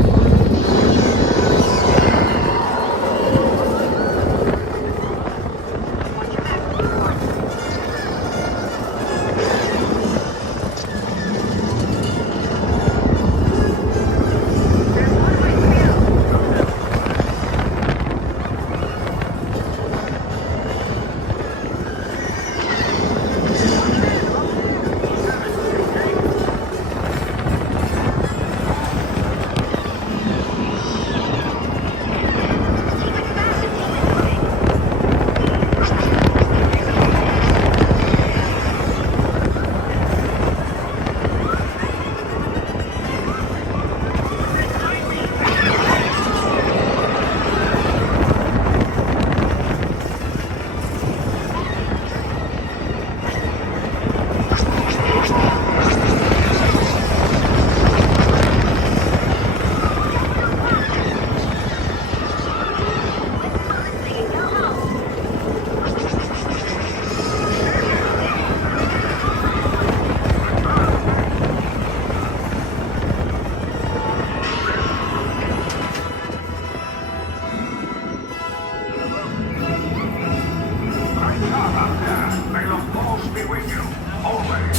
May the force be with you, always.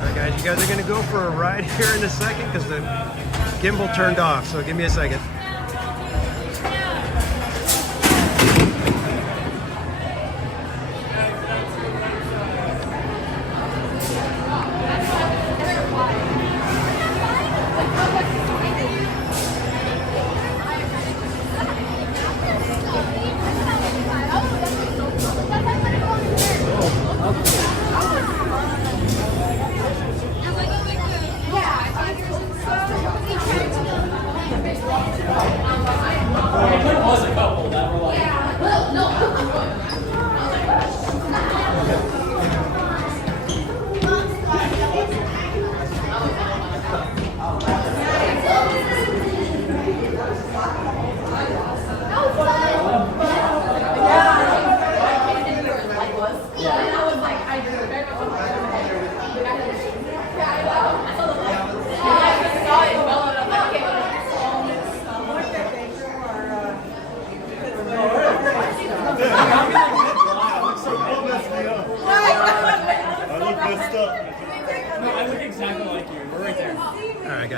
Alright guys, you guys are gonna go for a ride here in a second because the gimbal turned off, so give me a second.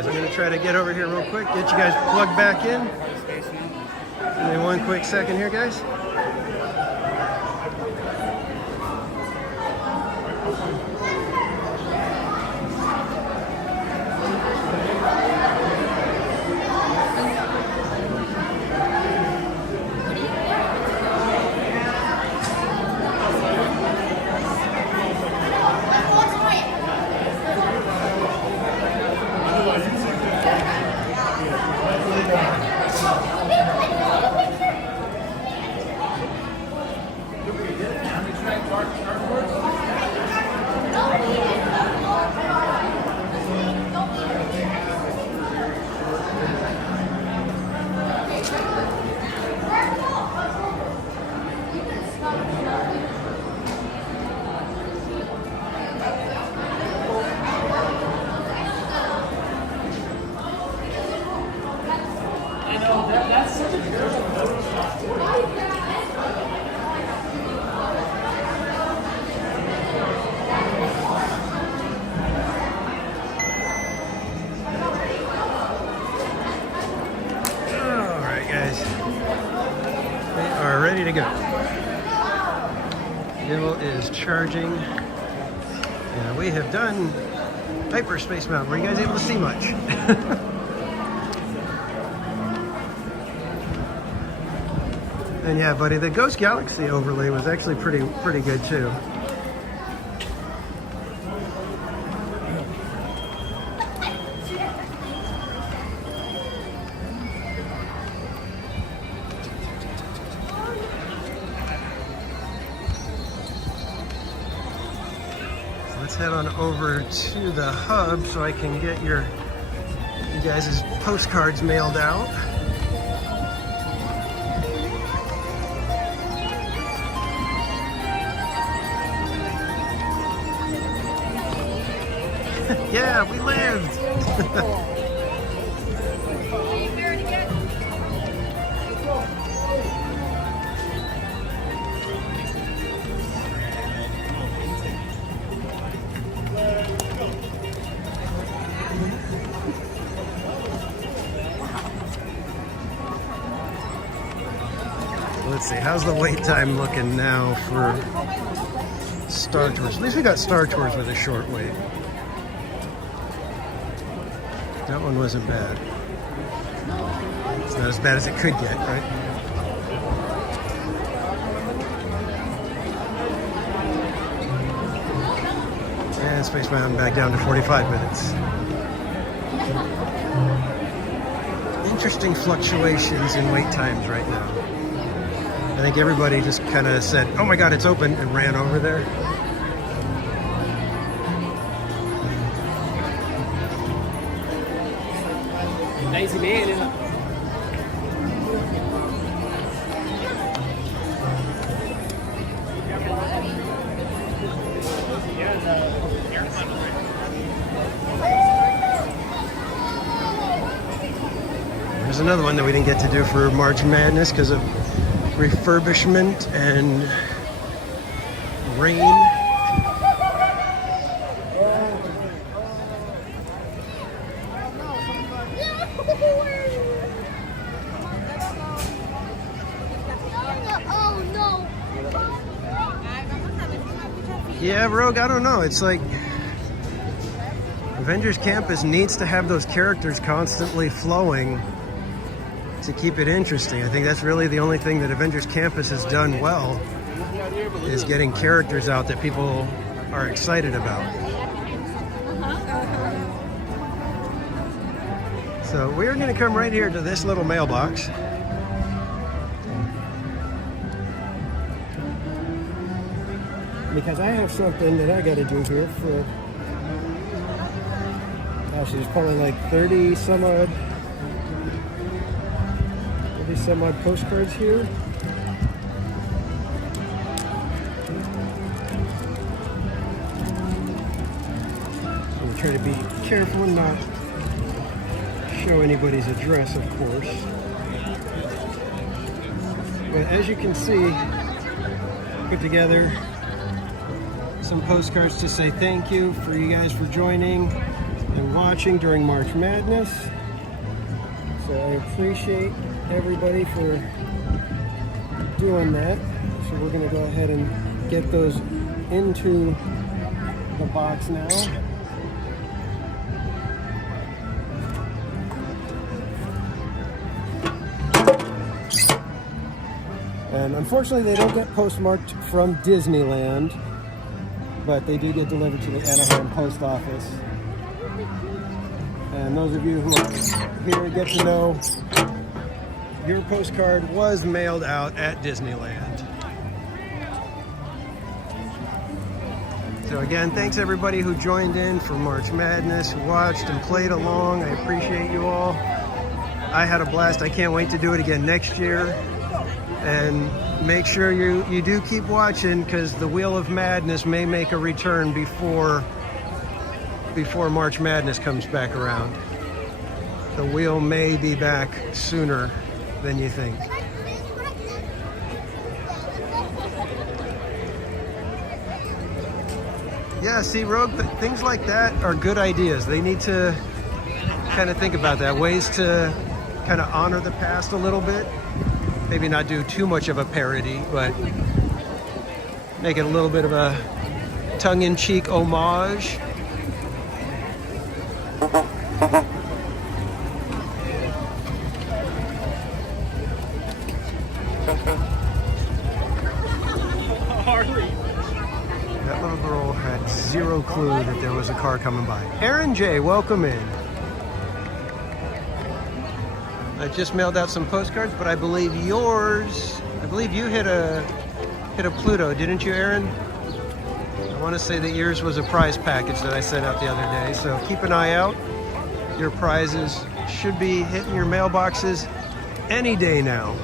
guys, I'm gonna try to get over here real quick, get you guys plugged back in. Give me one quick second here, guys. Ready to go. Gill is charging. And we have done Hyperspace Mountain. Were you guys able to see much? And yeah, buddy, the Ghost Galaxy overlay was actually pretty good too. Let's head on over to the hub so I can get you guys' postcards mailed out. Yeah, we lived! Let's see, how's the wait time looking now for Star Tours? At least we got Star Tours with a short wait. That one wasn't bad. It's not as bad as it could get, right? And Space Mountain back down to 45 minutes. Interesting fluctuations in wait times right now. I think everybody just kind of said, oh my God, it's open, and ran over there. Lazy man, isn't it? There's another one that we didn't get to do for March Madness because of refurbishment and rain. Yeah, Rogue, I don't know. It's like Avengers Campus needs to have those characters constantly flowing to keep it interesting. I think that's really the only thing that Avengers Campus has done well, is getting characters out that people are excited about. So we're going to come right here to this little mailbox. Because I have something that I got to do here for, gosh, there's probably like 30 some odd postcards here. I'm going to try to be careful and not show anybody's address, of course. But as you can see, put together some postcards to say thank you for you guys for joining. and watching during March Madness. So I appreciate everybody for doing that. So we're going to go ahead and get those into the box now. And unfortunately, they don't get postmarked from Disneyland, but they do get delivered to the Anaheim post office. And those of you who are here get to know your postcard was mailed out at Disneyland. So again, thanks everybody who joined in for March Madness, who watched and played along. I appreciate you all. I had a blast. I can't wait to do it again next year. And make sure you do keep watching, because the Wheel of Madness may make a return before March Madness comes back around. The wheel may be back sooner than you think. Yeah, see, Rogue, things like that are good ideas. They need to kind of think about that. Ways to kind of honor the past a little bit. Maybe not do too much of a parody, but make it a little bit of a tongue-in-cheek homage. That little girl had zero clue that there was a car coming by. Aaron J., welcome in. I just mailed out some postcards, but I believe you hit a Pluto, didn't you, Aaron? I want to say that yours was a prize package that I sent out the other day, so keep an eye out. Your prizes should be hitting your mailboxes any day now.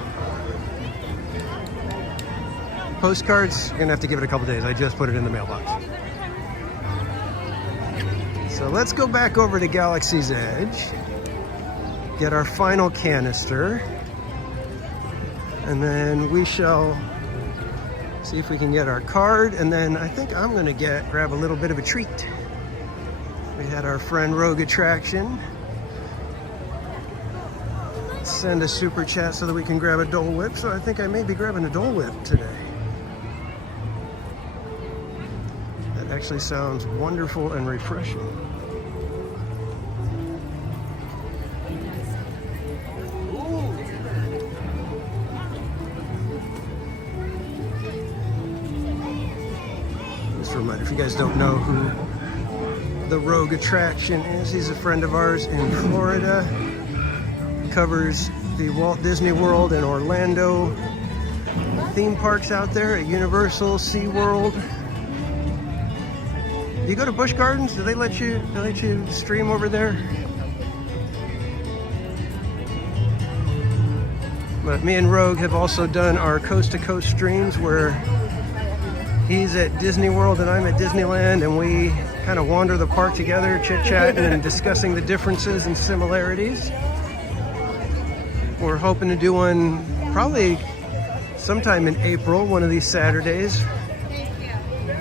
Postcards, you're gonna have to give it a couple days. I just put it in the mailbox. So let's go back over to Galaxy's Edge. Get our final canister, and then we shall see if we can get our card, and then I think I'm gonna grab a little bit of a treat. We had our friend Rogue Attraction send a super chat so that we can grab a Dole Whip, so I think I may be grabbing a Dole Whip today. That actually sounds wonderful and refreshing. Reminder, if you guys don't know who the Rogue Attraction is, he's a friend of ours in Florida. Covers the Walt Disney World and Orlando theme parks out there at Universal, SeaWorld. Do you go to Busch Gardens? Do they let you stream over there? But me and Rogue have also done our coast-to-coast streams where he's at Disney World and I'm at Disneyland, and we kind of wander the park together, chit-chatting and discussing the differences and similarities. We're hoping to do one probably sometime in April, one of these Saturdays.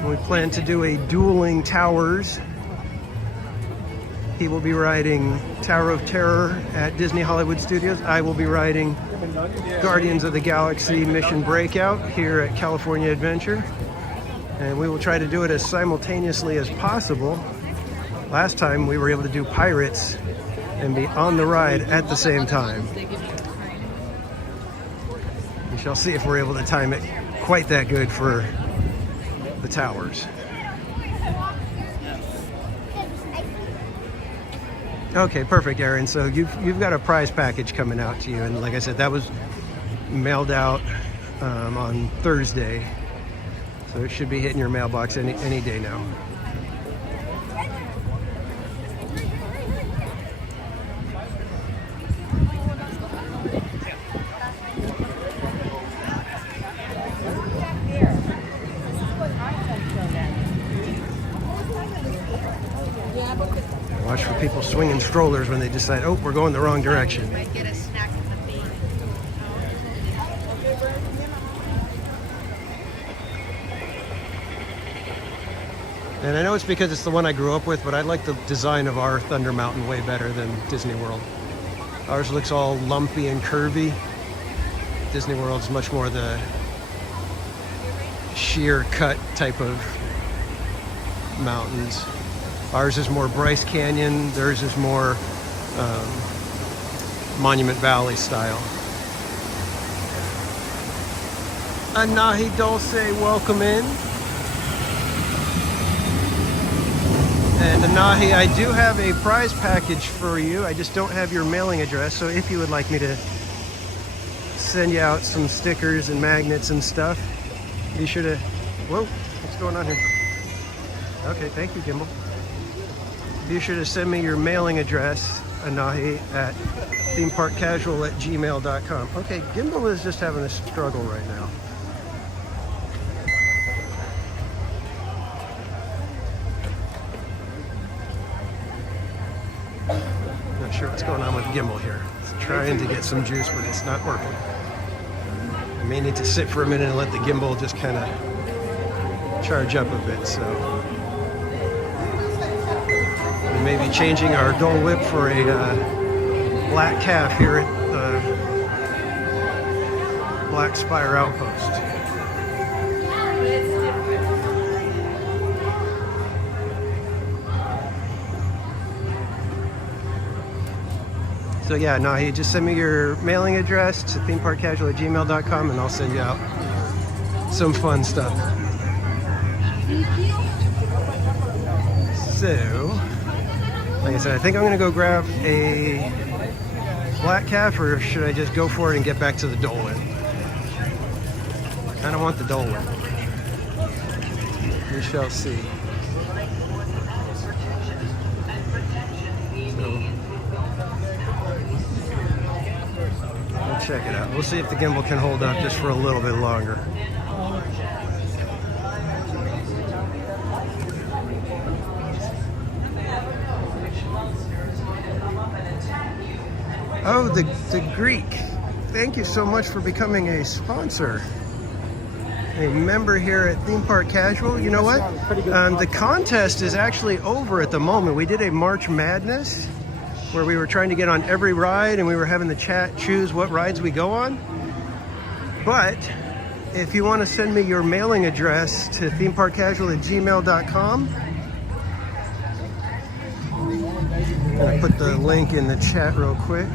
We plan to do a dueling towers. He will be riding Tower of Terror at Disney Hollywood Studios. I will be riding Guardians of the Galaxy Mission Breakout here at California Adventure. And we will try to do it as simultaneously as possible. Last time we were able to do Pirates and be on the ride at the same time. We shall see if we're able to time it quite that good for the towers. Okay, perfect, Aaron. So you've got a prize package coming out to you, and like I said, that was mailed out on Thursday. So it should be hitting your mailbox any day now. Watch for people swinging strollers when they decide, oh, we're going the wrong direction. And I know it's because it's the one I grew up with, but I like the design of our Thunder Mountain way better than Disney World. Ours looks all lumpy and curvy. Disney World's much more the sheer cut type of mountains. Ours is more Bryce Canyon, theirs is more Monument Valley style. Anahi Dulce, welcome in. And Anahi, I do have a prize package for you. I just don't have your mailing address, so if you would like me to send you out some stickers and magnets and stuff, be sure to... Whoa, what's going on here? Okay, thank you, Gimbal. Be sure to send me your mailing address, Anahi, at themeparkcasual@gmail.com. Okay, Gimbal is just having a struggle right now. Not sure what's going on with Gimbal here. It's trying to get some juice, but it's not working. I may need to sit for a minute and let the gimbal just kind of charge up a bit, so. We may be changing our Dole Whip for a black calf here at the Black Spire Outpost. So yeah, no, you just send me your mailing address to themeparkcasual@gmail.com and I'll send you out some fun stuff. So, like I said, I think I'm gonna go grab a black calf, or should I just go for it and get back to the Dole Whip? I kinda want the Dole Whip. We shall see. Check it out. We'll see if the gimbal can hold up just for a little bit longer. Oh, the Greek. Thank you so much for becoming a sponsor. A member here at Theme Park Casual. You know what? The contest is actually over at the moment. We did a March Madness where we were trying to get on every ride and we were having the chat choose what rides we go on. But if you want to send me your mailing address to themeparkcasual@gmail.com, I'll put the link in the chat real quick.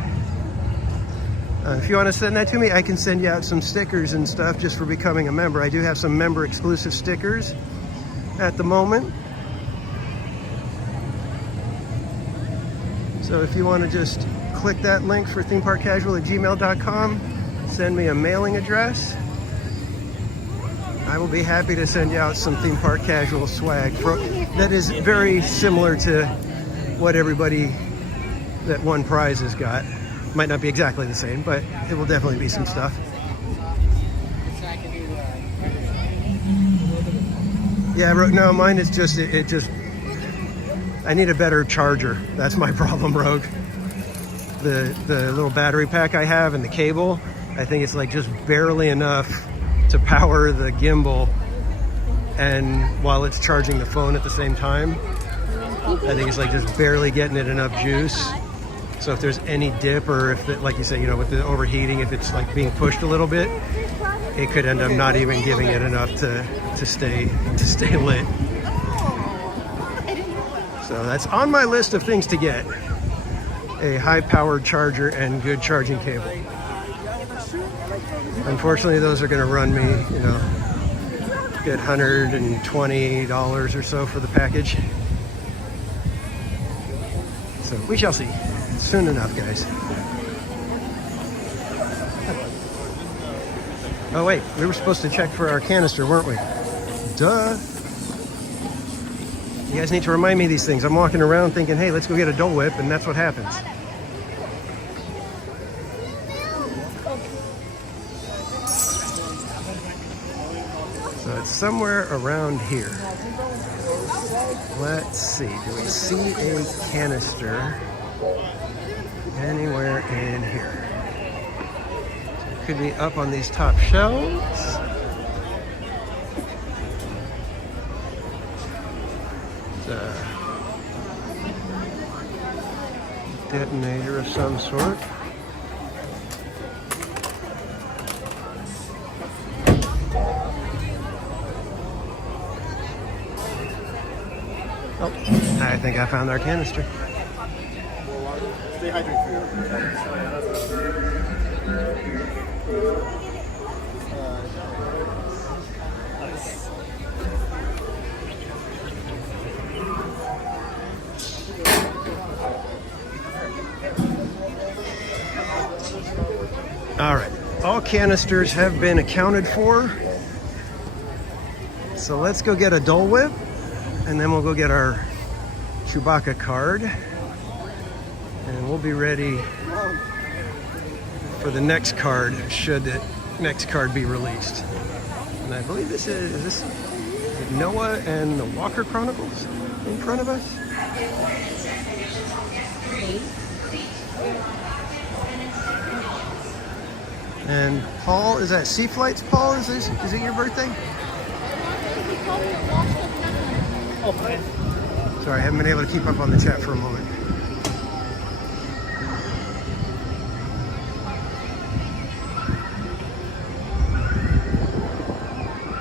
If you want to send that to me, I can send you out some stickers and stuff just for becoming a member. I do have some member exclusive stickers at the moment. So if you want to just click that link for themeparkcasual@gmail.com, send me a mailing address. I will be happy to send you out some Theme Park Casual swag that is very similar to what everybody that won prize has got. Might not be exactly the same, but it will definitely be some stuff. Yeah, no, mine is just, I need a better charger. That's my problem, Rogue. The little battery pack I have and the cable, I think it's like just barely enough to power the gimbal and while it's charging the phone at the same time. I think it's like just barely getting it enough juice. So if there's any dip, or if it, like you say, you know, with the overheating, if it's like being pushed a little bit, it could end up not even giving it enough to stay lit. So that's on my list of things to get: a high-powered charger and good charging cable. Unfortunately, those are going to run me, you know, good $120 or so for the package. So we shall see. Soon enough, guys. Oh wait, we were supposed to check for our canister, weren't we? Duh. You guys need to remind me of these things. I'm walking around thinking, hey, let's go get a Dole Whip, and that's what happens. So it's somewhere around here. Let's see, do we see a canister anywhere in here? It could be up on these top shelves. detonator of some sort. Oh, I think I found our canister. Stay hydrated for you. Nice. All right, all canisters have been accounted for. So let's go get a Dole Whip, and then we'll go get our Chewbacca card. And we'll be ready for the next card, should the next card be released. And I believe this is Noah and the Walker Chronicles in front of us. And Paul, is that Sea Flights, Paul? Is it your birthday? Okay. Sorry, I haven't been able to keep up on the chat for a moment.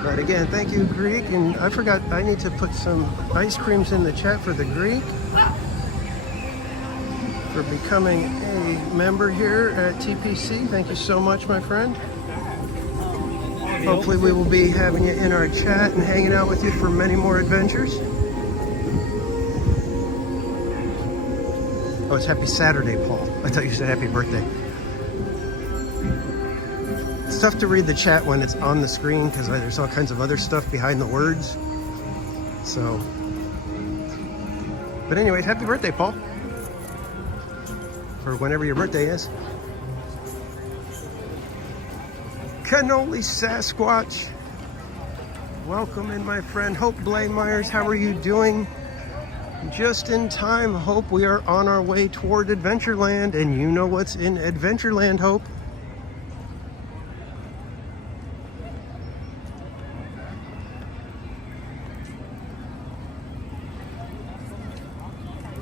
But again, thank you, Greek. And I forgot, I need to put some ice creams in the chat for the Greek for becoming a member here at TPC. Thank you so much, my friend. Hopefully we will be having you in our chat and hanging out with you for many more adventures. Oh, it's happy Saturday, Paul. I thought you said happy birthday. It's tough to read the chat when it's on the screen because there's all kinds of other stuff behind the words. So, but anyway, happy birthday, Paul. Or whenever your birthday is. Cannoli Sasquatch. Welcome in, my friend. Hope Blaymeyers, how are you doing? Just in time, Hope. We are on our way toward Adventureland, and you know what's in Adventureland, Hope.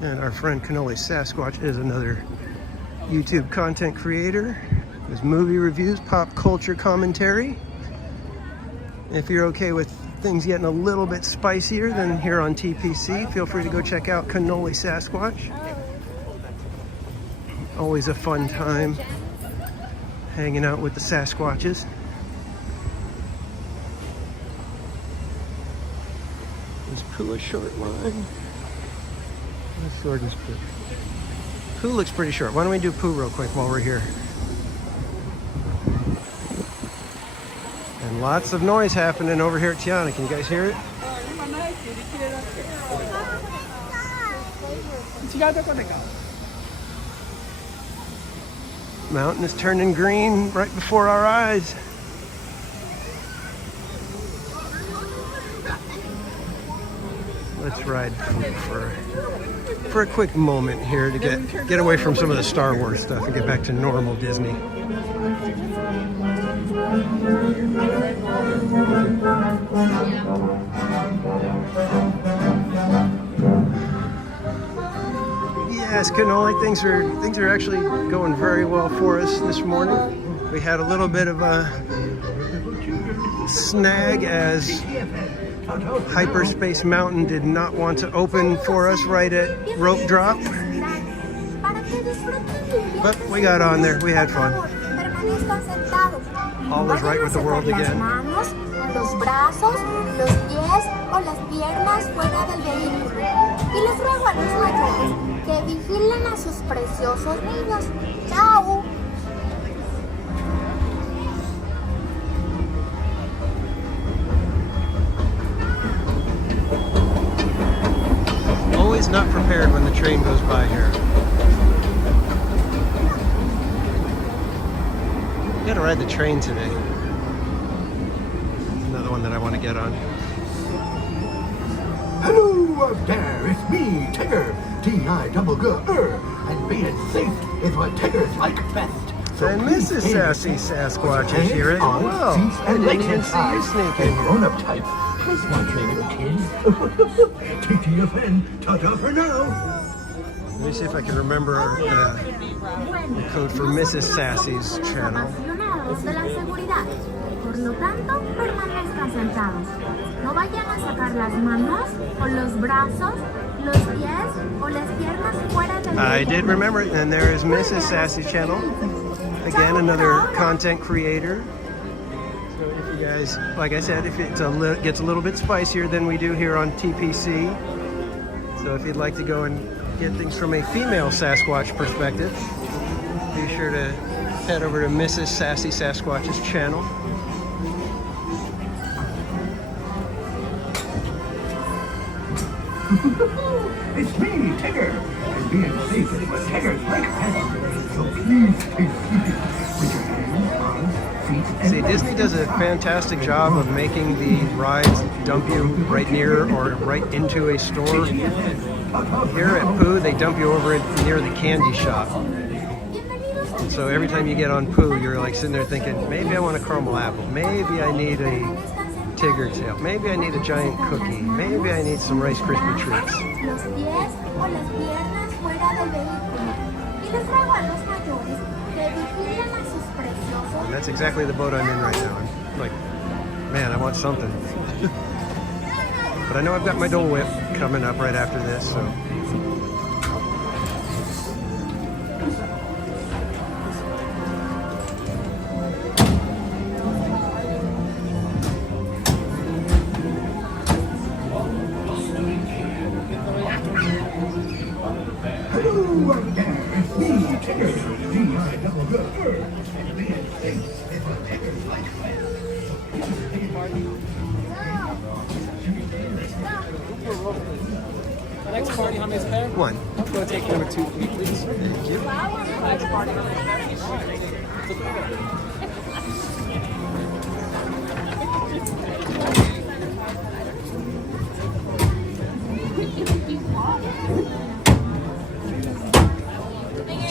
And our friend Cannoli Sasquatch is another YouTube content creator. There's movie reviews, pop culture commentary. If you're okay with things getting a little bit spicier than here on TPC, feel free to go check out Cannoli Sasquatch. Always a fun time hanging out with the Sasquatches. Is Pooh a short line? How short is Pooh? Pooh looks pretty short. Why don't we do Pooh real quick while we're here? And lots of noise happening over here at Tiana. Can you guys hear it? Mountain is turning green right before our eyes. Let's ride for a quick moment here to get away from some of the Star Wars stuff and get back to normal Disney. Yes, Cannoli, things are actually going very well for us this morning. We had a little bit of a snag as Hyperspace Mountain did not want to open for us right at rope drop. But we got on there, we had fun. All was right with the world again. Los brazos, los pies o las piernas fuera del vehículo. Y les ruego a los mayores que vigilen a sus preciosos niños. ¡Chao! Always not prepared when the train goes by here. I gotta ride the train today. Another one that I want to get on. Hello up there, it's me, Tigger, T-I-double-G-R, and being safe is what Tiggers like best. So and Mrs. Sassy Sasquatch is here as well. And I didn't even see you sneaking. Grown-up types, Nice one, Trader Kid. TTFN, ta-ta for now. Let me see if I can remember the code for Mrs. Sassy's channel. Apasionados de la seguridad. Por lo tanto, permanezcan sentados. No vayan a sacar las manos o los brazos, los pies o las piernas fuera del I did remember it, and there is Mrs. Sassy's channel. Again, another content creator. So if you guys, like I said, if it gets a little bit spicier than we do here on TPC, so if you'd like to go and get things from a female Sasquatch perspective, be sure to head over to Mrs. Sassy Sasquatch's channel. It's me, Tigger. And being safe is what Tiggers like better. So please take heed with your hands, arms, feet, and See, Disney does a fantastic job of making the rides dump you right near or right into a store. Here at Pooh, they dump you over near the candy shop. And so every time you get on Pooh, you're like sitting there thinking, maybe I want a caramel apple. Maybe I need a Tigger tail. Maybe I need a giant cookie. Maybe I need some Rice Krispie treats. los pies o las piernas fuera del vehículo. Y les ruego a los mayores que vigilen a sus preciosos. And that's exactly the boat I'm in right now. I'm like, man, I want something. But I know I've got my Dole Whip coming up right after this, so. Hello out there, it's me, Tigger. D-I-double-G-R. And being safe is what Tiggers like better. The next party, how many is there? One. I'm going to take number 2, please. Thank you. Next party.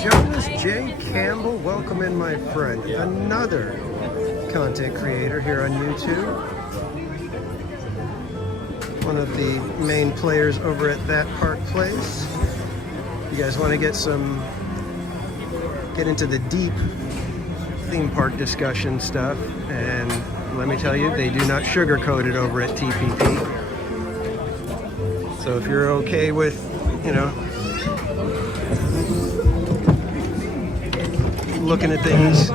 Jonas J. Campbell, welcome in, my friend. Another content creator here on YouTube. One of the main players over at That Park Place. You guys want to get into the deep theme park discussion stuff, and let me tell you, they do not sugarcoat it over at TPP. So if you're okay with, you know, looking at things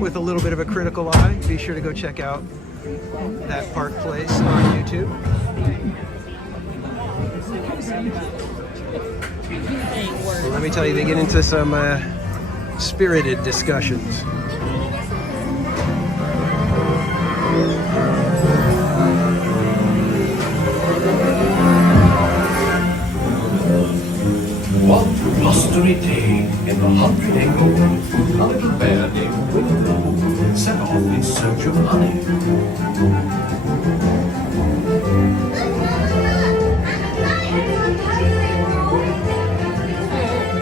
with a little bit of a critical eye, be sure to go check out That Park Place on YouTube. Well, let me tell you, they get into some spirited discussions. One blustery day in the 100-acre wood, a little bear named Winnie the Pooh set off in search of honey.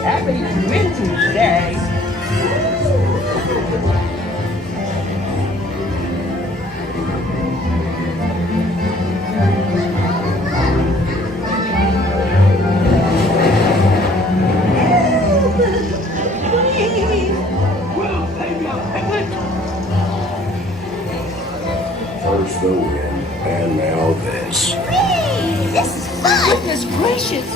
Happy Winter's Day. First the wind, and now this. This is fun. Goodness gracious.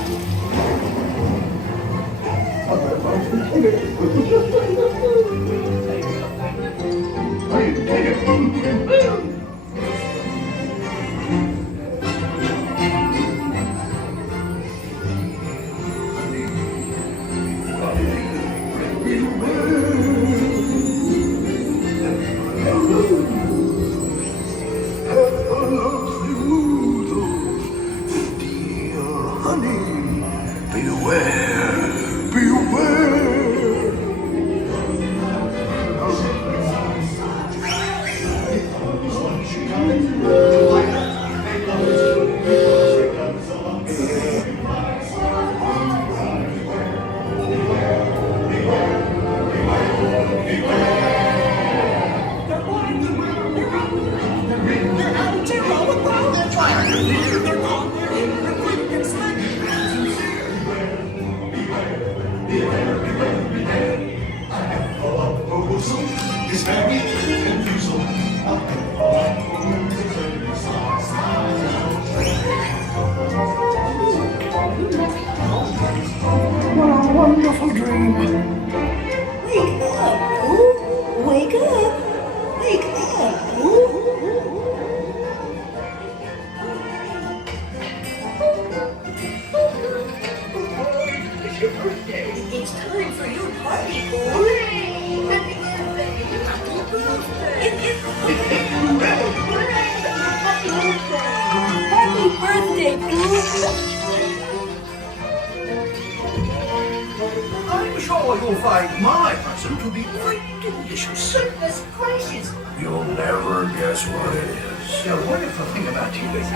I'm sure you'll find my present to be quite delicious. Goodness gracious. You'll never guess what it is. The wonderful thing about you is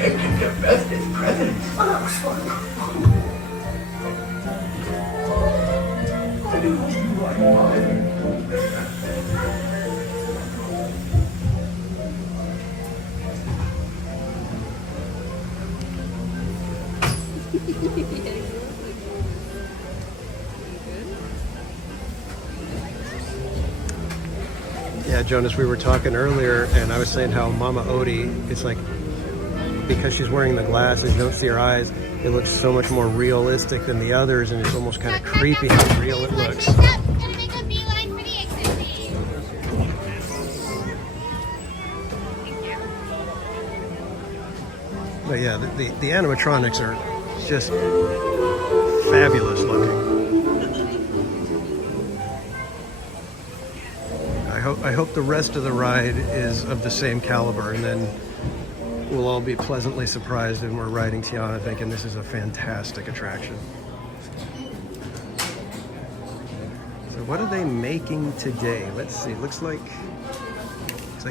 they can give birthday presents. I do hope you like mine. Yeah, Jonas, we were talking earlier, and I was saying how Mama Odie, it's like, because she's wearing the glasses, you don't see her eyes, it looks so much more realistic than the others, and it's almost kind of creepy how real it looks. But yeah, the animatronics are just fabulous looking. I hope the rest of the ride is of the same caliber, and then we'll all be pleasantly surprised when we're riding Tiana thinking this is a fantastic attraction. So what are they making today? Let's see. Looks like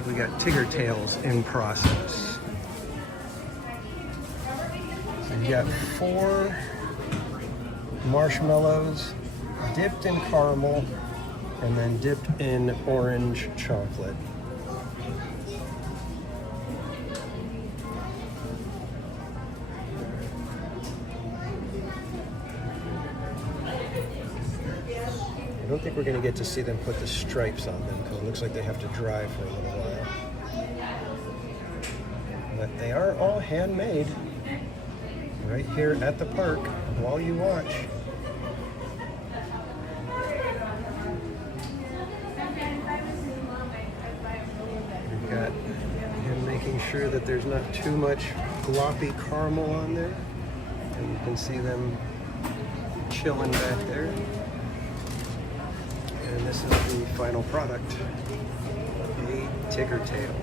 we got Tigger Tails in process. So you got 4 marshmallows dipped in caramel and then dipped in orange chocolate. I don't think we're going to get to see them put the stripes on them because it looks like they have to dry for a little while. But they are all handmade right here at the park while you watch. We've got him making sure that there's not too much gloppy caramel on there. And you can see them chilling back there. And this is the final product, a Tigger Tail.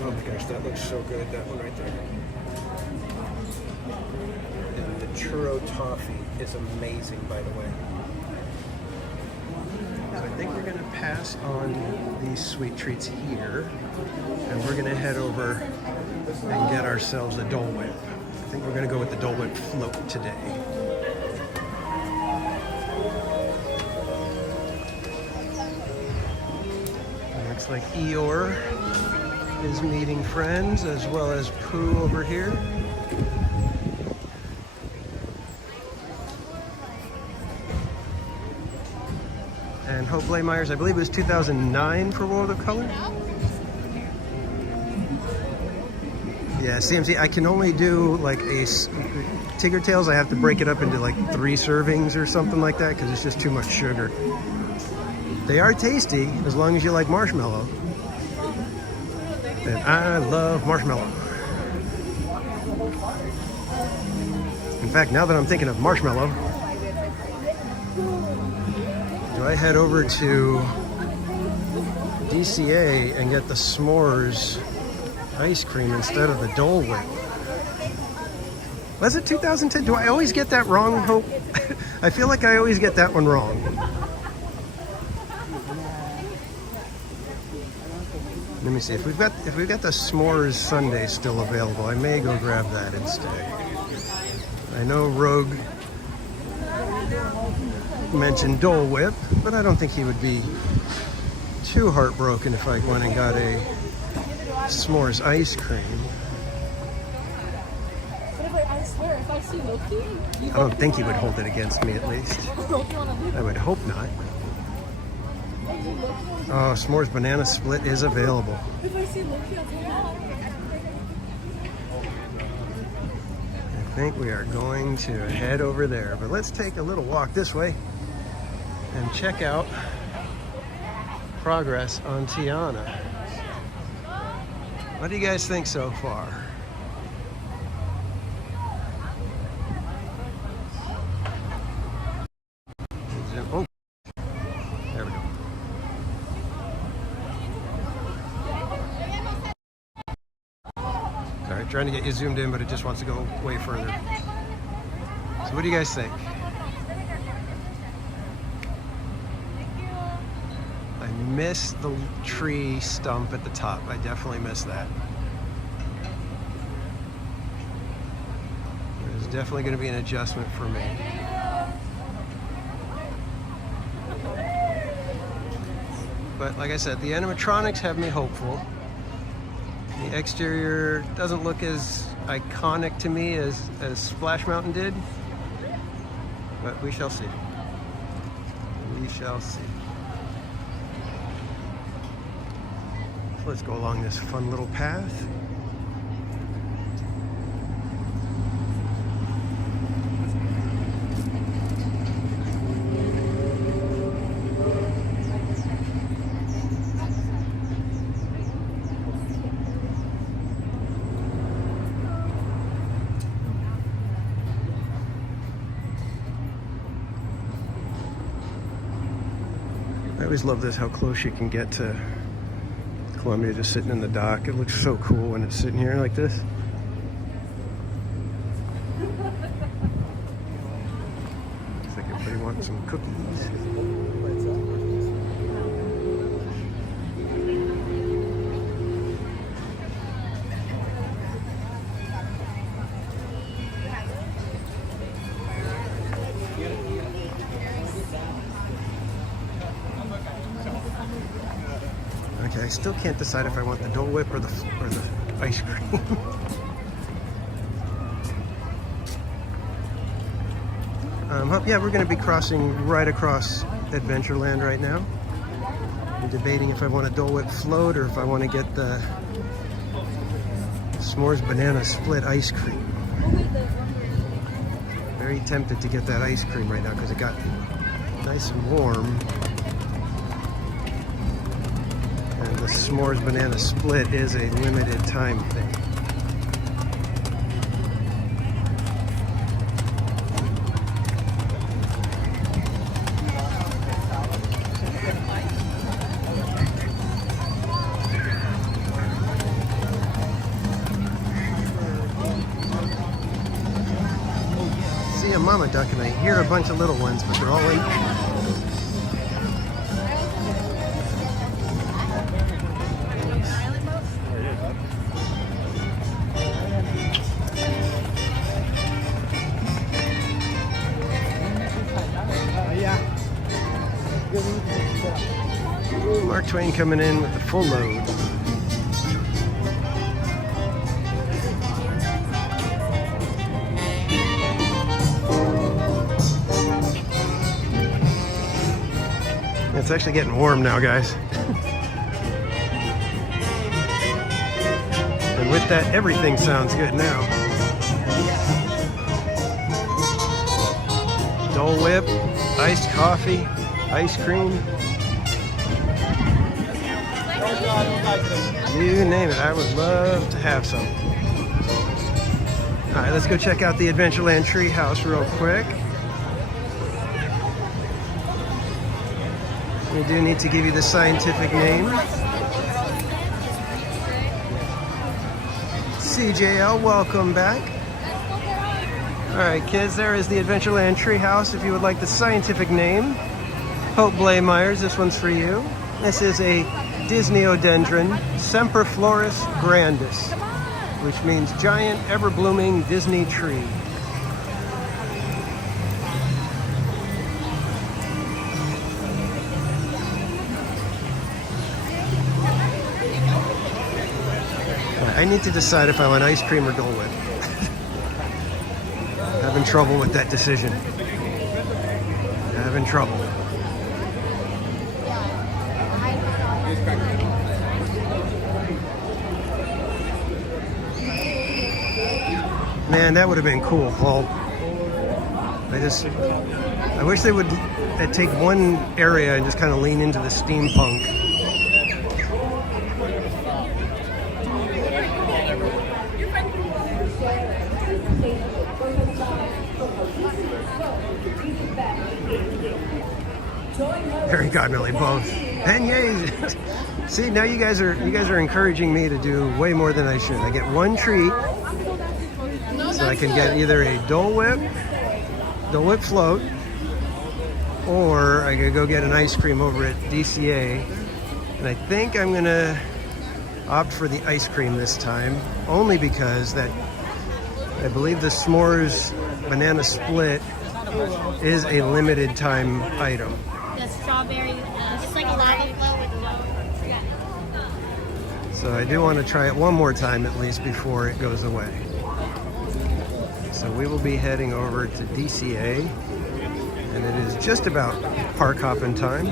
Oh my gosh, that looks so good, that one right there. And the churro toffee is amazing, by the way. So I think we're going to pass on these sweet treats here, and we're going to head over and get ourselves a Dole Whip. I think we're going to go with the Dole Whip float today. Looks like Eeyore is meeting friends, as well as Pooh over here. And Hope Blaymeyers, I believe it was 2009 for World of Color. Yeah, CMC, I can only do like a Tigger Tails. I have to break it up into like 3 servings or something like that because it's just too much sugar. They are tasty as long as you like marshmallow. And I love marshmallow. In fact, now that I'm thinking of marshmallow, do I head over to DCA and get the s'mores ice cream instead of the Dole Whip? Was it 2010? Do I always get that wrong, Hope? I feel like I always get that one wrong. Let me see if we've got the s'mores sundae still available. I may go grab that instead. I know Rogue mentioned Dole Whip, but I don't think he would be too heartbroken if I went and got a s'mores ice cream. I swear, if I see Loki, I don't think he would hold it against me, at least. I would hope not. Oh, s'mores banana split is available. If I see Loki, I'll take it. I think we are going to head over there, but let's take a little walk this way and check out progress on Tiana. What do you guys think so far? Oh, there we go. Sorry. trying to get you zoomed in, but it just wants to go way further. So what do you guys think? I missed the tree stump at the top. I definitely missed that. There's definitely going to be an adjustment for me. But like I said, the animatronics have me hopeful. The exterior doesn't look as iconic to me as Splash Mountain did, but we shall see. We shall see. So let's go along this fun little path. I always love this, how close you can get to Columbia just sitting in the dock. It looks so cool when it's sitting here like this. Looks like everybody wants some cookies. Okay, I still can't decide if I want the Dole Whip or the ice cream. Yeah, we're going to be crossing right across Adventureland right now. I'm debating if I want a Dole Whip float or if I want to get the S'mores banana split ice cream. Very tempted to get that ice cream right now because it got nice and warm. And the S'mores banana split is a limited time thing. See a mama duck and I hear a bunch of little ones, but they're all in. Mark Twain coming in with the full load. It's actually getting warm now, guys. And with that, everything sounds good now. Dole Whip, iced coffee, ice cream. You name it, I would love to have some. All right, let's go check out the Adventureland Treehouse real quick. We do need to give you the scientific name. CJL, welcome back. All right, kids, there is the Adventureland Treehouse. If you would like the scientific name, Hope Blaemeyers, this one's for you. This is a Disneodendron Semperflorus grandis, which means giant, ever-blooming Disney tree. I need to decide if I want ice cream or Dole Whip. Having trouble with that decision. Having trouble. Man, that would have been cool, Paul. I wish they would take one area and just kind of lean into the steampunk. Very God, Millie, both. Beignets. See, now you guys are encouraging me to do way more than I should. I get one treat, so I can get either a Dole Whip float, or I could go get an ice cream over at DCA. And I think I'm gonna opt for the ice cream this time, only because that I believe the s'mores banana split is a limited time item. The strawberry, just like a lava flow with So I do want to try it one more time at least before it goes away. So we will be heading over to DCA, and it is just about park hopping time.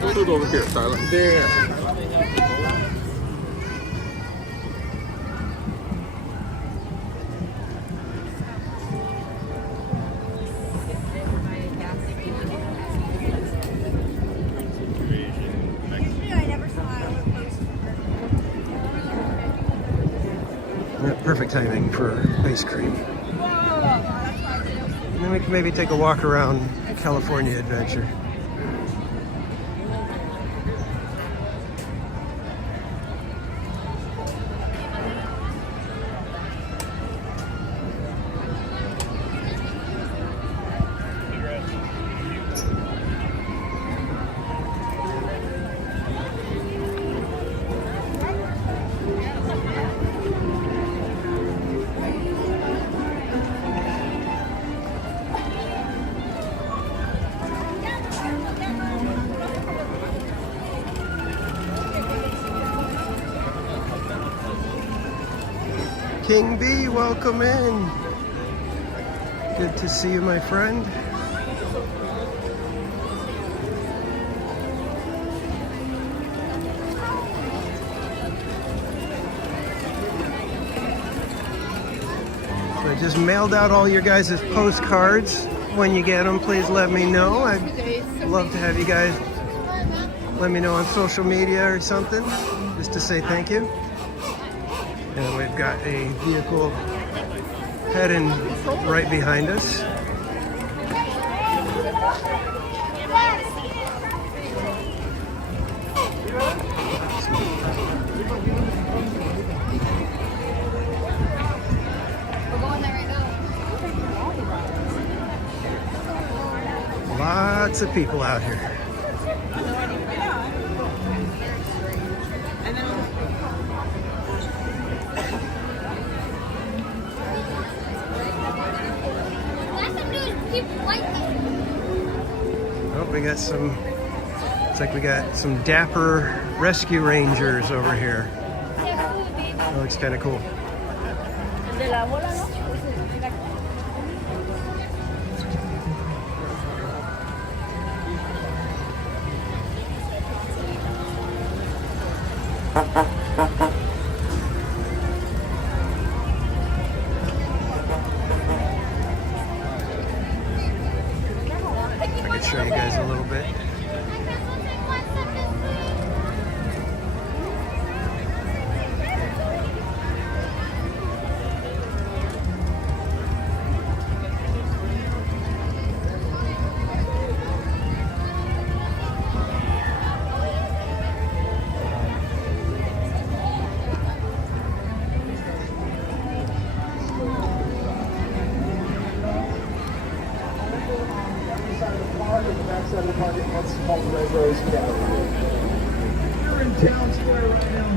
Put it over here, Starla. There. Perfect timing for ice cream. And then we can maybe take a walk around California Adventure. King B, welcome in. Good to see you, my friend. So I just mailed out all your guys' postcards. When you get them, please let me know. I'd love to have you guys let me know on social media or something, just to say thank you. And we've got a vehicle heading right behind us. Lots of people out here. Oh, we got some, it's like we got some dapper rescue rangers over here. That looks kind of cool. Show you guys a little bit. You're in town square right now.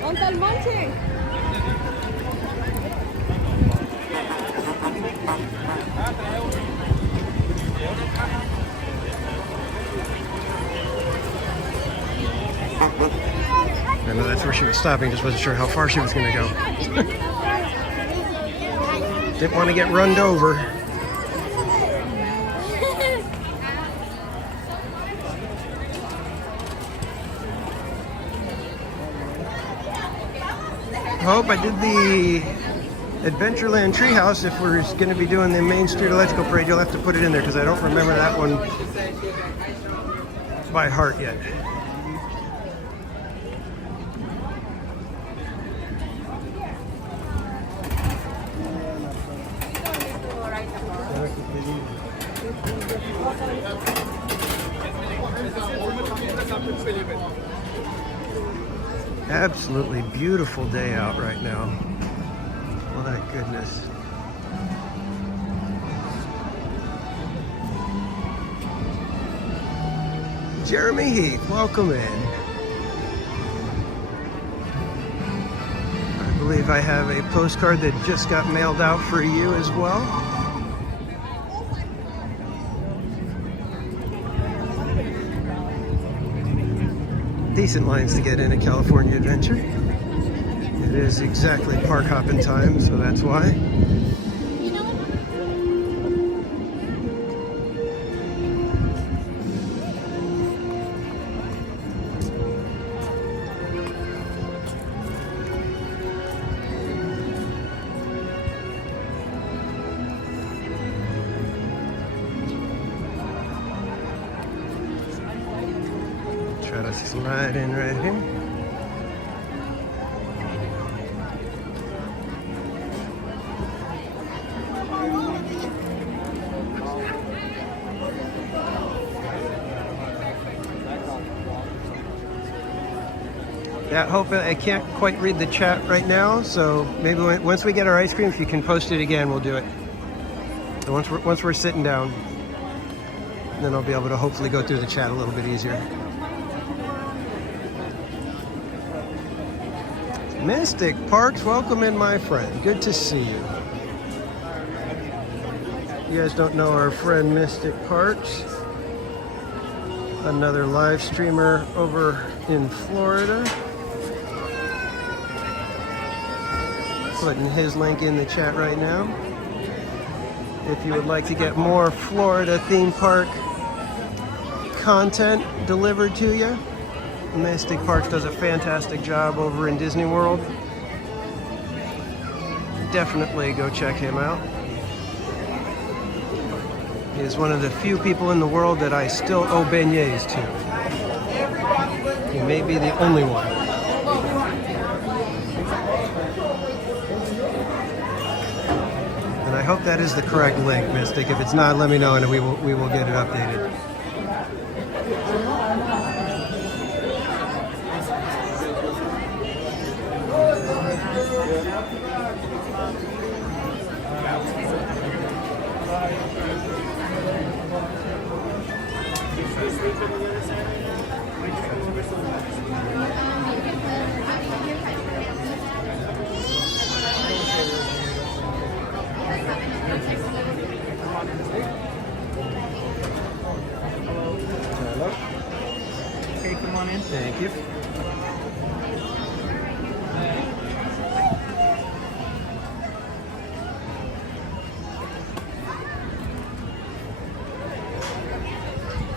¿Dónde está el monte? I know that's where she was stopping, just wasn't sure how far she was going to go. Didn't want to get runned over. I hope I did the Adventureland Treehouse. If we're going to be doing the Main Street Electrical Parade, you'll have to put it in there because I don't remember that one by heart yet. Absolutely beautiful day out right now. My goodness. Jeremy Heath, welcome in. I believe I have a postcard that just got mailed out for you as well. Decent lines to get in at California Adventure. It is exactly park hopping time, so that's why. Try to slide in right here. Yeah, hope I can't quite read the chat right now, so maybe once we get our ice cream, if you can post it again, we'll do it. So once we're sitting down, then I'll be able to hopefully go through the chat a little bit easier. Mystic Parks, welcome in, my friend. Good to see you. You guys don't know our friend Mystic Parks, another live streamer over in Florida. Putting his link in the chat right now. If you would like to get more Florida theme park content delivered to you, Mystic Parks does a fantastic job over in Disney World. Definitely go check him out. He is one of the few people in the world that I still owe beignets to. He may be the only one. And I hope that is the correct link, Mystic. If it's not, let me know and we will get it updated. Hello. Okay, come on in. Thank you.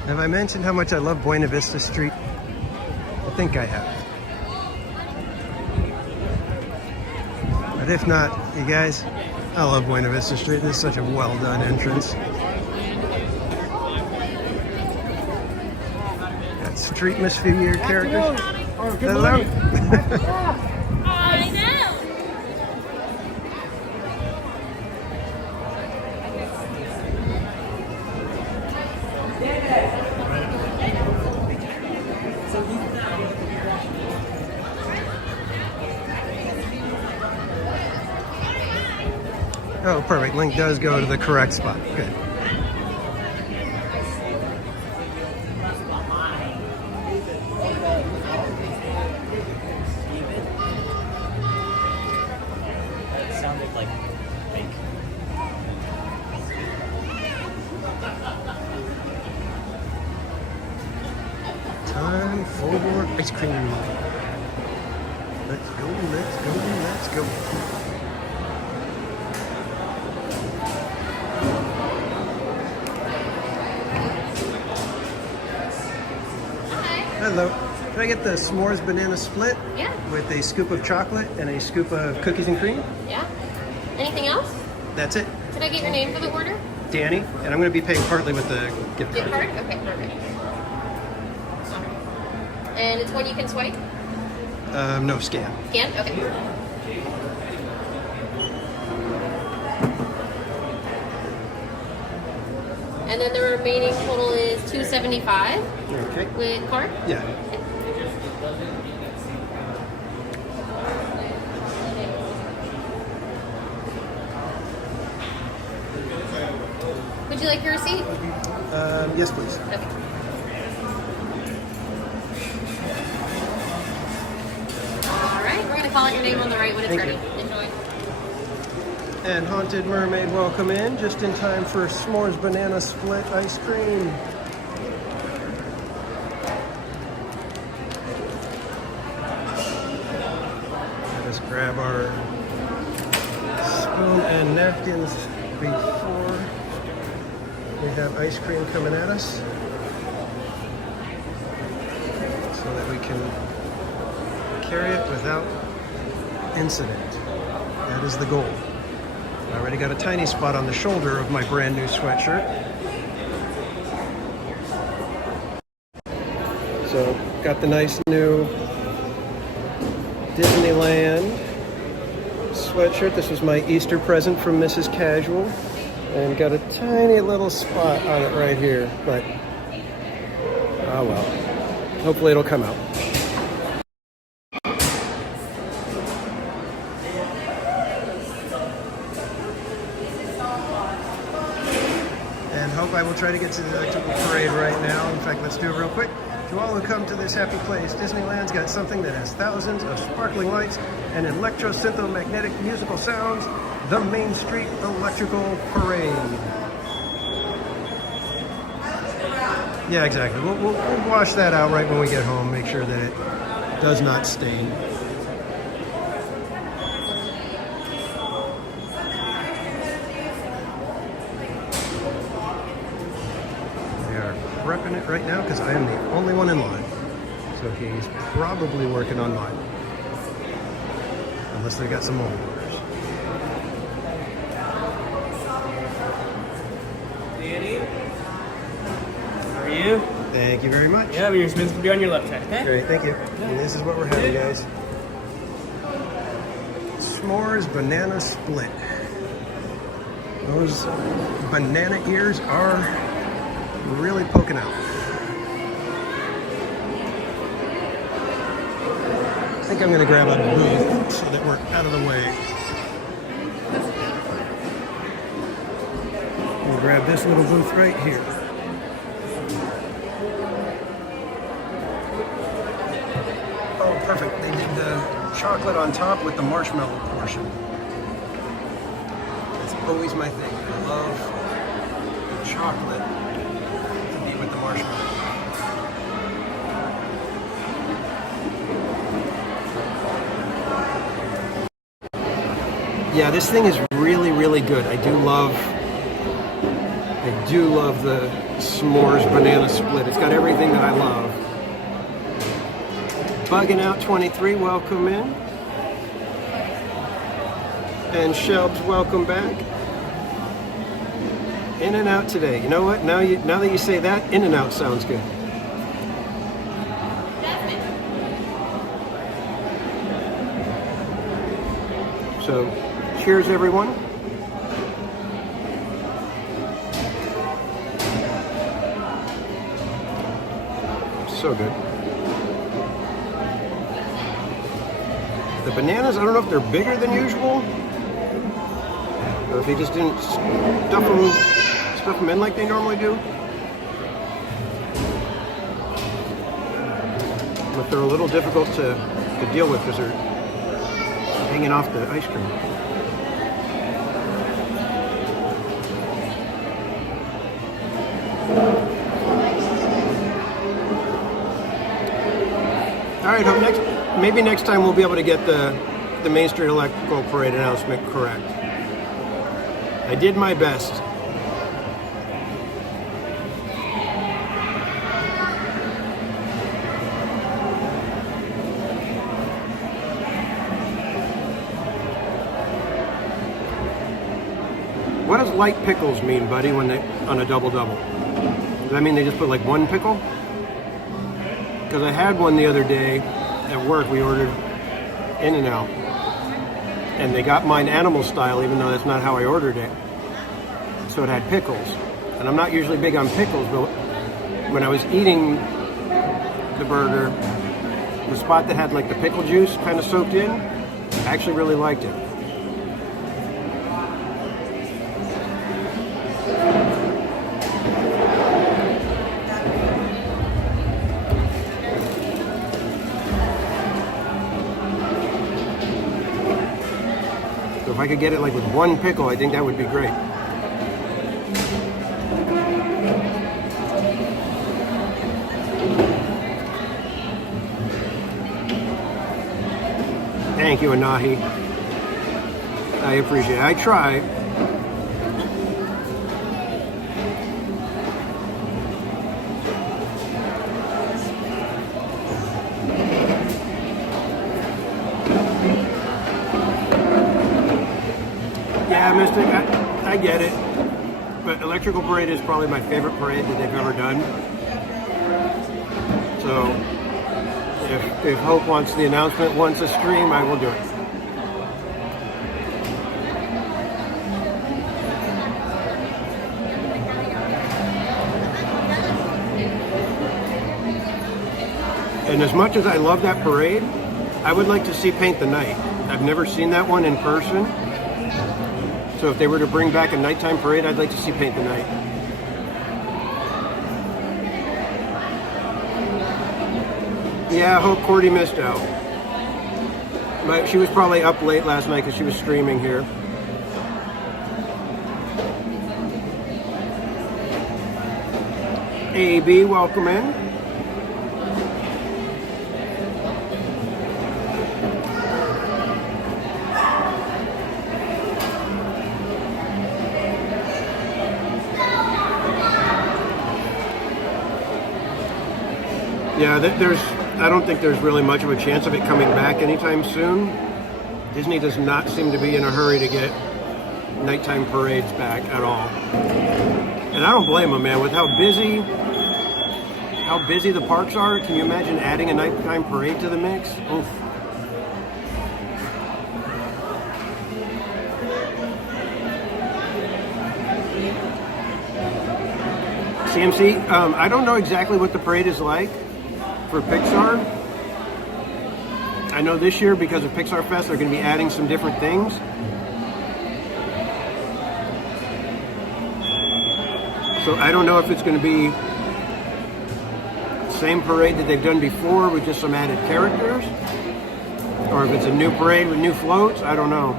Have I mentioned how much I love Buena Vista Street? I think I have. But if not, you guys, I love Buena Vista Street. This is such a well-done entrance. Got streetmosphere characters. Hello. I know. Oh, perfect. Link does go to the correct spot. Good. That sounded like fake. Time for ice cream. Let's go, let's go, let's go. Hello. Can I get the s'mores banana split? Yeah. With a scoop of chocolate and a scoop of cookies and cream? Yeah. Anything else? That's it. Could I get your name for the order? Danny, and I'm going to be paying partly with the gift Gift card. card? Okay, perfect. And it's one you can swipe? No, scan. Scan? Okay. And then the remaining total is $275. Okay. With card? Yeah. Would you like your receipt? Yes, please. Okay. All right, we're gonna call out your name on the right when it's ready. Enjoy. And Haunted Mermaid, welcome in, just in time for S'mores Banana Split ice cream. Let us grab our spoon and napkins before we have ice cream coming at us, so that we can carry it without incident. That is the goal. I already got a tiny spot on the shoulder of my brand new sweatshirt. So, got the nice new Disneyland sweatshirt. This was my Easter present from Mrs. Casual. And got a tiny little spot on it right here. But, oh well. Hopefully it'll come out. I will try to get to the electrical parade right now. In fact, let's do it real quick. To all who come to this happy place, Disneyland's got something that has thousands of sparkling lights and electro-syntho-magnetic musical sounds, the Main Street Electrical Parade. Yeah, exactly. We'll wash that out right when we get home, make sure that it does not stain. Prepping it right now because I am the only one in line. So he's probably working on mine. Unless they got some more orders. Danny, how are you? Thank you very much. Yeah, your spins will be on your left side, okay? Great, thank you. And this is what we're having, guys. S'mores Banana Split. Those banana ears are really poking out. I think I'm going to grab a booth so that we're out of the way. We'll grab this little booth right here. Oh, perfect. They did the chocolate on top with the marshmallow portion. That's always my thing. I love chocolate with the marshmallow. Yeah, this thing is really, really good. I do love the S'mores Banana Split. It's got everything that I love. Bugging Out 23, welcome in. And Shelbs, welcome back. In and Out today. You know what? Now that you say that, In and Out sounds good. So, cheers everyone. So good. The bananas, I don't know if they're bigger than usual, or if they just didn't stuff them in like they normally do. But they're a little difficult to deal with because they're hanging off the ice cream. All right, hope maybe next time we'll be able to get the Main Street Electrical Parade announcement correct. I did my best. What does light pickles mean, buddy, when they on a double-double? Does that mean they just put like one pickle? Because I had one the other day at work. We ordered In and Out, and they got mine animal style, even though that's not how I ordered it. So it had pickles. And I'm not usually big on pickles, but when I was eating the burger, the spot that had like the pickle juice kind of soaked in, I actually really liked it. So if I could get it like with one pickle, I think that would be great. Thank you, Anahi. I appreciate it. I try. Yeah, Mystic, I get it. But Electrical Parade is probably my favorite parade that they've ever done. So if Hope wants the announcement once a stream, I will do it. And as much as I love that parade, I would like to see Paint the Night. I've never seen that one in person. So if they were to bring back a nighttime parade, I'd like to see Paint the Night. Yeah, I hope Cordy missed out. But she was probably up late last night because she was streaming here. AB, welcome in. Yeah, I don't think there's really much of a chance of it coming back anytime soon. Disney does not seem to be in a hurry to get nighttime parades back at all. And I don't blame them, man. With how busy the parks are, can you imagine adding a nighttime parade to the mix? Oof. CMC, I don't know exactly what the parade is like for Pixar. I know this year, because of Pixar Fest, they're going to be adding some different things. So I don't know if it's going to be the same parade that they've done before with just some added characters, or if it's a new parade with new floats. I don't know.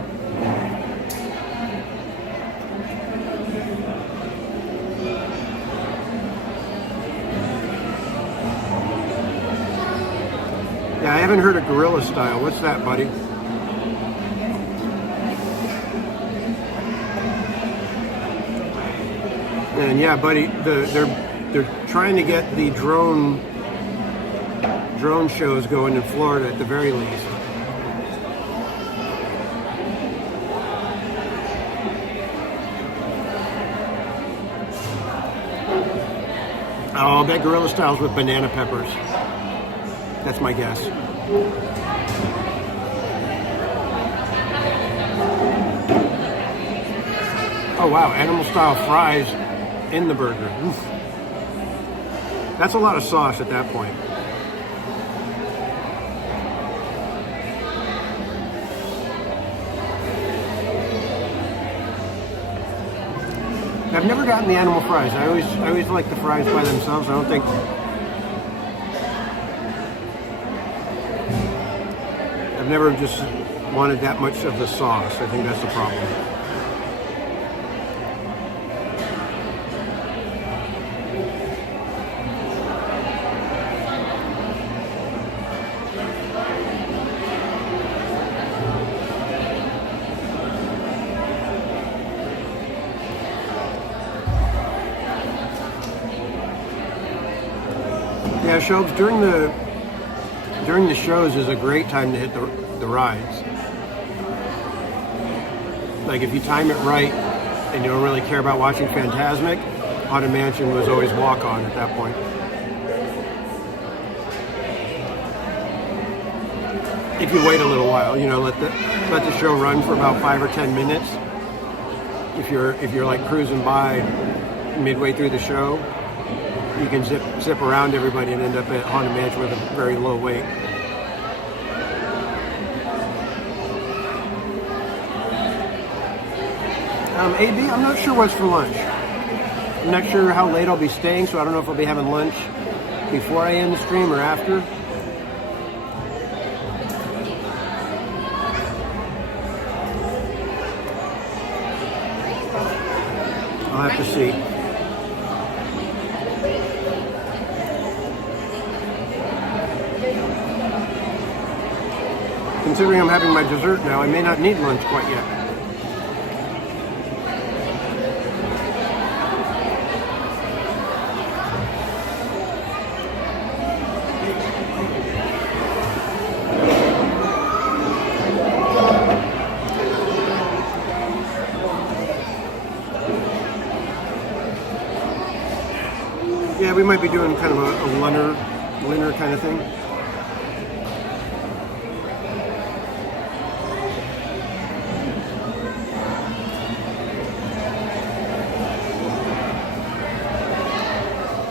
Yeah, I haven't heard of Gorilla Style. What's that, buddy? And yeah, buddy, they're trying to get the drone shows going in Florida at the very least. Oh, I'll bet Gorilla Style's with banana peppers. That's my guess. Oh wow, animal style fries in the burger. Oof. That's a lot of sauce at that point. I've never gotten the animal fries. I always like the fries by themselves. I don't think I've never just wanted that much of the sauce. I think that's the problem. Yeah, Shobes, during the shows is a great time to hit the rides. Like if you time it right and you don't really care about watching Fantasmic, Haunted Mansion was always walk on at that point. If you wait a little while, you know, let the show run for about 5 or 10 minutes. If you're like cruising by, midway through the show, you can zip around everybody and end up at Haunted Mansion with a very low wait. AB, I'm not sure what's for lunch. I'm not sure how late I'll be staying, so I don't know if I'll be having lunch before I end the stream or after. I'll have to see. Considering I'm having my dessert now, I may not need lunch quite yet. Yeah, we might be doing kind of a lunner kind of thing.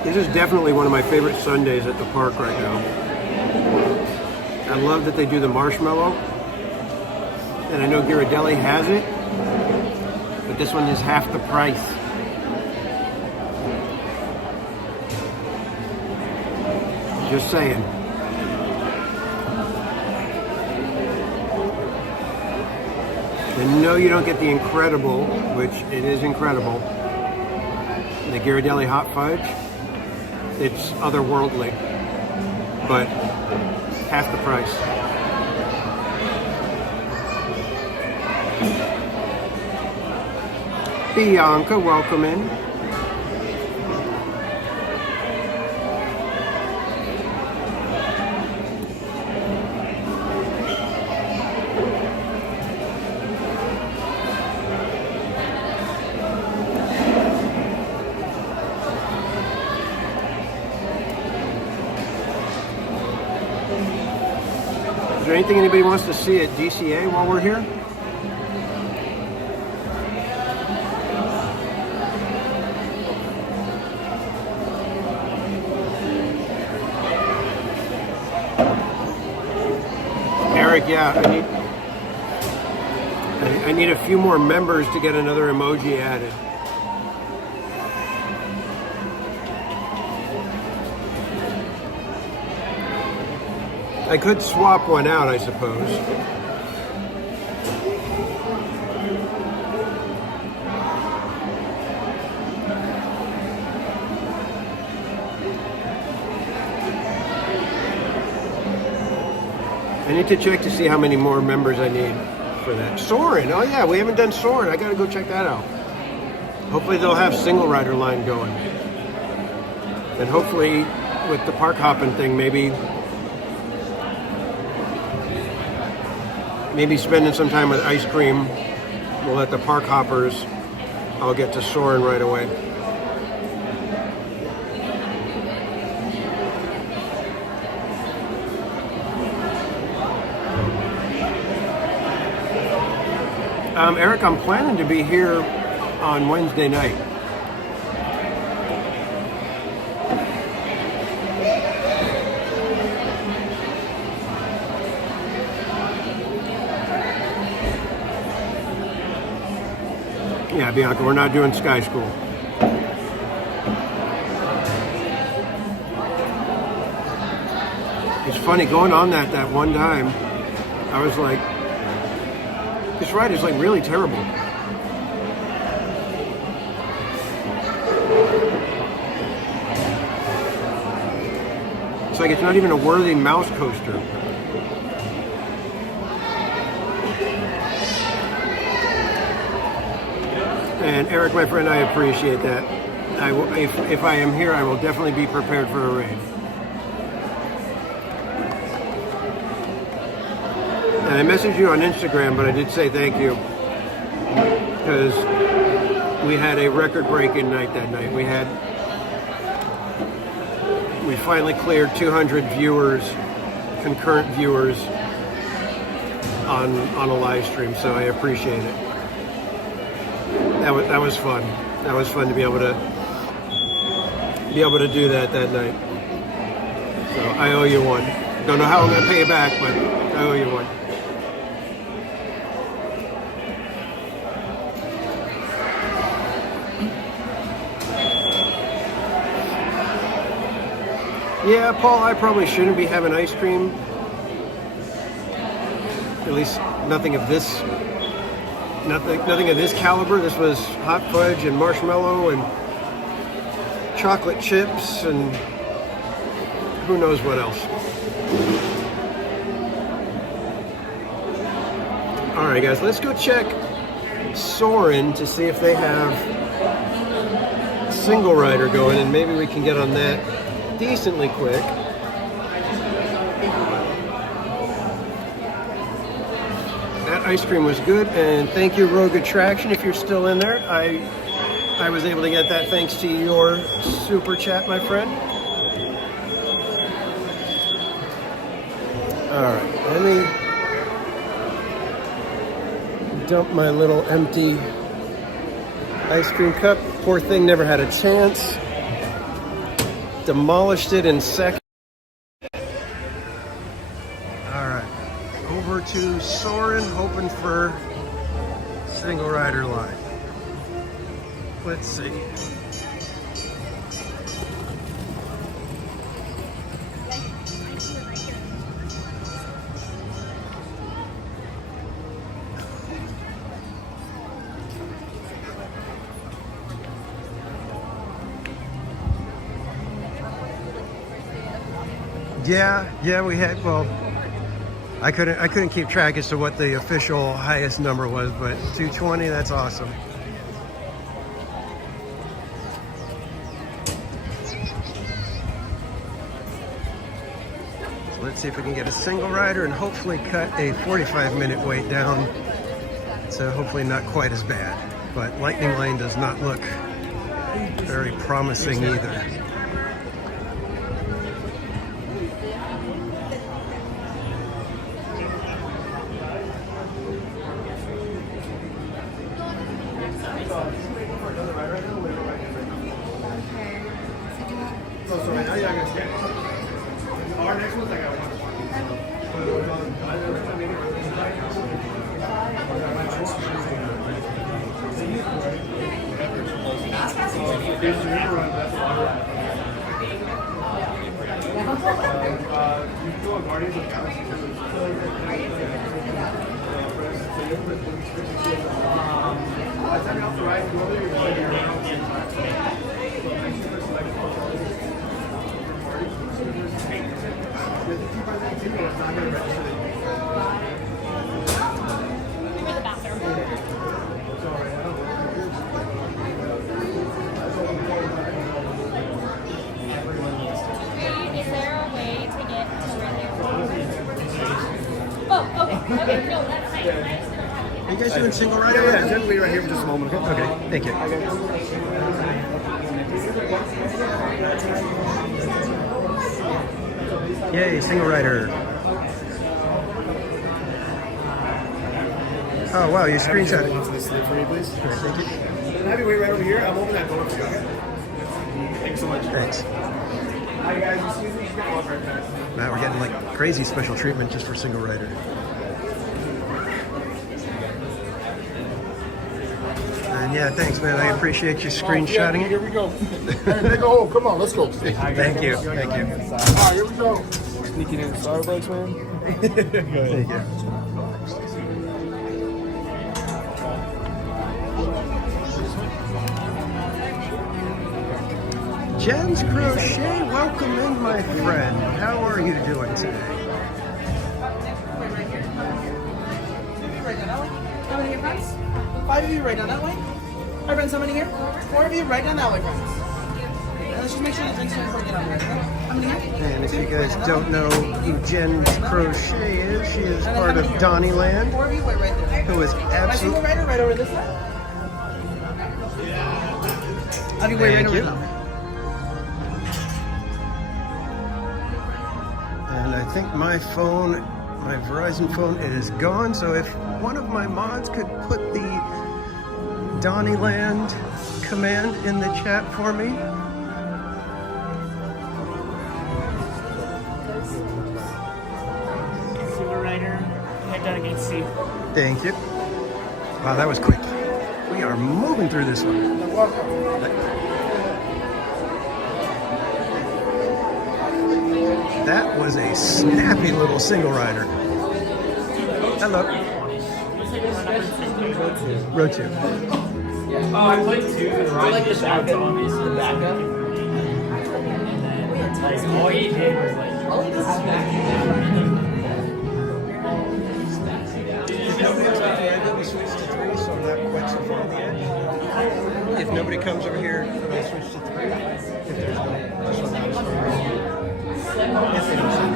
This is definitely one of my favorite Sundays at the park right now. I love that they do the marshmallow. And I know Ghirardelli has it, but this one is half the price. Just saying. And no, you don't get the incredible, which it is incredible, the Ghirardelli hot fudge. It's otherworldly, but half the price. Bianca, welcome in. Is there anything anybody wants to see at DCA while we're here? Eric, yeah, I need a few more members to get another emoji added. I could swap one out, I suppose. I need to check to see how many more members I need for that. Soarin', oh yeah, we haven't done Soarin'. I gotta go check that out. Hopefully they'll have single rider line going. And hopefully with the park hopping thing, maybe spending some time with ice cream will let the park hoppers, I'll get to Soarin' right away. Eric, I'm planning to be here on Wednesday night. Yeah, Bianca, we're not doing Sky School. It's funny, going on that one time, I was like, this ride is like really terrible. It's like it's not even a worthy mouse coaster. And Eric, my friend, I appreciate that. If I am here, I will definitely be prepared for a raid. And I messaged you on Instagram, but I did say thank you because we had a record-breaking night that night. We finally cleared 200 viewers, concurrent viewers on a live stream, so I appreciate it. That was fun. That was fun to be able to be able to do that night. So I owe you one. Don't know how I'm going to pay you back, but I owe you one. Yeah, Paul, I probably shouldn't be having ice cream. At least nothing of this caliber. This was hot fudge and marshmallow and chocolate chips and who knows what else. All right, guys, let's go check Soarin' to see if they have single rider going, and maybe we can get on that decently quick. That ice cream was good, and thank you, Rogue Attraction, if you're still in there. I was able to get that thanks to your super chat, my friend. All right, let me dump my little empty ice cream cup. Poor thing never had a chance. Demolished it in seconds. All right, over to Soarin', hoping for single rider line. Let's see. Yeah, we had, well, I couldn't keep track as to what the official highest number was, but 220, that's awesome. So let's see if we can get a single rider and hopefully cut a 45-minute wait down. So hopefully not quite as bad, but Lightning Lane does not look very promising either. Are you guys doing single rider? Yeah, gently right here for just a moment. Okay, thank you. Yay, single rider. Oh wow, you screenshot it. For me, please. Okay, thank you. Have you wait right over here. I'm opening that door for you. Okay? Thanks so much. Thanks. Hi guys, excuse me. Just gonna walk right past. Now we're getting like crazy special treatment just for single rider. And yeah, thanks, man. I appreciate you screenshotting it. Here we go. Hey, go home. Come on, let's go. Thank you. Thank you. All right, here we go. Sneaking in Starbucks, man. Go ahead. Thank you. Jen's Crochet, welcome in, my friend. How are you doing today? How many here, friends? 5 of you right down that way. Hi, friends, how many here? 4 of you right down that way, friends. And let's just make sure the drinks are before we get on there, okay? How many here? And if you guys don't know who Jen's Crochet is, she is part of Disneyland, 4 of you, wait right there. who is My absolutely... single rider right over this side. Have you wait right over Thank you. there. And I think my phone, my Verizon phone, is gone. So if one of my mods could put the Disneyland command in the chat for me, Gate C. Thank you. Wow, that was quick. We are moving through this one. That was a snappy little single rider. Hello. Row 2. Oh, I played 2 and I like the backup. The backup. Like, all he did was like, If nobody comes over here, I'll switch to 3. If there's no, just one out of If they don't see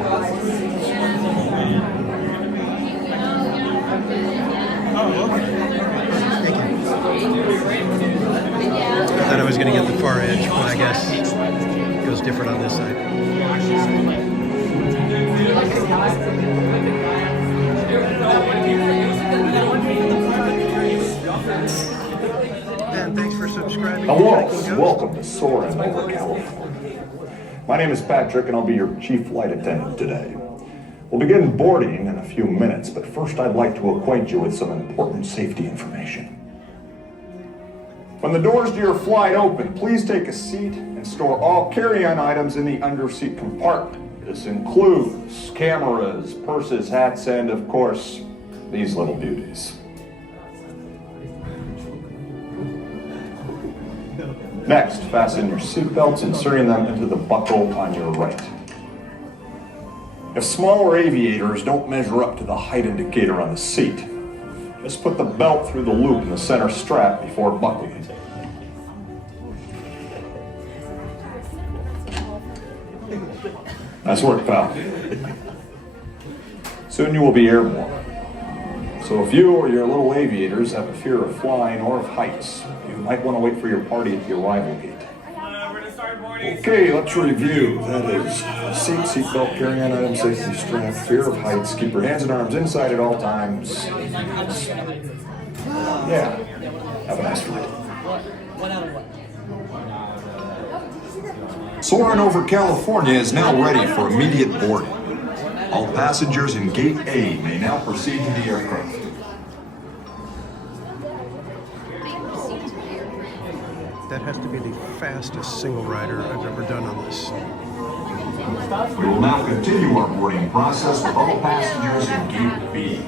Oh, okay. Thank you. I thought I was going to get the far edge, but I guess it goes different on this side. And thanks for subscribing. Hello, welcome to Soarin' Over California. My name is Patrick and I'll be your chief flight attendant today. We'll begin boarding in a few minutes, but first I'd like to acquaint you with some important safety information. When the doors to your flight open, please take a seat and store all carry-on items in the underseat compartment. This includes cameras, purses, hats, and of course, these little beauties. Next, fasten your seatbelts, inserting them into the buckle on your right. If smaller aviators don't measure up to the height indicator on the seat, just put the belt through the loop in the center strap before buckling it. Nice work, pal. Soon you will be airborne. So if you or your little aviators have a fear of flying or of heights, you might want to wait for your party at the arrival gate. Okay, let's review. That is seatbelt, carry-on item, safety strap, fear of heights, keep your hands and arms inside at all times. Yeah, have a nice flight. Soarin' Over California is now ready for immediate boarding. All passengers in Gate A may now proceed to the aircraft. That has to be the fastest single rider I've ever done on this. We will now continue our boarding process with all passengers in Gate B.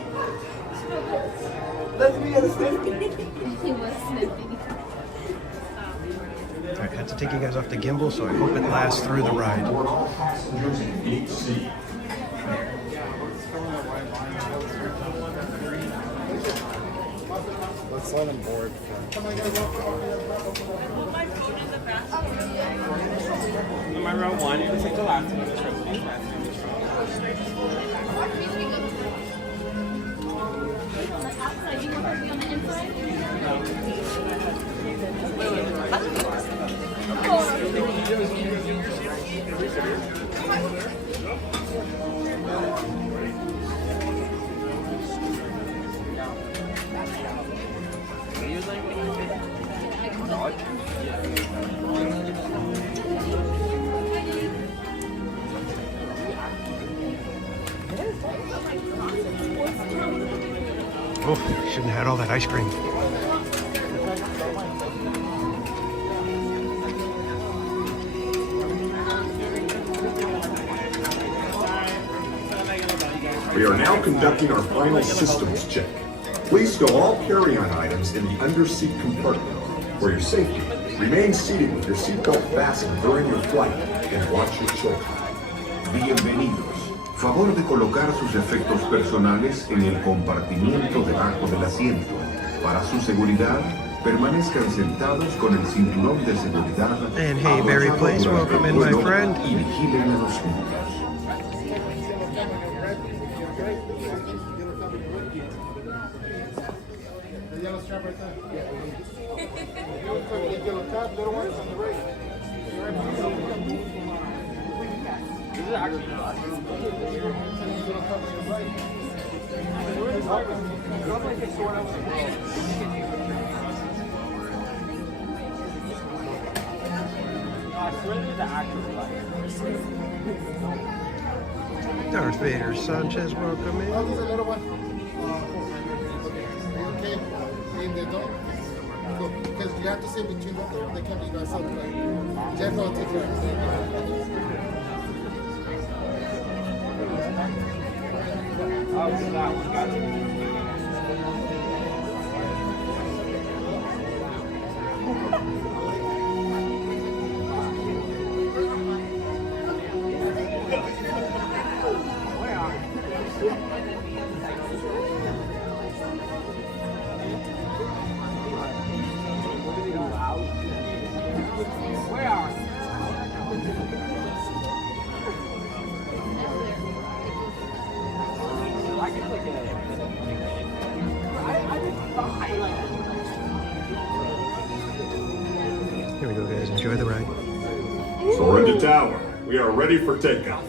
I had to take you guys off the gimbal, so I hope it lasts through the ride. All passengers in Gate C. Let's let him board. My row 1, you can take the last one. Oh, shouldn't have had all that ice cream. We are now conducting our final systems check. Please stow all carry-on items in the underseat compartment. For your safety, remain seated with your seatbelt fastened during your flight and watch your CHOC. Bienvenidos. Favor de colocar sus efectos personales en el compartimiento debajo del asiento. Para su seguridad, permanezcan sentados con el cinturón de seguridad. And hey, Barry Place, welcome in, my friend. Y vigilen a los niños. This is actually Darth Vader Sanchez, welcome in. Okay, and they don't. Because you have to say between both of them. They can't be by something like Jeff will take care of it. Oh, that one got you. Here we go, guys. Enjoy the ride. Soaring to tower. We are ready for takeoff.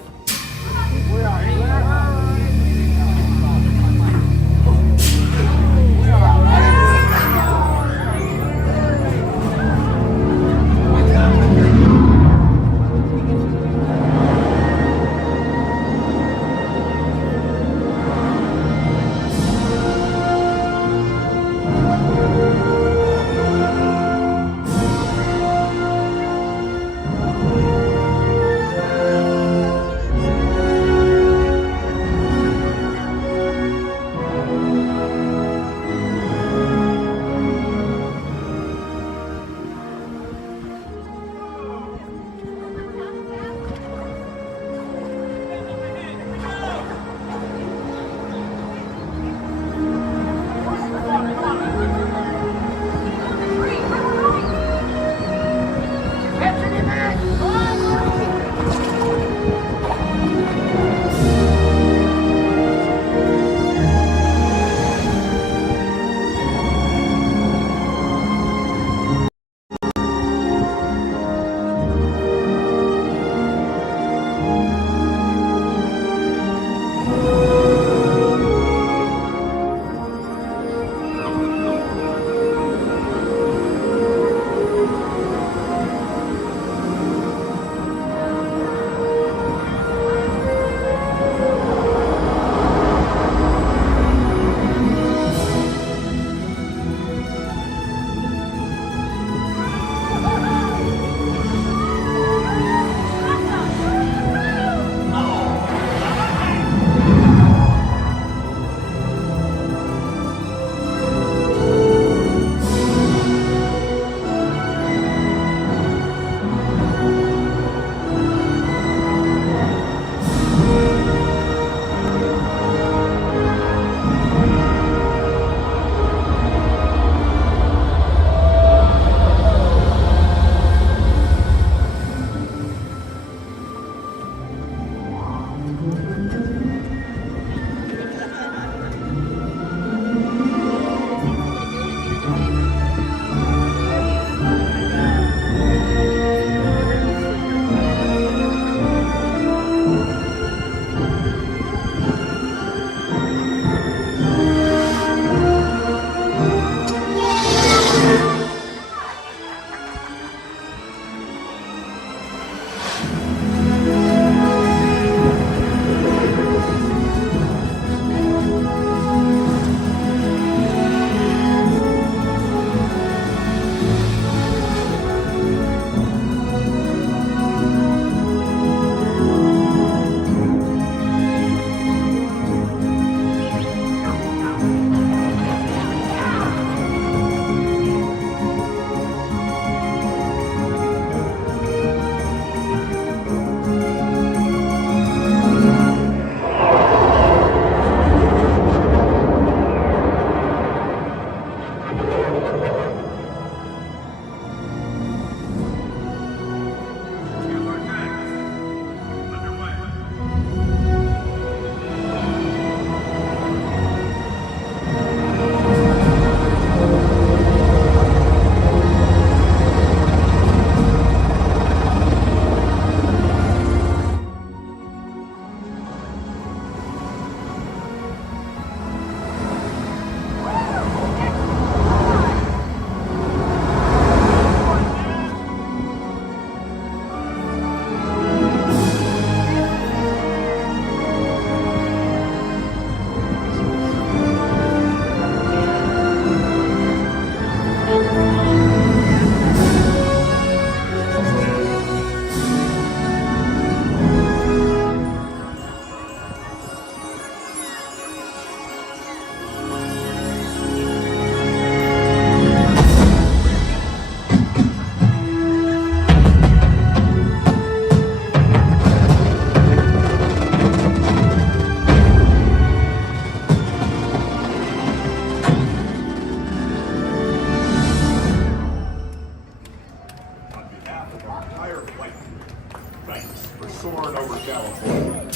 soaring over California.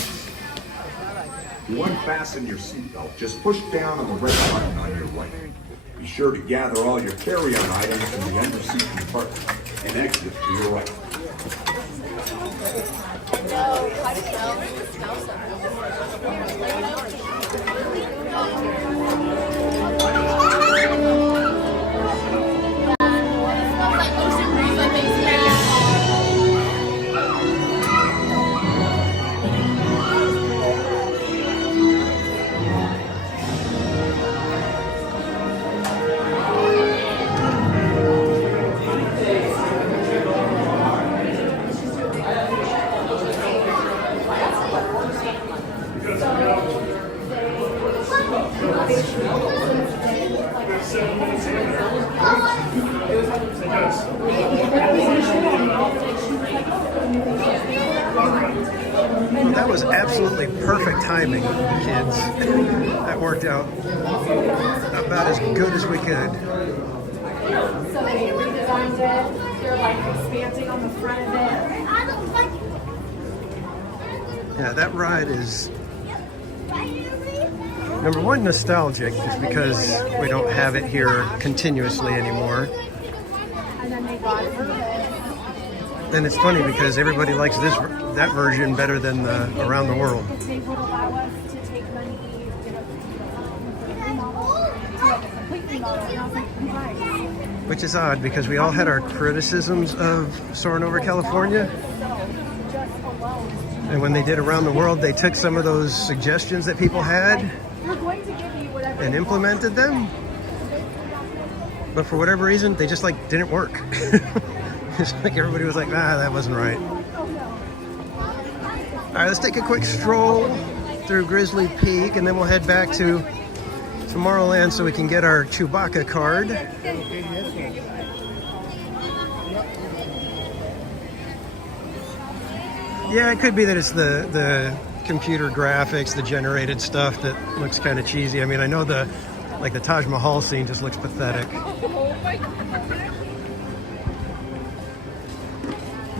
To unfasten your seatbelt, just push down on the red button on your right. Be sure to gather all your carry-on items in the underseat compartment and exit to your right. Well, that was absolutely perfect timing, kids. That worked out about as good as we could. So they redesigned it. They're like expanding on the front of it. Yeah, that ride is, number one, nostalgic, just because we don't have it here continuously anymore. And then they got it. Then it's funny because everybody likes that version better than the around the world. They would allow us to take money, remodel to like a complete remodel. And I was like, right. Which is odd because we all had our criticisms of soaring over California. And when they did around the world, they took some of those suggestions that people had and implemented them. But for whatever reason, they just like didn't work. It's like everybody was like, ah, that wasn't right. All right, let's take a quick stroll through Grizzly Peak and then we'll head back to Tomorrowland so we can get our Chewbacca card. Yeah, it could be that it's the computer graphics, the generated stuff that looks kind of cheesy. I mean, I know the Taj Mahal scene just looks pathetic.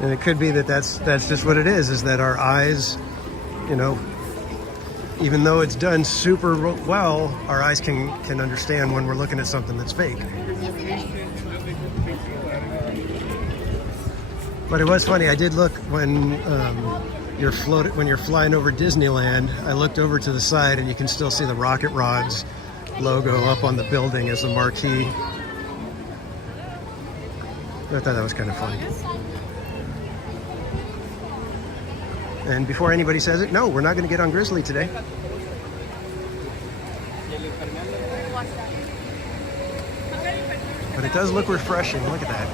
And it could be that that's just what it is that our eyes, you know, even though it's done super well, our eyes can understand when we're looking at something that's fake. But it was funny. I did look when you're flying over Disneyland. I looked over to the side, and you can still see the Rocket Rods logo up on the building as the marquee. I thought that was kind of fun. And before anybody says it, no, we're not going to get on Grizzly today. But it does look refreshing. Look at that.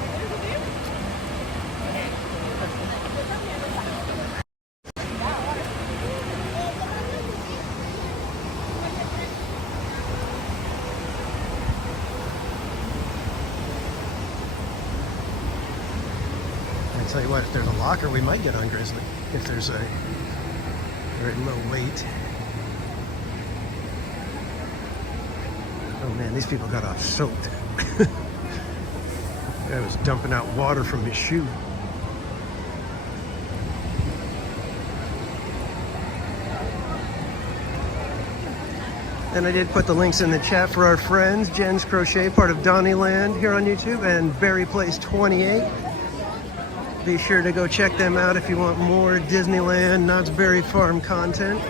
I tell you what, if there's a locker, we might get on Grizzly. If there's a very low weight. Oh man, these people got off soaked. I was dumping out water from his shoe. And I did put the links in the chat for our friends, Jen's Crochet, part of Donnyland here on YouTube, and Berry Place 28. Be sure to go check them out if you want more Disneyland, Knott's Berry Farm content.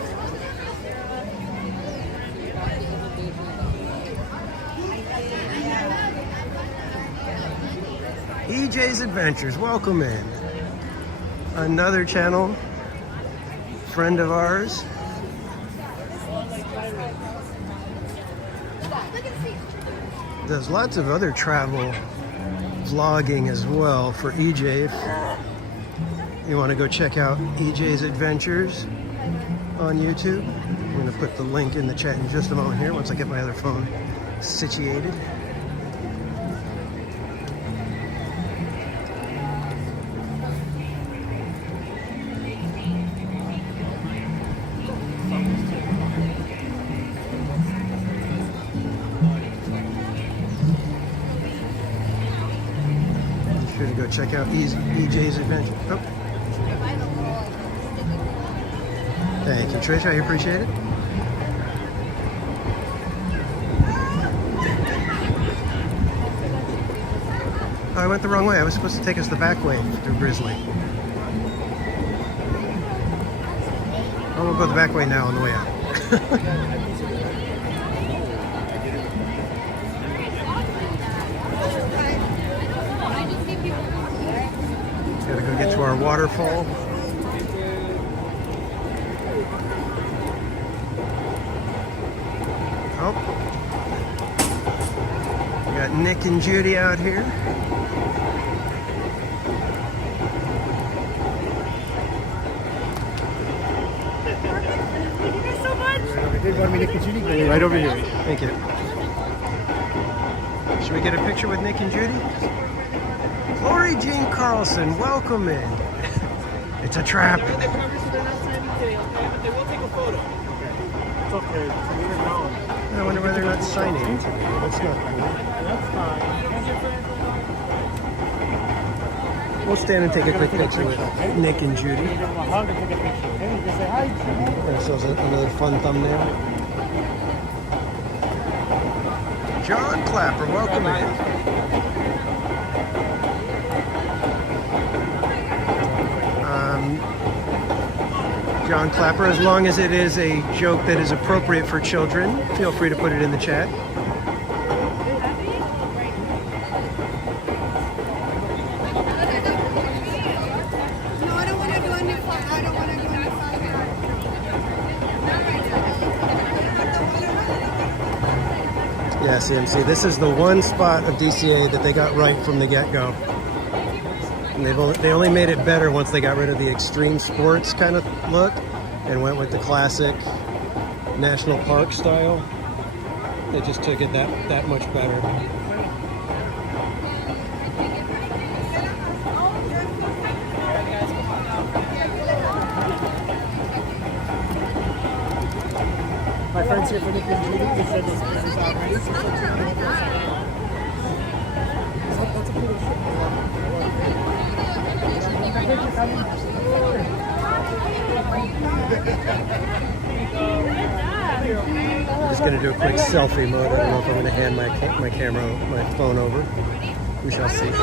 EJ's Adventures, welcome in. Another channel, friend of ours. Does lots of other travel vlogging as well for EJ. If you want to go check out EJ's Adventures on YouTube. I'm going to put the link in the chat in just a moment here once I get my other phone situated. Check out EJ's Adventure. Oh. Thank you, Trish. I appreciate it. Oh, I went the wrong way. I was supposed to take us the back way through Grizzly. Oh, we'll go the back way now on the way out. Gotta go get to our waterfall. Oh. We got Nick and Judy out here. Thank you guys so much. Nick and Judy? Right over here. Thank you. Should we get a picture with Nick and Judy? Lori Jean Carlson, welcome in. It's a trap. They will take a photo. It's okay. I wonder why they're not signing. That's not cool. That's fine. We'll stand and take a quick picture with Nick and Judy. Give them a hug and take a picture. Okay? Just say hi. Get ourselves another fun thumbnail. John Clapper, welcome in. John Clapper, as long as it is a joke that is appropriate for children, feel free to put it in the chat. Yeah, CMC, this is the one spot of DCA that they got right from the get-go. And they only made it better once they got rid of the extreme sports kind of look and went with the classic national park style. They just took it that much better. My friends here for Nick and Judy, they said this is already. That's a cool I'm just gonna do a quick selfie mode. I don't know if I'm gonna hand my phone over. We shall see. Would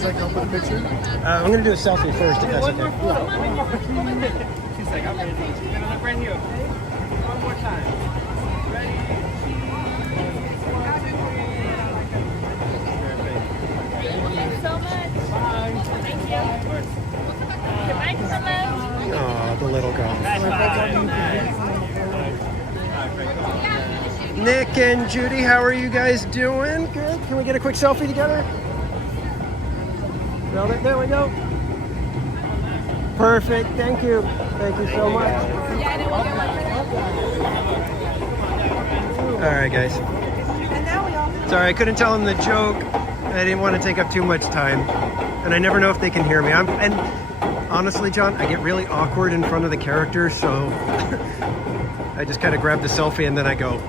you like to open a picture? I'm gonna do a selfie first, if that's okay. She's like, I'm ready. You're gonna look right here, okay? One more time. Ready? Thank you so much. Bye. Thank you. Goodbye, Christmas. Oh, the little guy. Nick and Judy, how are you guys doing? Good. Can we get a quick selfie together? No, there we go. Perfect. Thank you. Thank you so much. All right, guys. Sorry, I couldn't tell them the joke. I didn't want to take up too much time, and I never know if they can hear me. And honestly, John, I get really awkward in front of the characters, so I just kind of grab the selfie and then I go.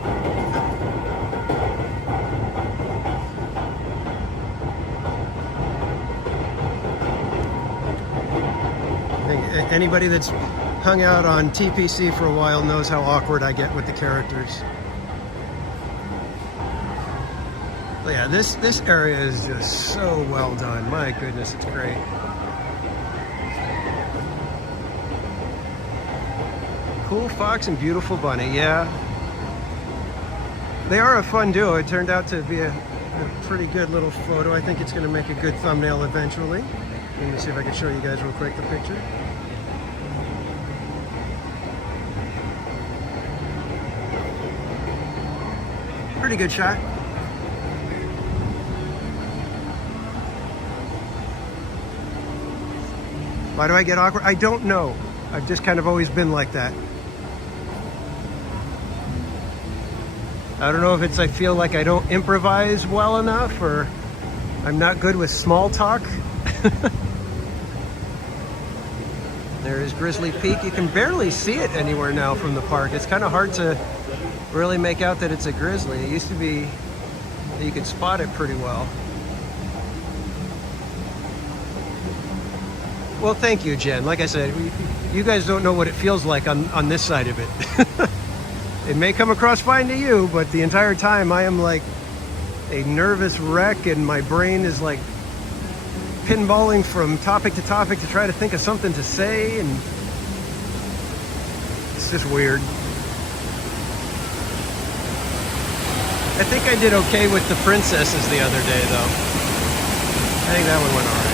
I think anybody that's hung out on TPC for a while knows how awkward I get with the characters. But yeah, this area is just so well done. My goodness, it's great. Cool fox and beautiful bunny, yeah. They are a fun duo. It turned out to be a pretty good little photo. I think it's going to make a good thumbnail eventually. Let me see if I can show you guys real quick the picture. Pretty good shot. Why do I get awkward? I don't know. I've just kind of always been like that. I don't know if it's I feel like I don't improvise well enough or I'm not good with small talk. There is Grizzly Peak. You can barely see it anywhere now from the park. It's kind of hard to really make out that it's a grizzly. It used to be that you could spot it pretty well. Well, thank you, Jen. Like I said, you guys don't know what it feels like on this side of it. It may come across fine to you, but the entire time I am like a nervous wreck and my brain is like pinballing from topic to topic to try to think of something to say, and it's just weird. I think I did okay with the princesses the other day, though. I think that one went all right.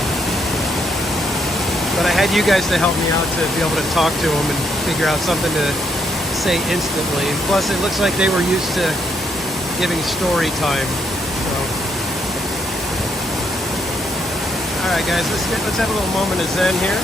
But I had you guys to help me out to be able to talk to them and figure out something to say instantly. And plus, it looks like they were used to giving story time. So, all right, guys, let's have a little moment of zen here.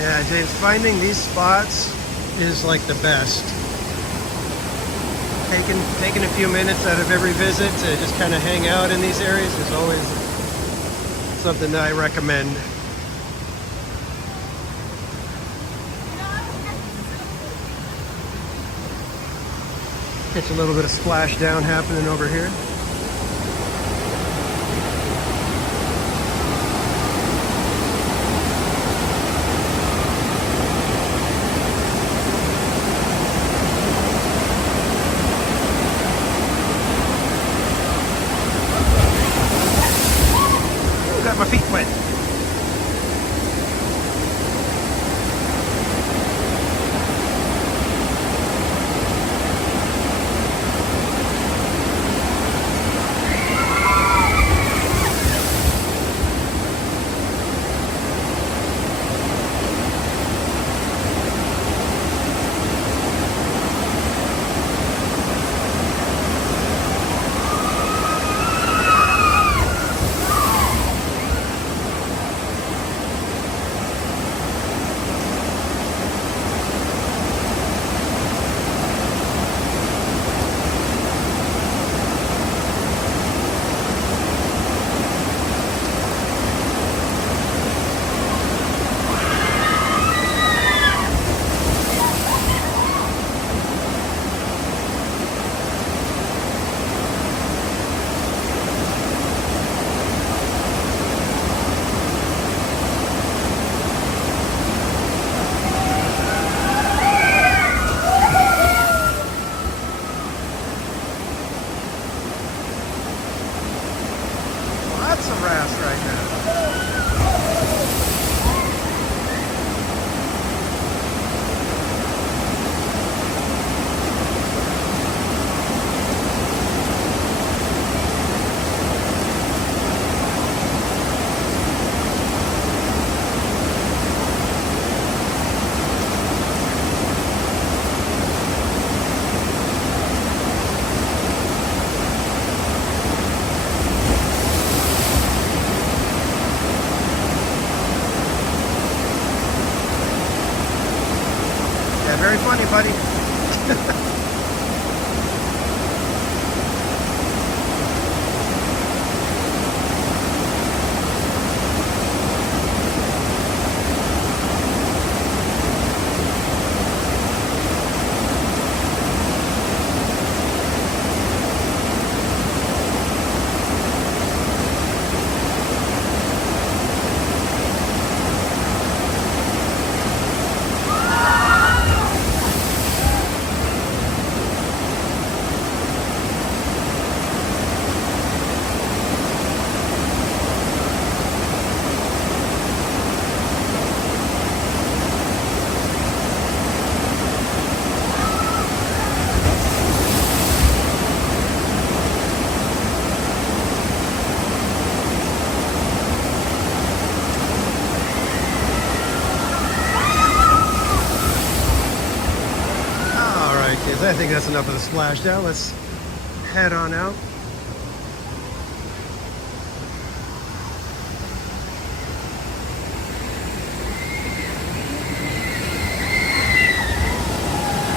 Yeah, James, finding these spots is like the best. Taking a few minutes out of every visit to just kind of hang out in these areas is always something that I recommend. Catch a little bit of splashdown happening over here. My feet wet. Very funny, buddy. I think that's enough of the splashdown. Let's head on out.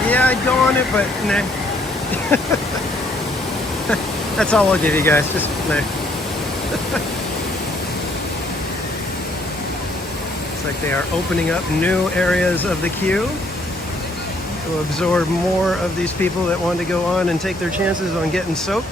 Yeah, I'd go on it, but nah. That's all I'll give you guys. Just nah. Looks like they are opening up new areas of the queue to absorb more of these people that want to go on and take their chances on getting soaked.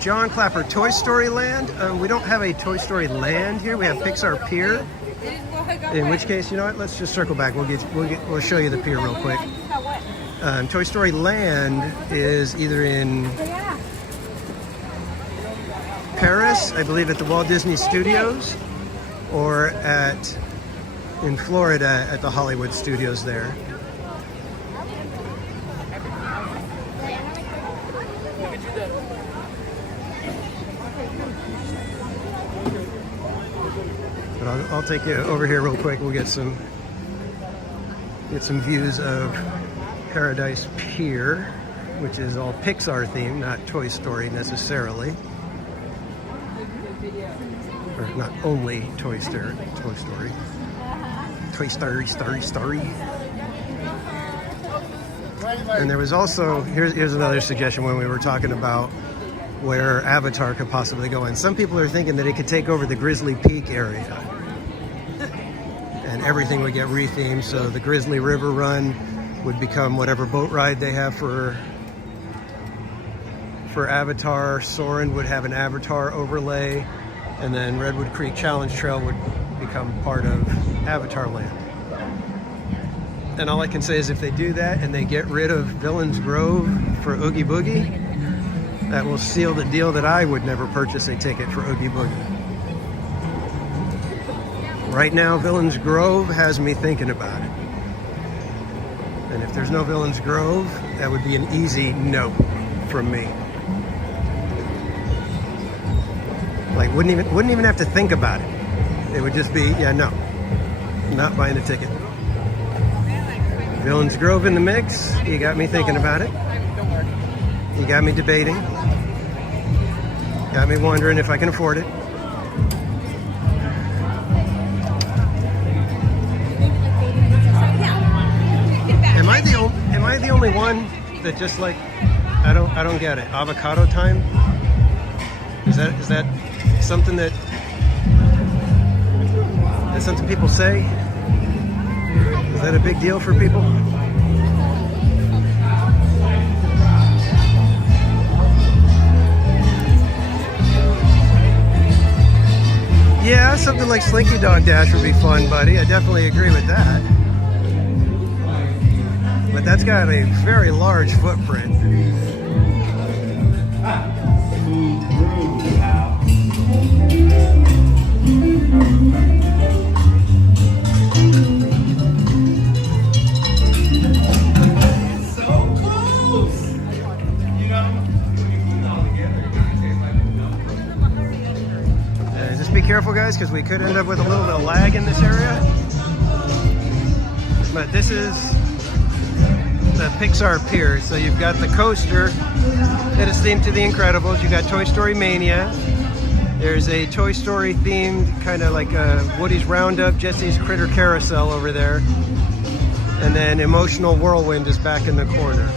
John Clapper, Toy Story Land. We don't have a Toy Story Land here. We have Pixar Pier. In which case, you know what? Let's just circle back. We'll show you the pier real quick. Toy Story Land is either in Paris, I believe, at the Walt Disney Studios, or in Florida at the Hollywood Studios there. But I'll take you over here real quick. We'll get some views of Paradise Pier, which is all Pixar themed, not Toy Story necessarily, or not only Toy Story. And there was also here's another suggestion when we were talking about where Avatar could possibly go in. Some people are thinking that it could take over the Grizzly Peak area and everything would get rethemed, so the Grizzly River Run would become whatever boat ride they have for Avatar. Soarin' would have an Avatar overlay, and then Redwood Creek Challenge Trail would become part of Avatar Land. And all I can say is if they do that and they get rid of Villains Grove for Oogie Boogie, that will seal the deal that I would never purchase a ticket for Oogie Boogie. Right now, Villains Grove has me thinking about it. And if there's no Villains Grove, that would be an easy no from me. Like, wouldn't even have to think about it. It would just be, yeah, no, not buying a ticket. Villains Grove in the mix, you got me thinking about it. You got me debating. Got me wondering if I can afford it. Am I the only one that just like I don't get it? Avocado time? Is that something that's something people say? Is that a big deal for people? Yeah, something like Slinky Dog Dash would be fun, buddy. I definitely agree with that. But that's got a very large footprint. Just be careful, guys, because we could end up with a little bit of lag in this area. But this is the Pixar Pier. So you've got the coaster that is themed to The Incredibles. You've got Toy Story Mania. There's a Toy Story themed kind of like Woody's Roundup, Jesse's Critter Carousel over there. And then Emotional Whirlwind is back in the corner.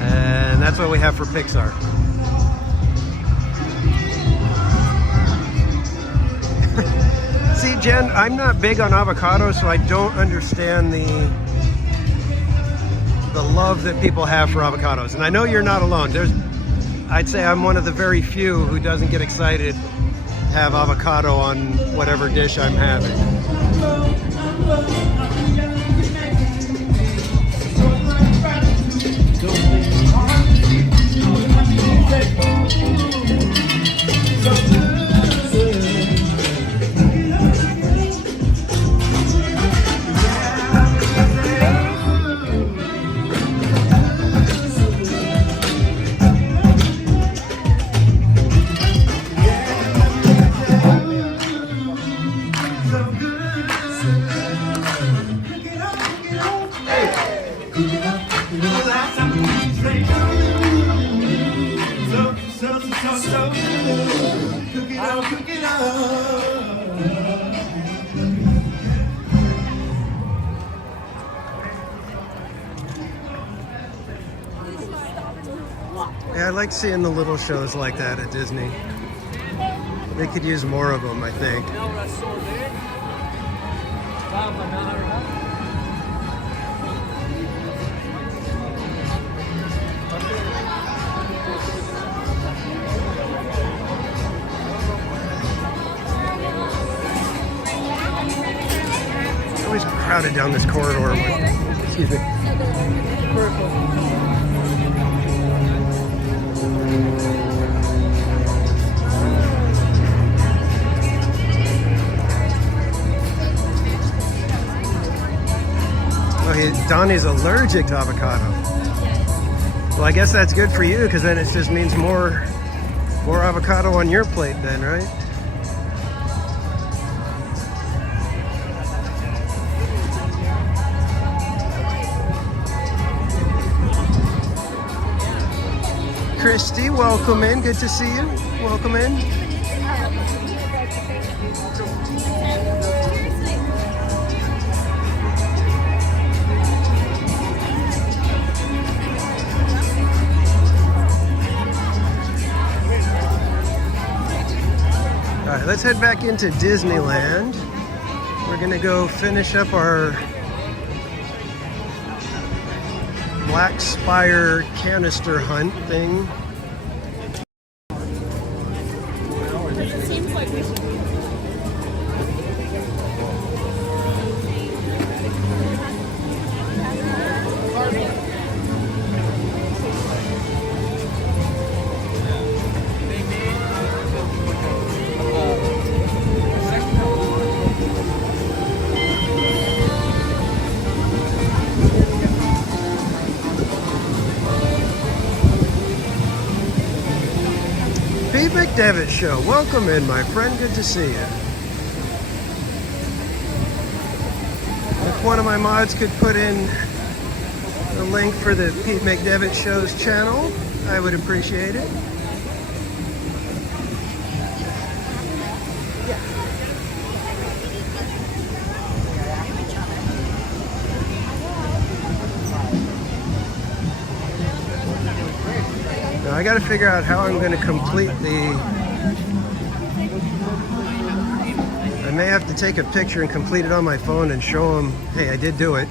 And that's what we have for Pixar. See, Jen, I'm not big on avocado, so I don't understand the love that people have for avocados. And I know you're not alone. I'd say I'm one of the very few who doesn't get excited to have avocado on whatever dish I'm having. Cook it up. Yeah, I like seeing the little shows like that at Disney. They could use more of them, I think. It's always crowded down this corridor. Excuse me. Donnie's allergic to avocado. Well, I guess that's good for you because then it just means more avocado on your plate then, right? Christy, welcome in. Good to see you. Welcome in. All right, let's head back into Disneyland. We're gonna go finish up our Black Spire canister hunt thing. It seems like we should. Pete McDevitt Show. Welcome in, my friend. Good to see you. If one of my mods could put in the link for the Pete McDevitt Show's channel, I would appreciate it. Now I got to figure out how I'm going to complete the... I may have to take a picture and complete it on my phone and show them, hey, I did do it.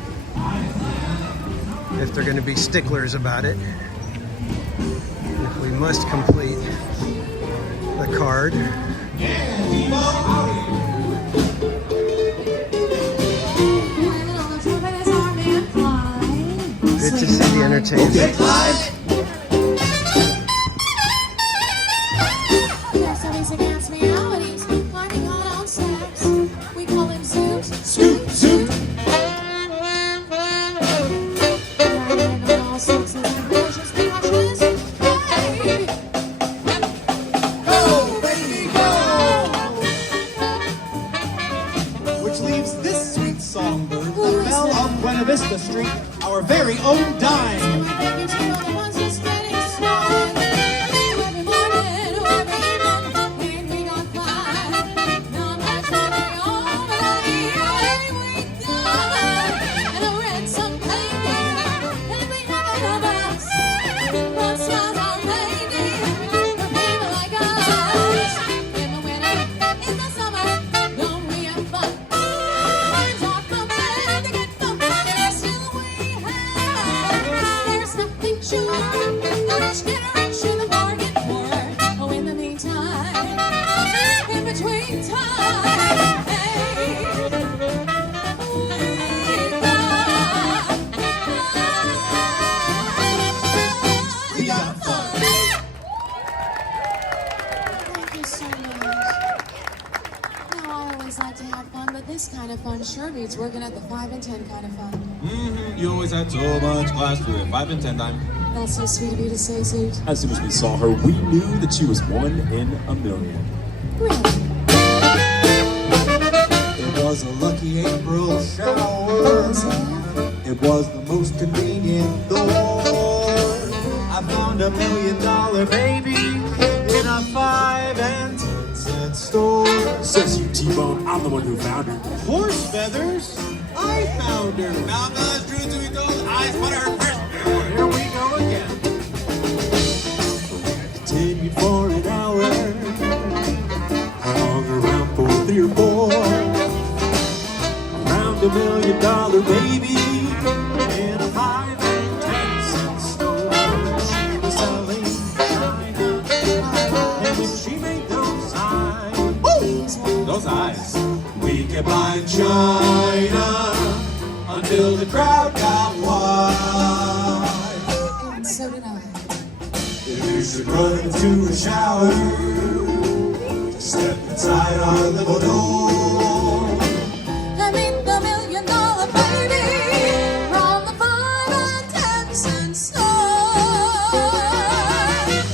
If they're going to be sticklers about it. If we must complete the card. Good to see the entertainment. Which leaves this sweet songbird, the belle of Buena Vista Street, our very own dime. This kind of fun sure beats working at the 5 and 10 kind of fun. You always had so much class to it. 5 and 10 time. That's so sweet of you to say, Sage. As soon as we saw her, we knew that she was 1 in a million. Really? It was a lucky April shower. It was the most convenient door. I found $1 million baby in a 5 and 10 cent store. Says you, T-Bone. I'm the one who found her. Horse feathers? I found her. Now, fellas, truth to be told, I spotted her first. Here we go again. Continued for an hour. I hung around for 3 or 4. Around $1 million baby in a 5 and 10 cent store. She was selling China, and if she made those eyes, we kept buying China until the crowd got wide. And so did I. If you should run into the shower, step inside our little door. I mean the $1 million baby from the 5 and 10 cent store.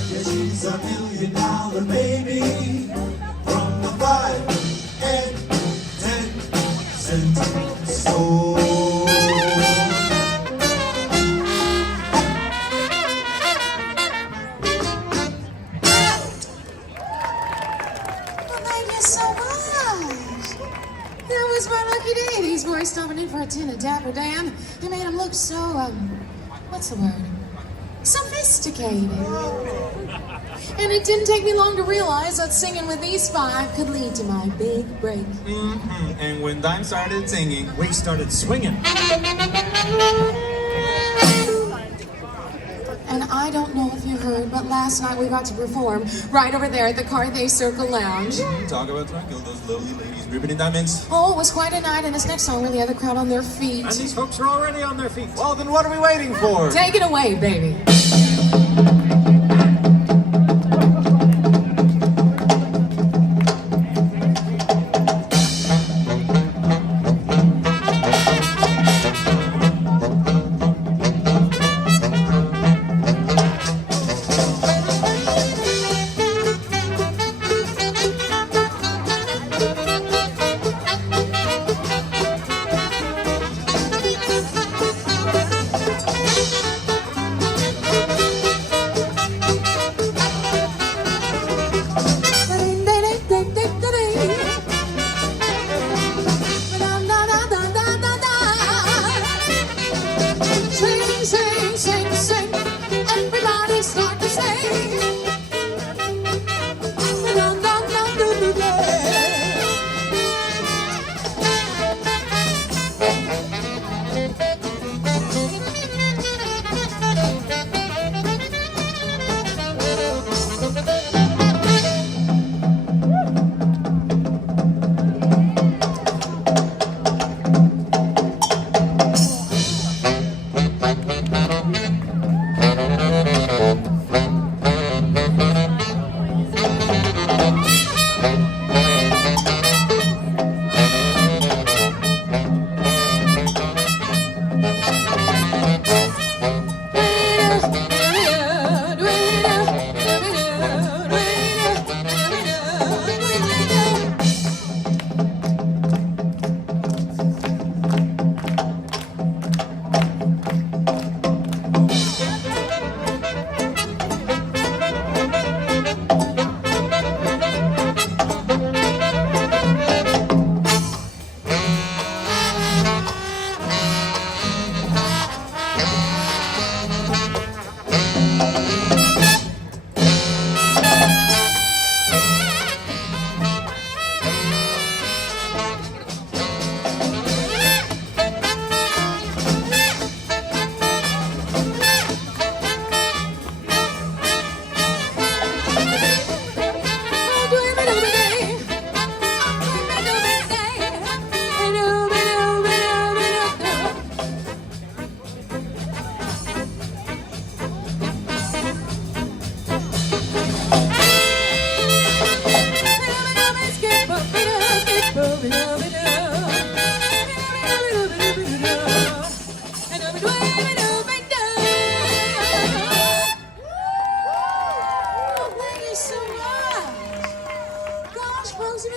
Yeah, she's $1 million baby from the 5 and 10 cent store. Well, thank you so much. That was my lucky day. These boys stopping in for a tin of Dapper Dan. It made them look so, what's the word? Sophisticated. And it didn't take me long to realize that singing with these 5 could lead to my big break. And when Dime started singing, We started swinging. And I don't know if you heard, but last night we got to perform right over there at the Carthay Circle Lounge. talk about Tranquil, those lovely ladies ripping in diamonds. Oh, it was quite a night, and this next song really had the crowd on their feet. And these folks are already on their feet. Well, then what are we waiting for? Take it away, baby.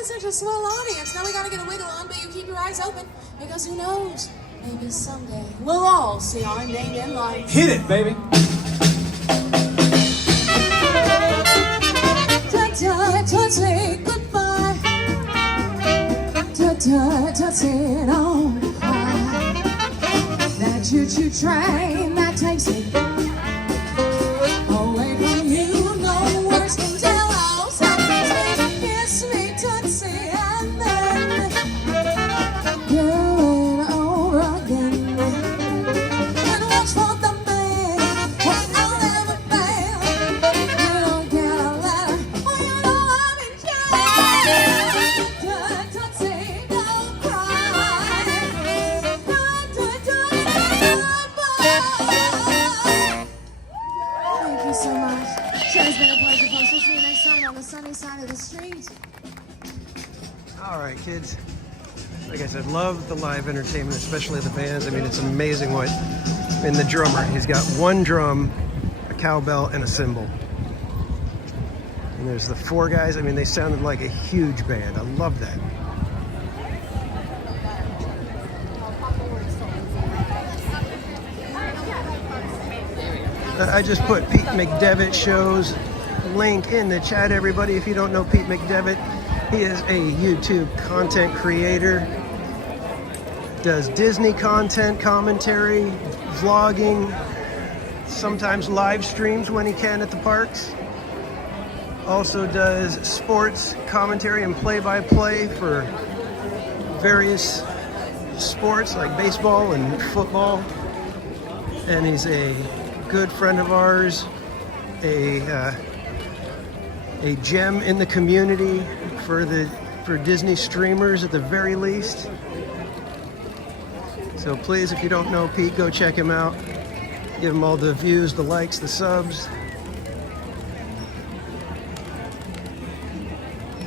Such a swell audience. Now we gotta get a wiggle on, but you keep your eyes open because who knows? Maybe someday we'll all see our name in lights. Hit it, baby. you so much. Sure, it's been a pleasure, folks. We'll see you next time on the sunny side of the street. All right, kids. Like I said, love the live entertainment, especially the bands. I mean, it's amazing what, and the drummer, he's got one drum, a cowbell, and a cymbal. And there's the four guys. I mean, they sounded like a huge band. I love that. I just put Pete McDevitt Show's link in the chat, everybody. If you don't know Pete McDevitt, he is a YouTube content creator. Does Disney content, commentary, vlogging, sometimes live streams when he can at the parks. Also does sports commentary and play-by-play for various sports like baseball and football. And he's a good friend of ours, a gem in the community for Disney streamers at the very least. So please, if you don't know Pete, go check him out. Give him all the views, the likes, the subs.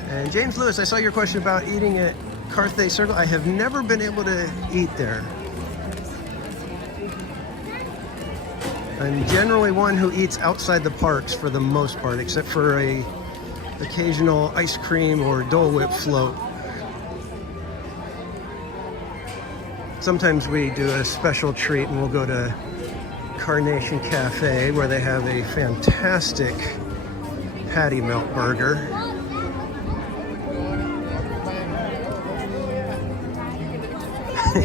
And James Lewis, I saw your question about eating at Carthay Circle. I have never been able to eat there. I'm generally one who eats outside the parks for the most part, except for a occasional ice cream or Dole Whip float. Sometimes we do a special treat and we'll go to Carnation Cafe where they have a fantastic patty melt burger.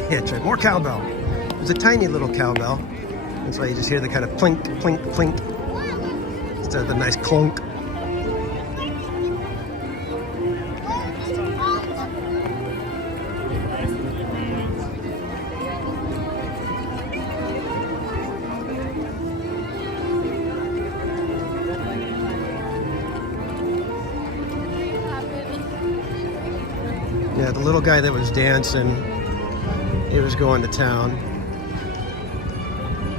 Yeah, more cowbell. There's a tiny little cowbell. That's why you just hear the kind of plink, plink, plink instead of the nice clunk. Yeah, the little guy that was dancing, he was going to town.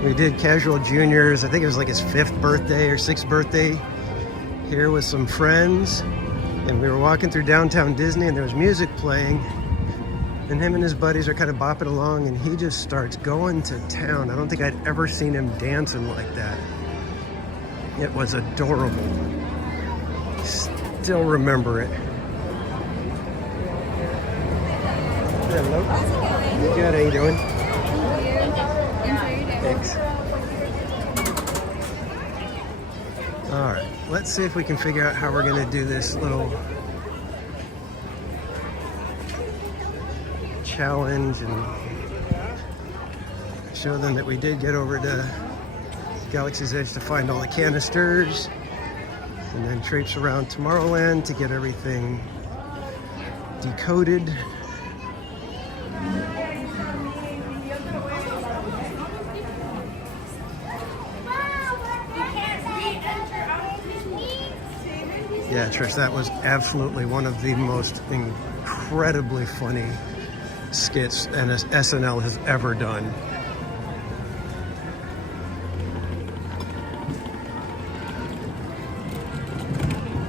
We did Casual Juniors, I think it was like his 5th birthday or 6th birthday, here with some friends. And we were walking through downtown Disney and there was music playing. And him and his buddies are kind of bopping along and he just starts going to town. I don't think I'd ever seen him dancing like that. It was adorable. Still remember it. Hello. Good, how you doing? Thanks. All right, let's see if we can figure out how we're gonna do this little challenge and show them that we did get over to Galaxy's Edge to find all the canisters and then traipse around Tomorrowland to get everything decoded. Yeah, Trish, that was absolutely one of the most incredibly funny skits SNL has ever done.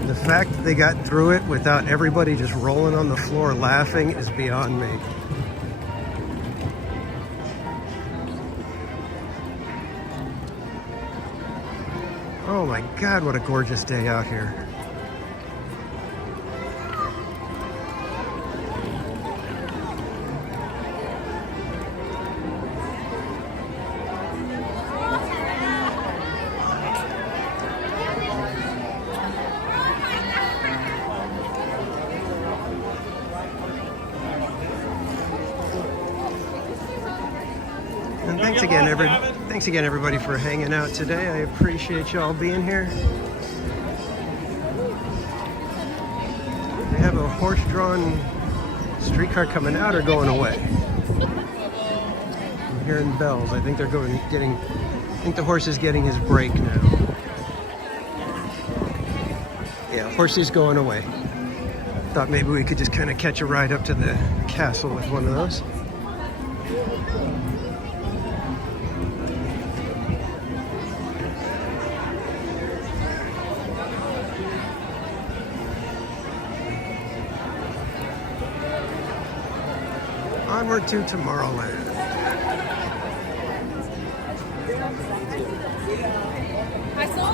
The fact that they got through it without everybody just rolling on the floor laughing is beyond me. Oh my God, what a gorgeous day out here. And thanks again, everybody, for hanging out today. I appreciate y'all being here. We have a horse-drawn streetcar coming out or going away. I'm hearing bells. I think they're I think the horse is getting his break now. Yeah, horsey's going away. Thought maybe we could just kind of catch a ride up to the castle with one of those. onward to Tomorrowland. I saw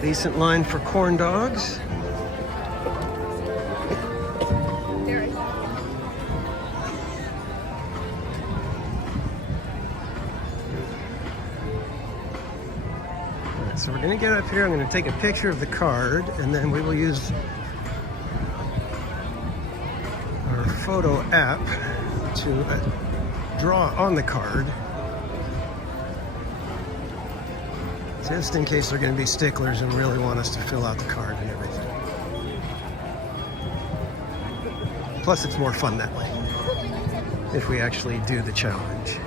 Decent line for corn dogs. So we're going to get up here. I'm going to take a picture of the card, and then we will use our photo app to draw on the card, just in case they're going to be sticklers and really want us to fill out the card and everything. Plus, it's more fun that way if we actually do the challenge.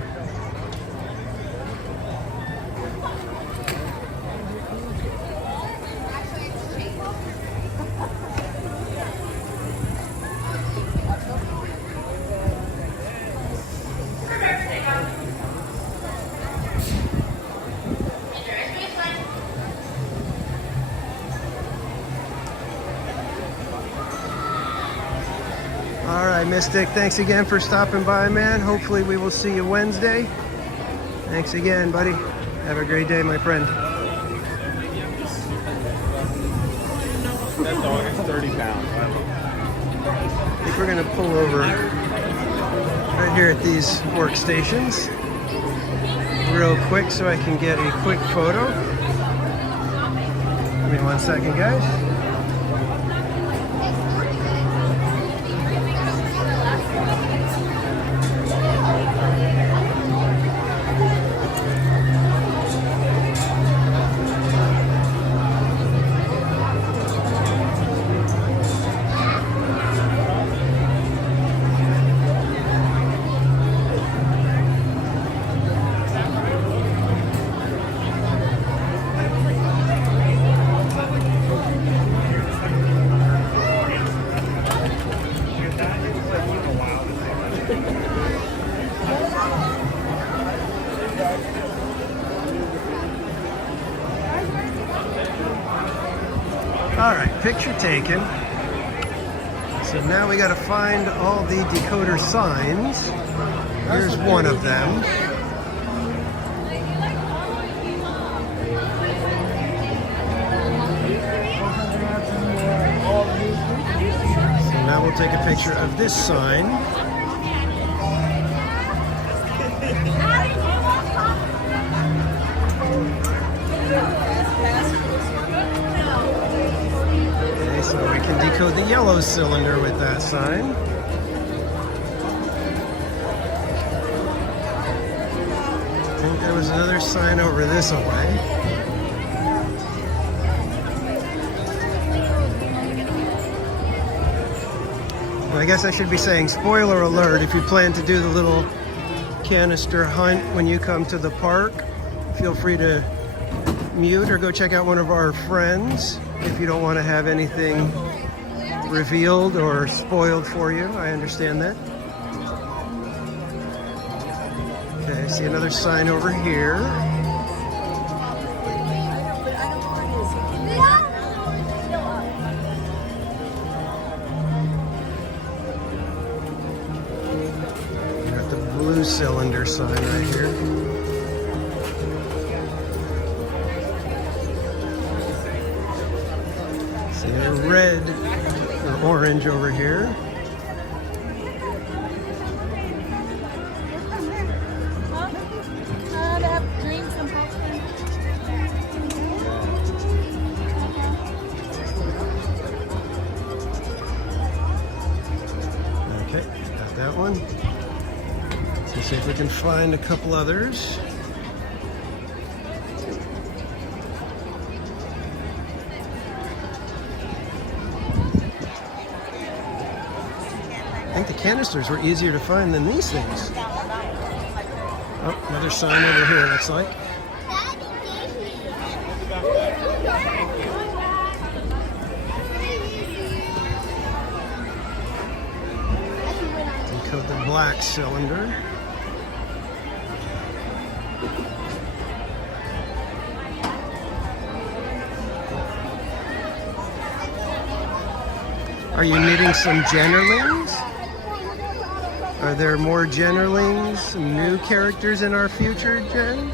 All right, Mystic, thanks again for stopping by, man. Hopefully we will see you Wednesday. Thanks again, buddy. Have a great day, my friend. That dog is 30 pounds. I think we're gonna pull over right here at these workstations real quick so I can get a quick photo. Give me 1 second, guys. All right, picture taken. So now we got to find all the decoder signs. Here's one of them. So now we'll take a picture of this sign. So we can decode the yellow cylinder with that sign. I think there was another sign over this way. Well, I guess I should be saying, spoiler alert, if you plan to do the little canister hunt when you come to the park, feel free to mute or go check out one of our friends if you don't want to have anything revealed or spoiled for you. I understand that. Okay, I see another sign over here. Got the blue cylinder sign right here. Red or orange over here. See if we can find a couple others. I think the canisters were easier to find than these things. Oh, another sign over here, looks like. Decode the black cylinder. Are you knitting some Jennerlings? Are there more Jennerlings, some new characters in our future, Jen?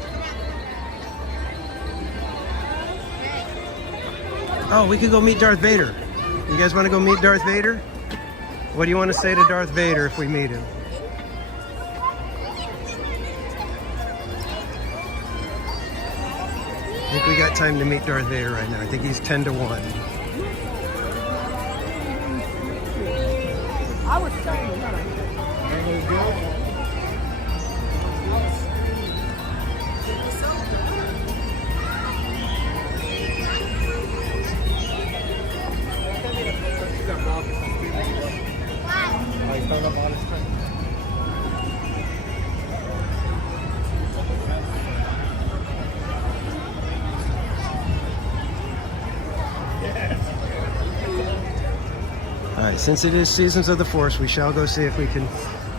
Oh, we could go meet Darth Vader. You guys want to go meet Darth Vader? What do you want to say to Darth Vader if we meet him? I think we got time to meet Darth Vader right now. I think he's 10 to 1. I was saying, All right, since it is Seasons of the Force, we shall go see if we can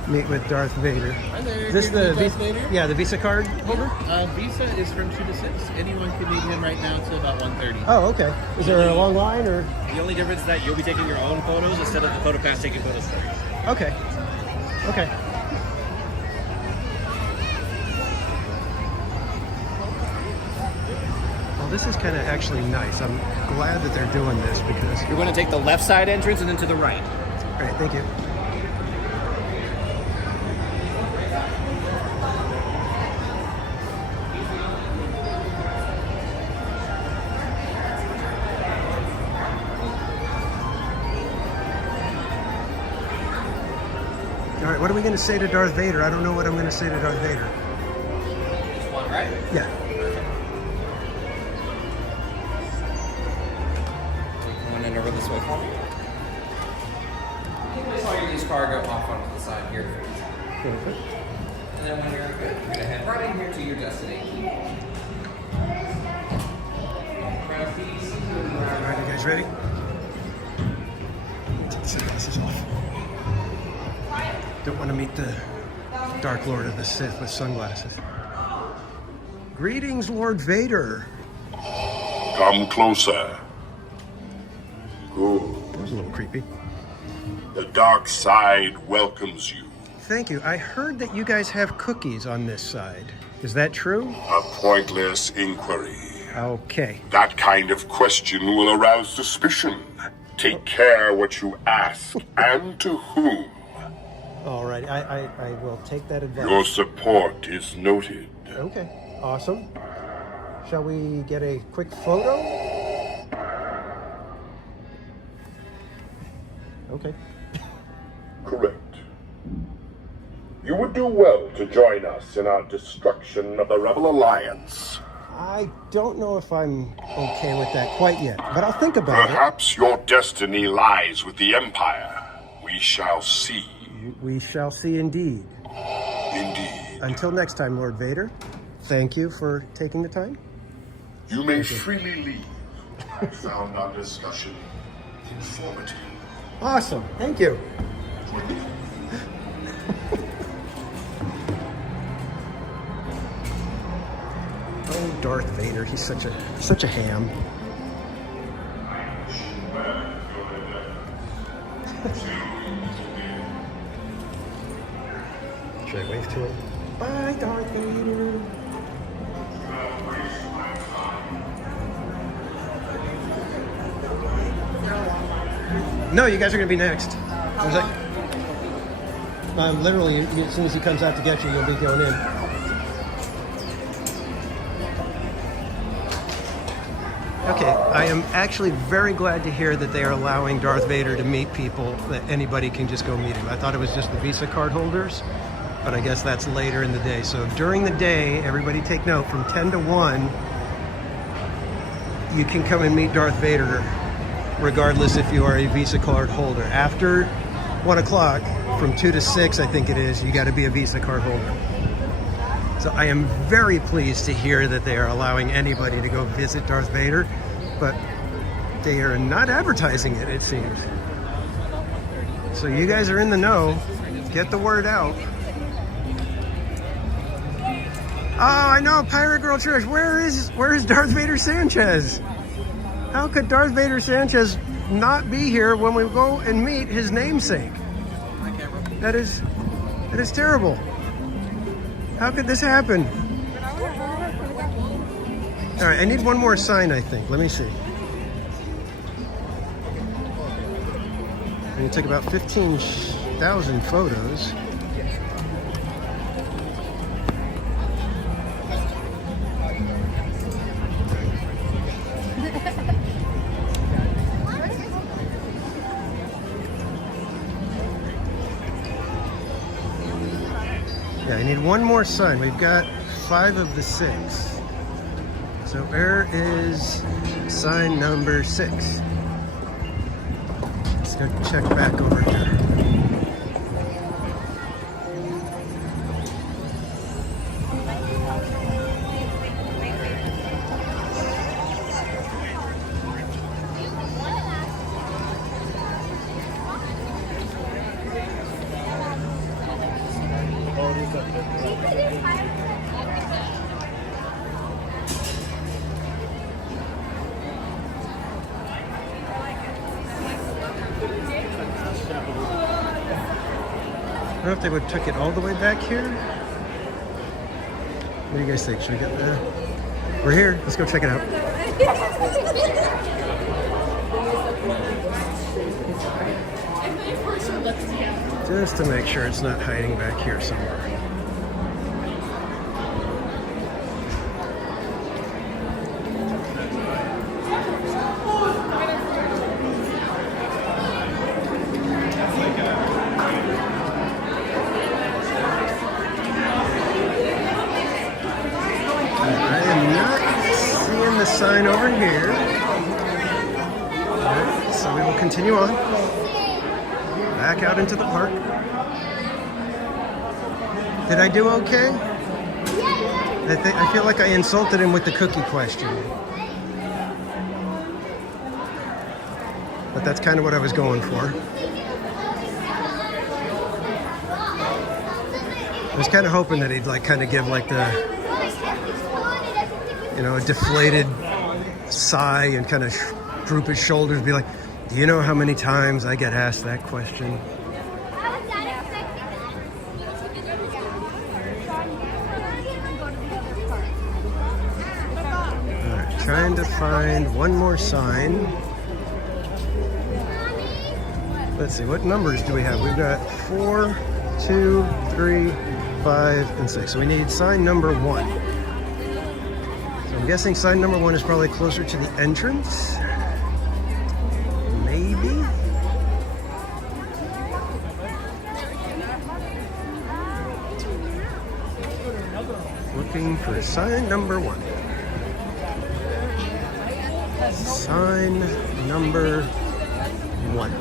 meet with Darth Vader. Hi there. Is this Can you the meet Darth Vader? Yeah, the Visa card holder? Visa is from 2 to 6. Anyone can meet him right now till about 1:30. Oh, okay. Is there a long line or? The only difference is that you'll be taking your own photos instead of the photo pass taking photos for you. Okay. Okay. Well, this is kind of actually nice. I'm glad that they're doing this because... You're going to take the left side entrance and then to the right. All right, thank you. All right, what are we going to say to Darth Vader? I don't know what I'm going to say to Darth Vader. Just one, right? Yeah. One end over this way for me. While you use cargo off onto the side here. Perfect. And then when you're good, you're going to head right in here to your destination. All right, you guys ready? Take the sunglasses off. Don't want to meet the Dark Lord of the Sith with sunglasses. Greetings, Lord Vader. Come closer. Good. That was a little creepy. The dark side welcomes you. Thank you. I heard that you guys have cookies on this side. Is that true? A pointless inquiry. Okay. That kind of question will arouse suspicion. Take care what you ask and to whom. All right. I will take that advice. Your support is noted. Okay. Awesome. Shall we get a quick photo? Okay. Correct. You would do well to join us in our destruction of the Rebel Alliance. I don't know if I'm okay with that quite yet, but I'll think about Perhaps your destiny lies with the Empire. We shall see. it. We shall see indeed. Indeed. Until next time, Lord Vader, thank you for taking the time. You may freely leave. I found our discussion informative. Awesome. Thank you. Oh, Darth Vader, he's such a ham. Should I wave to him? Bye, Darth Vader. No, you guys are gonna be next. I was like, literally, as soon as he comes out to get you, you'll be going in. Okay, I am actually very glad to hear that they are allowing Darth Vader to meet people, that anybody can just go meet him. I thought it was just the Visa card holders, but I guess that's later in the day. So during the day, everybody take note, from 10 to 1, you can come and meet Darth Vader, regardless if you are a Visa card holder. After 1 o'clock, from 2 to 6, I think it is, you got to be a Visa card holder. So I am very pleased to hear that they are allowing anybody to go visit Darth Vader, but they are not advertising it, it seems. So you guys are in the know. Get the word out. Oh, I know, Pirate Girl Church. Where is Darth Vader Sanchez? How could Darth Vader Sanchez not be here when we go and meet his namesake? That is terrible. How could this happen? All right, I need one more sign, I think. Let me see. I'm gonna take about 15,000 photos. Yeah, I need one more sign. We've got 5 of the 6. So where is sign number 6? Let's go check back over here. I don't know if they would took it all the way back here. What do you guys think? Should we get there? We're here. Let's go check it out. Just to make sure it's not hiding back here somewhere. Sign over here. Right, so we will continue on. Back out into the park. Did I do okay? I feel like I insulted him with the cookie question. But that's kind of what I was going for. I was kind of hoping that he'd like kind of give like the, you know, a deflated sigh and kind of droop his shoulders and be like, do you know how many times I get asked that question? All right, trying to find one more sign. Let's see, what numbers do we have? We've got 4, 2, 3, 5, and 6. So we need sign number 1. I'm guessing sign number 1 is probably closer to the entrance. Maybe. Looking for sign number 1. Sign number 1.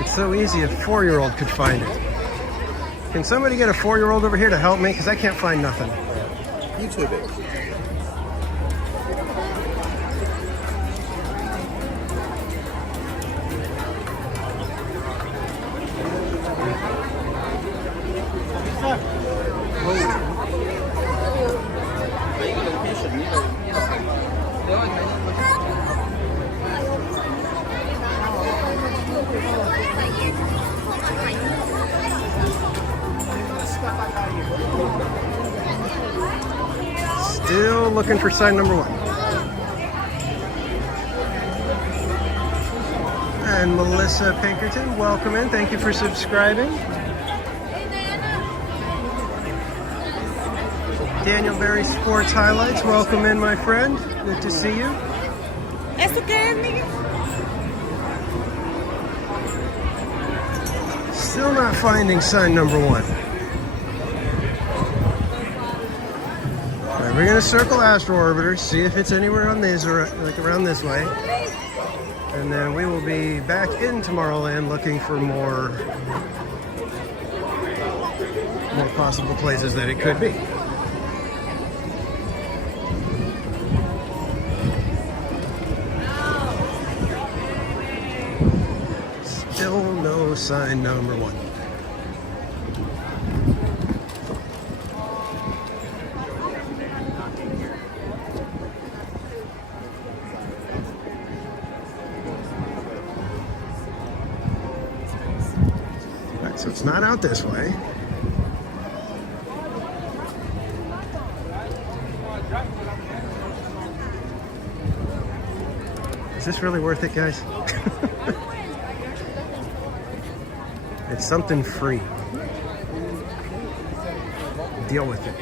It's so easy, a 4-year-old could find it. Can somebody get a 4-year-old over here to help me? Because I can't find nothing. YouTube it. Still looking for sign number 1. And Melissa Pinkerton, welcome in. Thank you for subscribing. Daniel Berry Sports Highlights, welcome in, my friend. Good to see you. ¿Eso qué es, Miguel? Still not finding sign number 1. All right, we're gonna circle Astro Orbiter, see if it's anywhere on these, or like around this way. And then we will be back in Tomorrowland looking for more possible places that it could be. Still no sign number 1. So it's not out this way. Is this really worth it, guys? It's something free. Deal with it.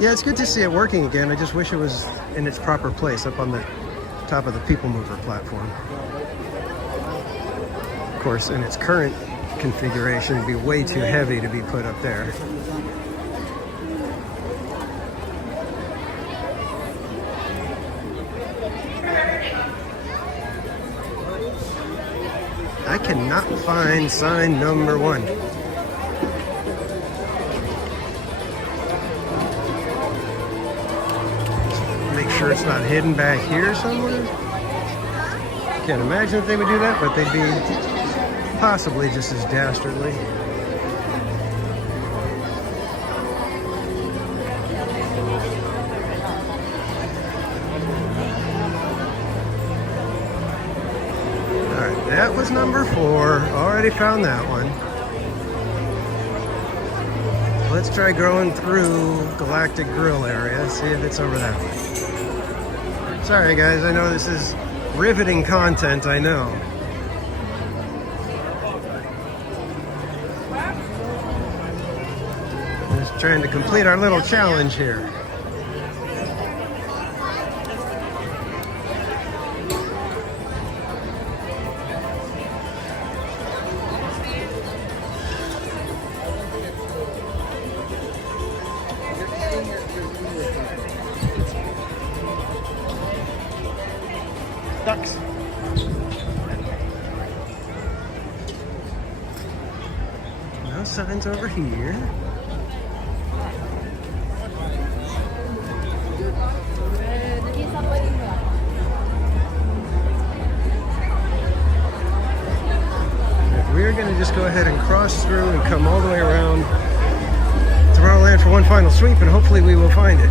Yeah, it's good to see it working again. I just wish it was in its proper place up on the top of the People Mover platform. Of course, in its current configuration, it'd be way too heavy to be put up there. I cannot find sign number 1. Make sure it's not hidden back here somewhere. Can't imagine if they would do that, but they'd be possibly just as dastardly. Alright, that was number 4. Already found that one. Let's try going through Galactic Grill area, see if it's over that way. Sorry guys, I know this is riveting content, I know. Just trying to complete our little challenge here. Ducks. No signs over here. We're going to just go ahead and cross through and come all the way around Tomorrowland for one final sweep, and hopefully we will find it.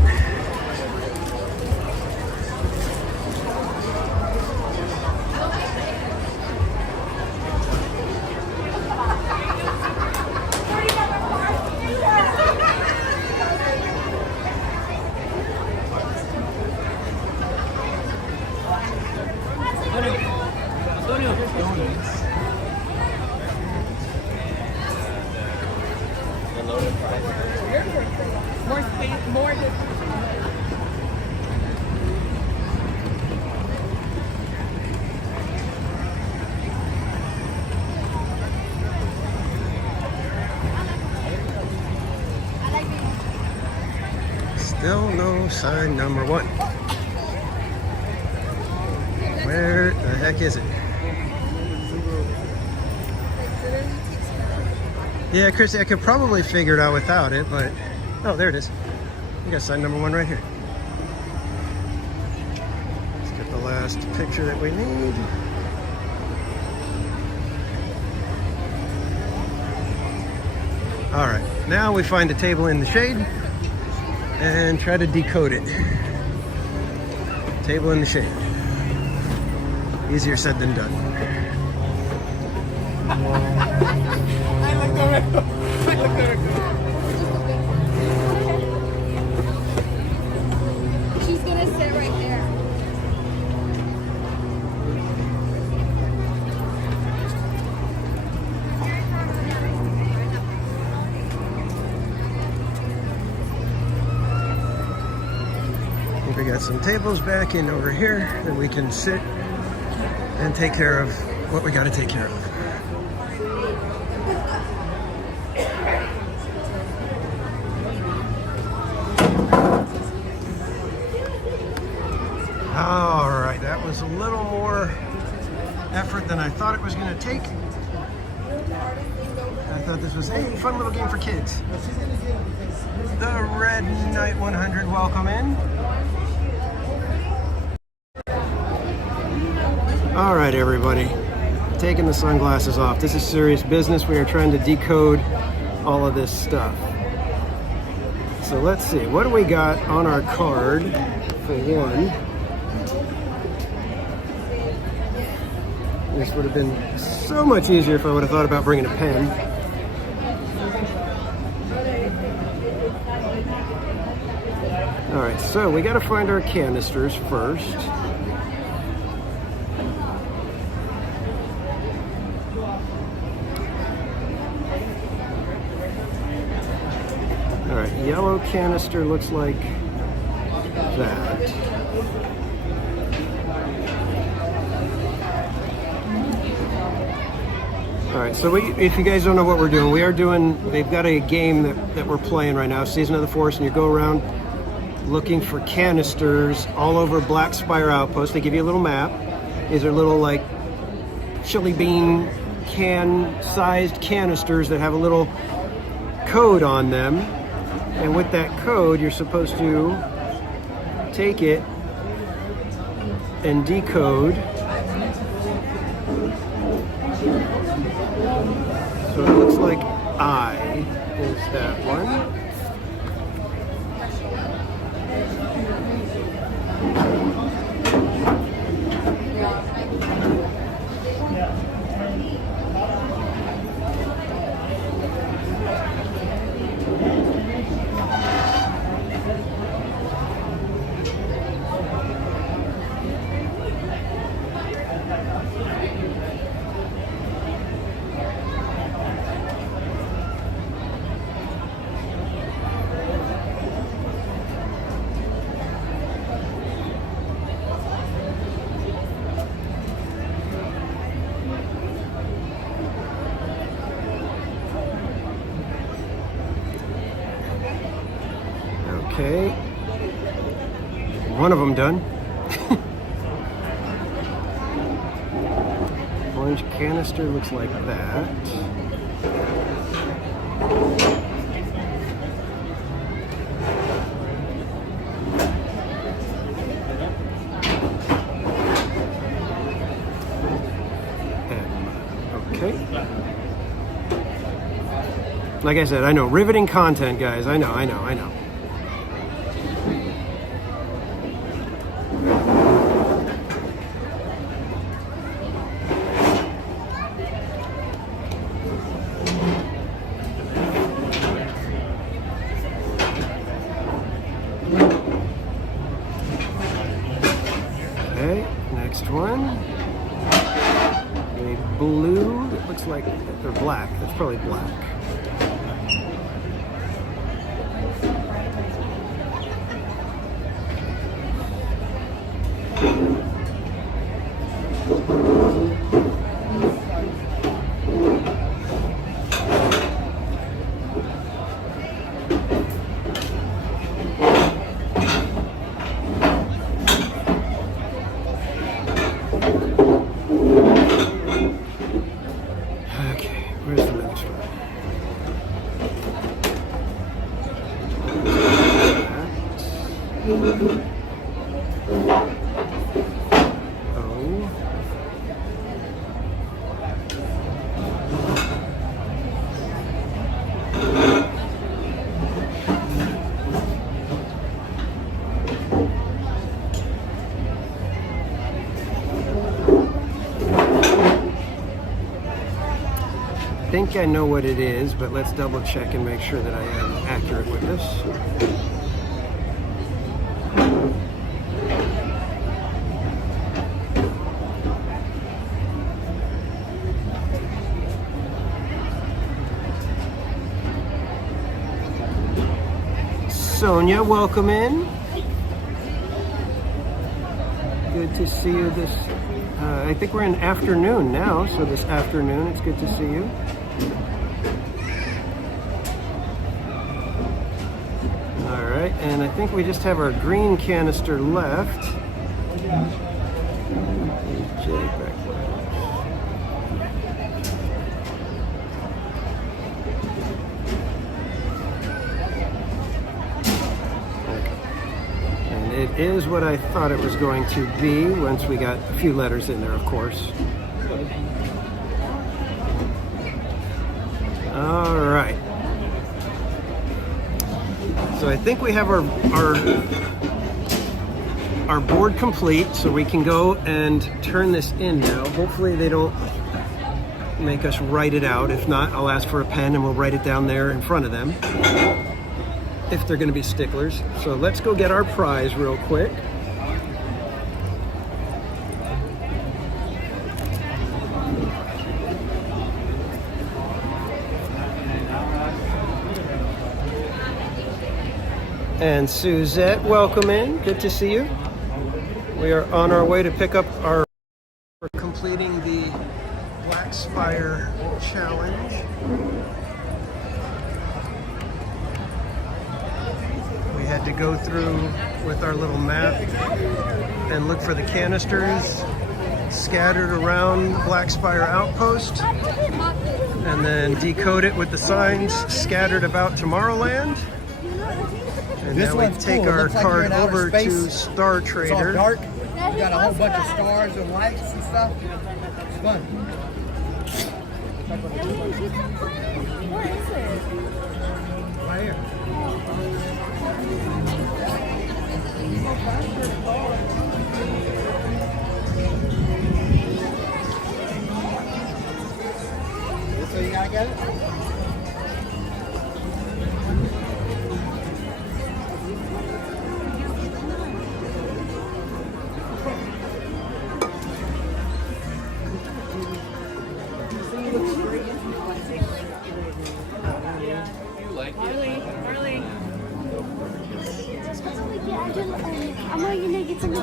More space, more distance. Still no sign number 1. Where the heck is it? Yeah, Chrissy, I could probably figure it out without it, but... Oh, there it is. We got sign number 1 right here. Let's get the last picture that we need. All right, now we find a table in the shade and try to decode it. Table in the shade. Easier said than done. She's gonna sit right there. We got some tables back in over here that we can sit and take care of what we got to take care of. All right, that was a little more effort than I thought it was going to take. I thought this was a fun little game for kids. The Red Knight 100, welcome in. All right, everybody, taking the sunglasses off. This is serious business. We are trying to decode all of this stuff. So let's see, what do we got on our card for one? This would have been so much easier if I would have thought about bringing a pen. All right, so we got to find our canisters first. All right, yellow canister looks like that. All right, so if you guys don't know what we're doing, they've got a game that we're playing right now, Season of the Force, and you go around looking for canisters all over Black Spire Outpost. They give you a little map. These are little like chili bean can-sized canisters that have a little code on them. And with that code, you're supposed to take it and decode. So it looks like I is that one. Okay, one of them done. Orange canister looks like that. Okay. Like I said, I know, riveting content, guys. I know. Okay, next one. A blue, it looks like, or black, that's probably black. I think I know what it is, but let's double check and make sure that I am accurate with this. Sonia, welcome in. good to see you this, I think we're in afternoon now, so this afternoon it's good to see you. All right, and I think we just have our green canister left. It is what I thought it was going to be once we got a few letters in there, of course. All right. So I think we have our board complete, so we can go and turn this in now. Hopefully they don't make us write it out. If not, I'll ask for a pen and we'll write it down there in front of them, if they're going to be sticklers. So let's go get our prize real quick. And Suzette, welcome in. Good to see you. We are on our way to pick up our... We're completing the Black Spire Challenge. We had to go through with our little map and look for the canisters scattered around Black Spire Outpost, and then decode it with the signs scattered about Tomorrowland. And this now we one's take cool. our Looks like card you're in outer over space. to Star Trader. It's all dark. You got a whole bunch of stars and lights and stuff. It's fun. Where is it? Right here. So you gotta get it? I'm going to get some.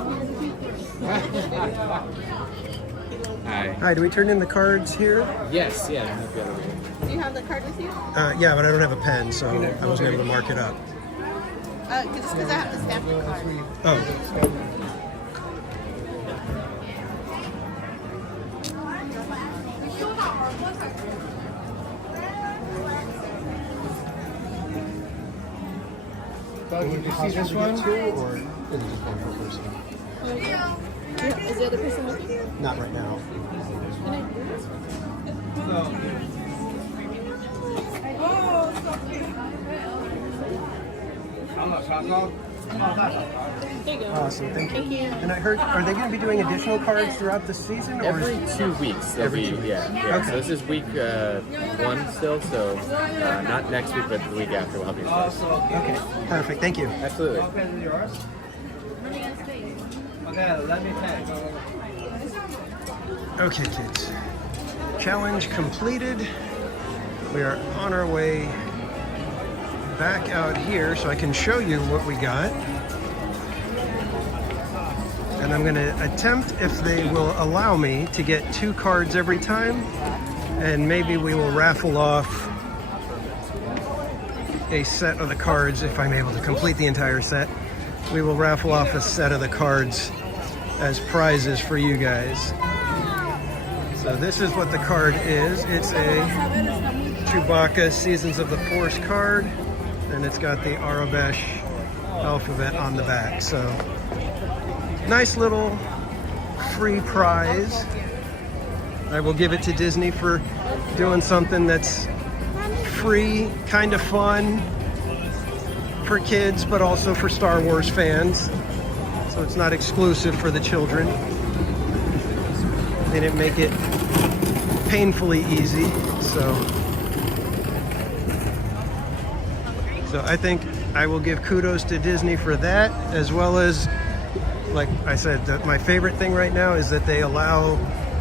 Hi, do we turn in the cards here? Yes, yeah. Do you have the card with you? Yeah, but I don't have a pen, so I wasn't able to mark it up. Just because I have to stamp the card. Oh. Doug, did you see this one? Or is it just one per person? Yeah. Is the other person with you? Not right now. There you go. Awesome, thank you. Thank you. And I heard, are they going to be doing additional cards throughout the season? Or Every 2 weeks, they'll Every be, 2 weeks. yeah. Okay. So this is week 1 still, so not next week, but the week after we'll have your place. Okay, perfect, thank you. Absolutely. Okay, kids. Challenge completed. We are on our way back out here so I can show you what we got. And I'm going to attempt, if they will allow me, to get 2 cards every time. And maybe we will raffle off a set of the cards if I'm able to complete the entire set. We will raffle off a set of the cards as prizes for you guys. So this is what the card is. It's a Chewbacca Seasons of the Force card, and it's got the Arabesh alphabet on the back. So nice little free prize. I will give it to Disney for doing something that's free, kind of fun for kids, but also for Star Wars fans. So it's not exclusive for the children. They didn't make it painfully easy, so I think I will give kudos to Disney for that, as well as, like I said, that my favorite thing right now is that they allow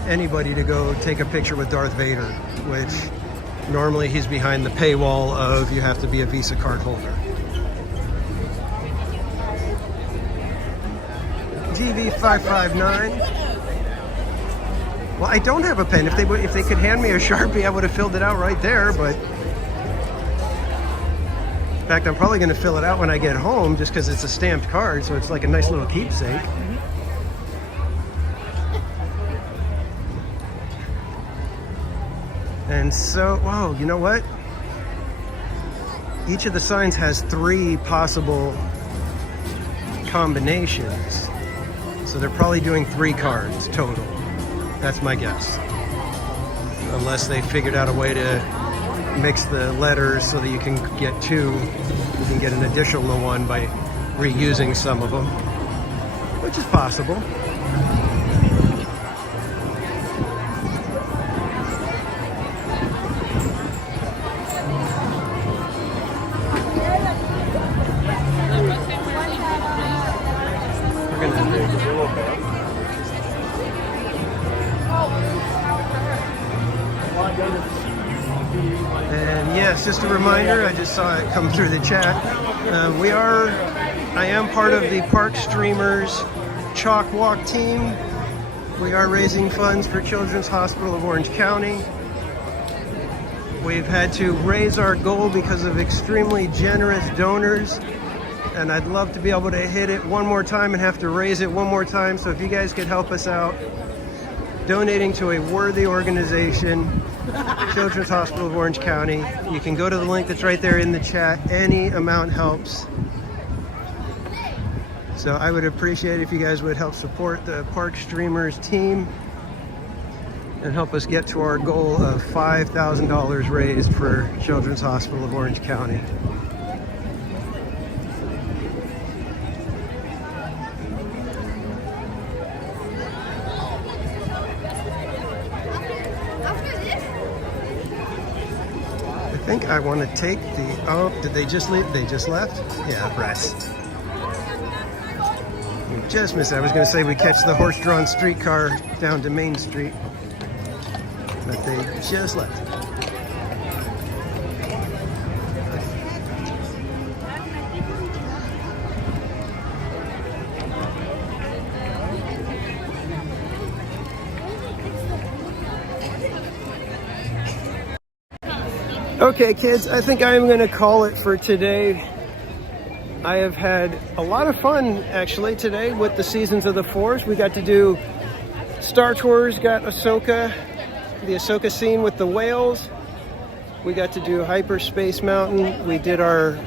anybody to go take a picture with Darth Vader, which normally he's behind the paywall of you have to be a Visa card holder. GV559. Well, I don't have a pen. If they could hand me a Sharpie, I would have filled it out right there, but in fact, I'm probably going to fill it out when I get home just because it's a stamped card, so it's like a nice little keepsake. And so, wow, you know what? Each of the signs has 3 possible combinations. So they're probably doing 3 cards total. That's my guess. Unless they figured out a way to mix the letters so that you can get 2. You can get an additional one by reusing some of them, which is possible. And yes, just a reminder, I just saw it come through the chat. I am part of the Park Streamers CHOC Walk team. We are raising funds for Children's Hospital of Orange County. We've had to raise our goal because of extremely generous donors, and I'd love to be able to hit it one more time and have to raise it one more time. So if you guys could help us out donating to a worthy organization, Children's Hospital of Orange County, you can go to the link that's right there in the chat. Any amount helps. So I would appreciate if you guys would help support the Park Streamers team and help us get to our goal of $5,000 raised for Children's Hospital of Orange County. I think I want to take the, oh, did they just leave? They just left? Yeah, rats. We just missed it. I was going to say we catch the horse-drawn streetcar down to Main Street, but they just left. Okay, kids, I think I'm going to call it for today. I have had a lot of fun, actually, today with the Seasons of the Force. We got to do Star Tours, got Ahsoka, the Ahsoka scene with the whales. We got to do Hyperspace Mountain. We did our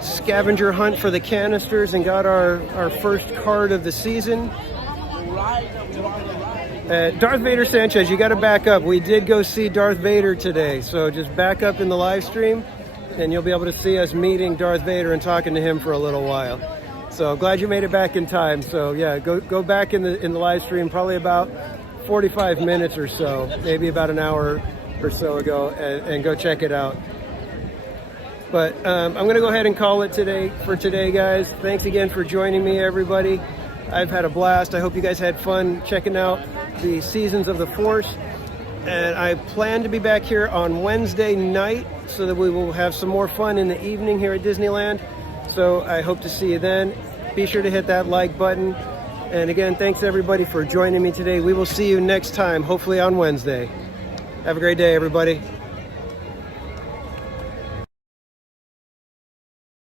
scavenger hunt for the canisters and got our first card of the season. Darth Vader Sanchez, you got to back up. We did go see Darth Vader today, so just back up in the live stream and you'll be able to see us meeting Darth Vader and talking to him for a little while. So glad you made it back in time. So yeah, go back in the live stream probably about 45 minutes or so, maybe about an hour or so ago, and go check it out. But I'm going to go ahead and call it for today, guys. Thanks again for joining me, everybody. I've had a blast. I hope you guys had fun checking out the Seasons of the Force. And I plan to be back here on Wednesday night so that we will have some more fun in the evening here at Disneyland. So I hope to see you then. Be sure to hit that like button. And again, thanks everybody for joining me today. We will see you next time, hopefully on Wednesday. Have a great day, everybody.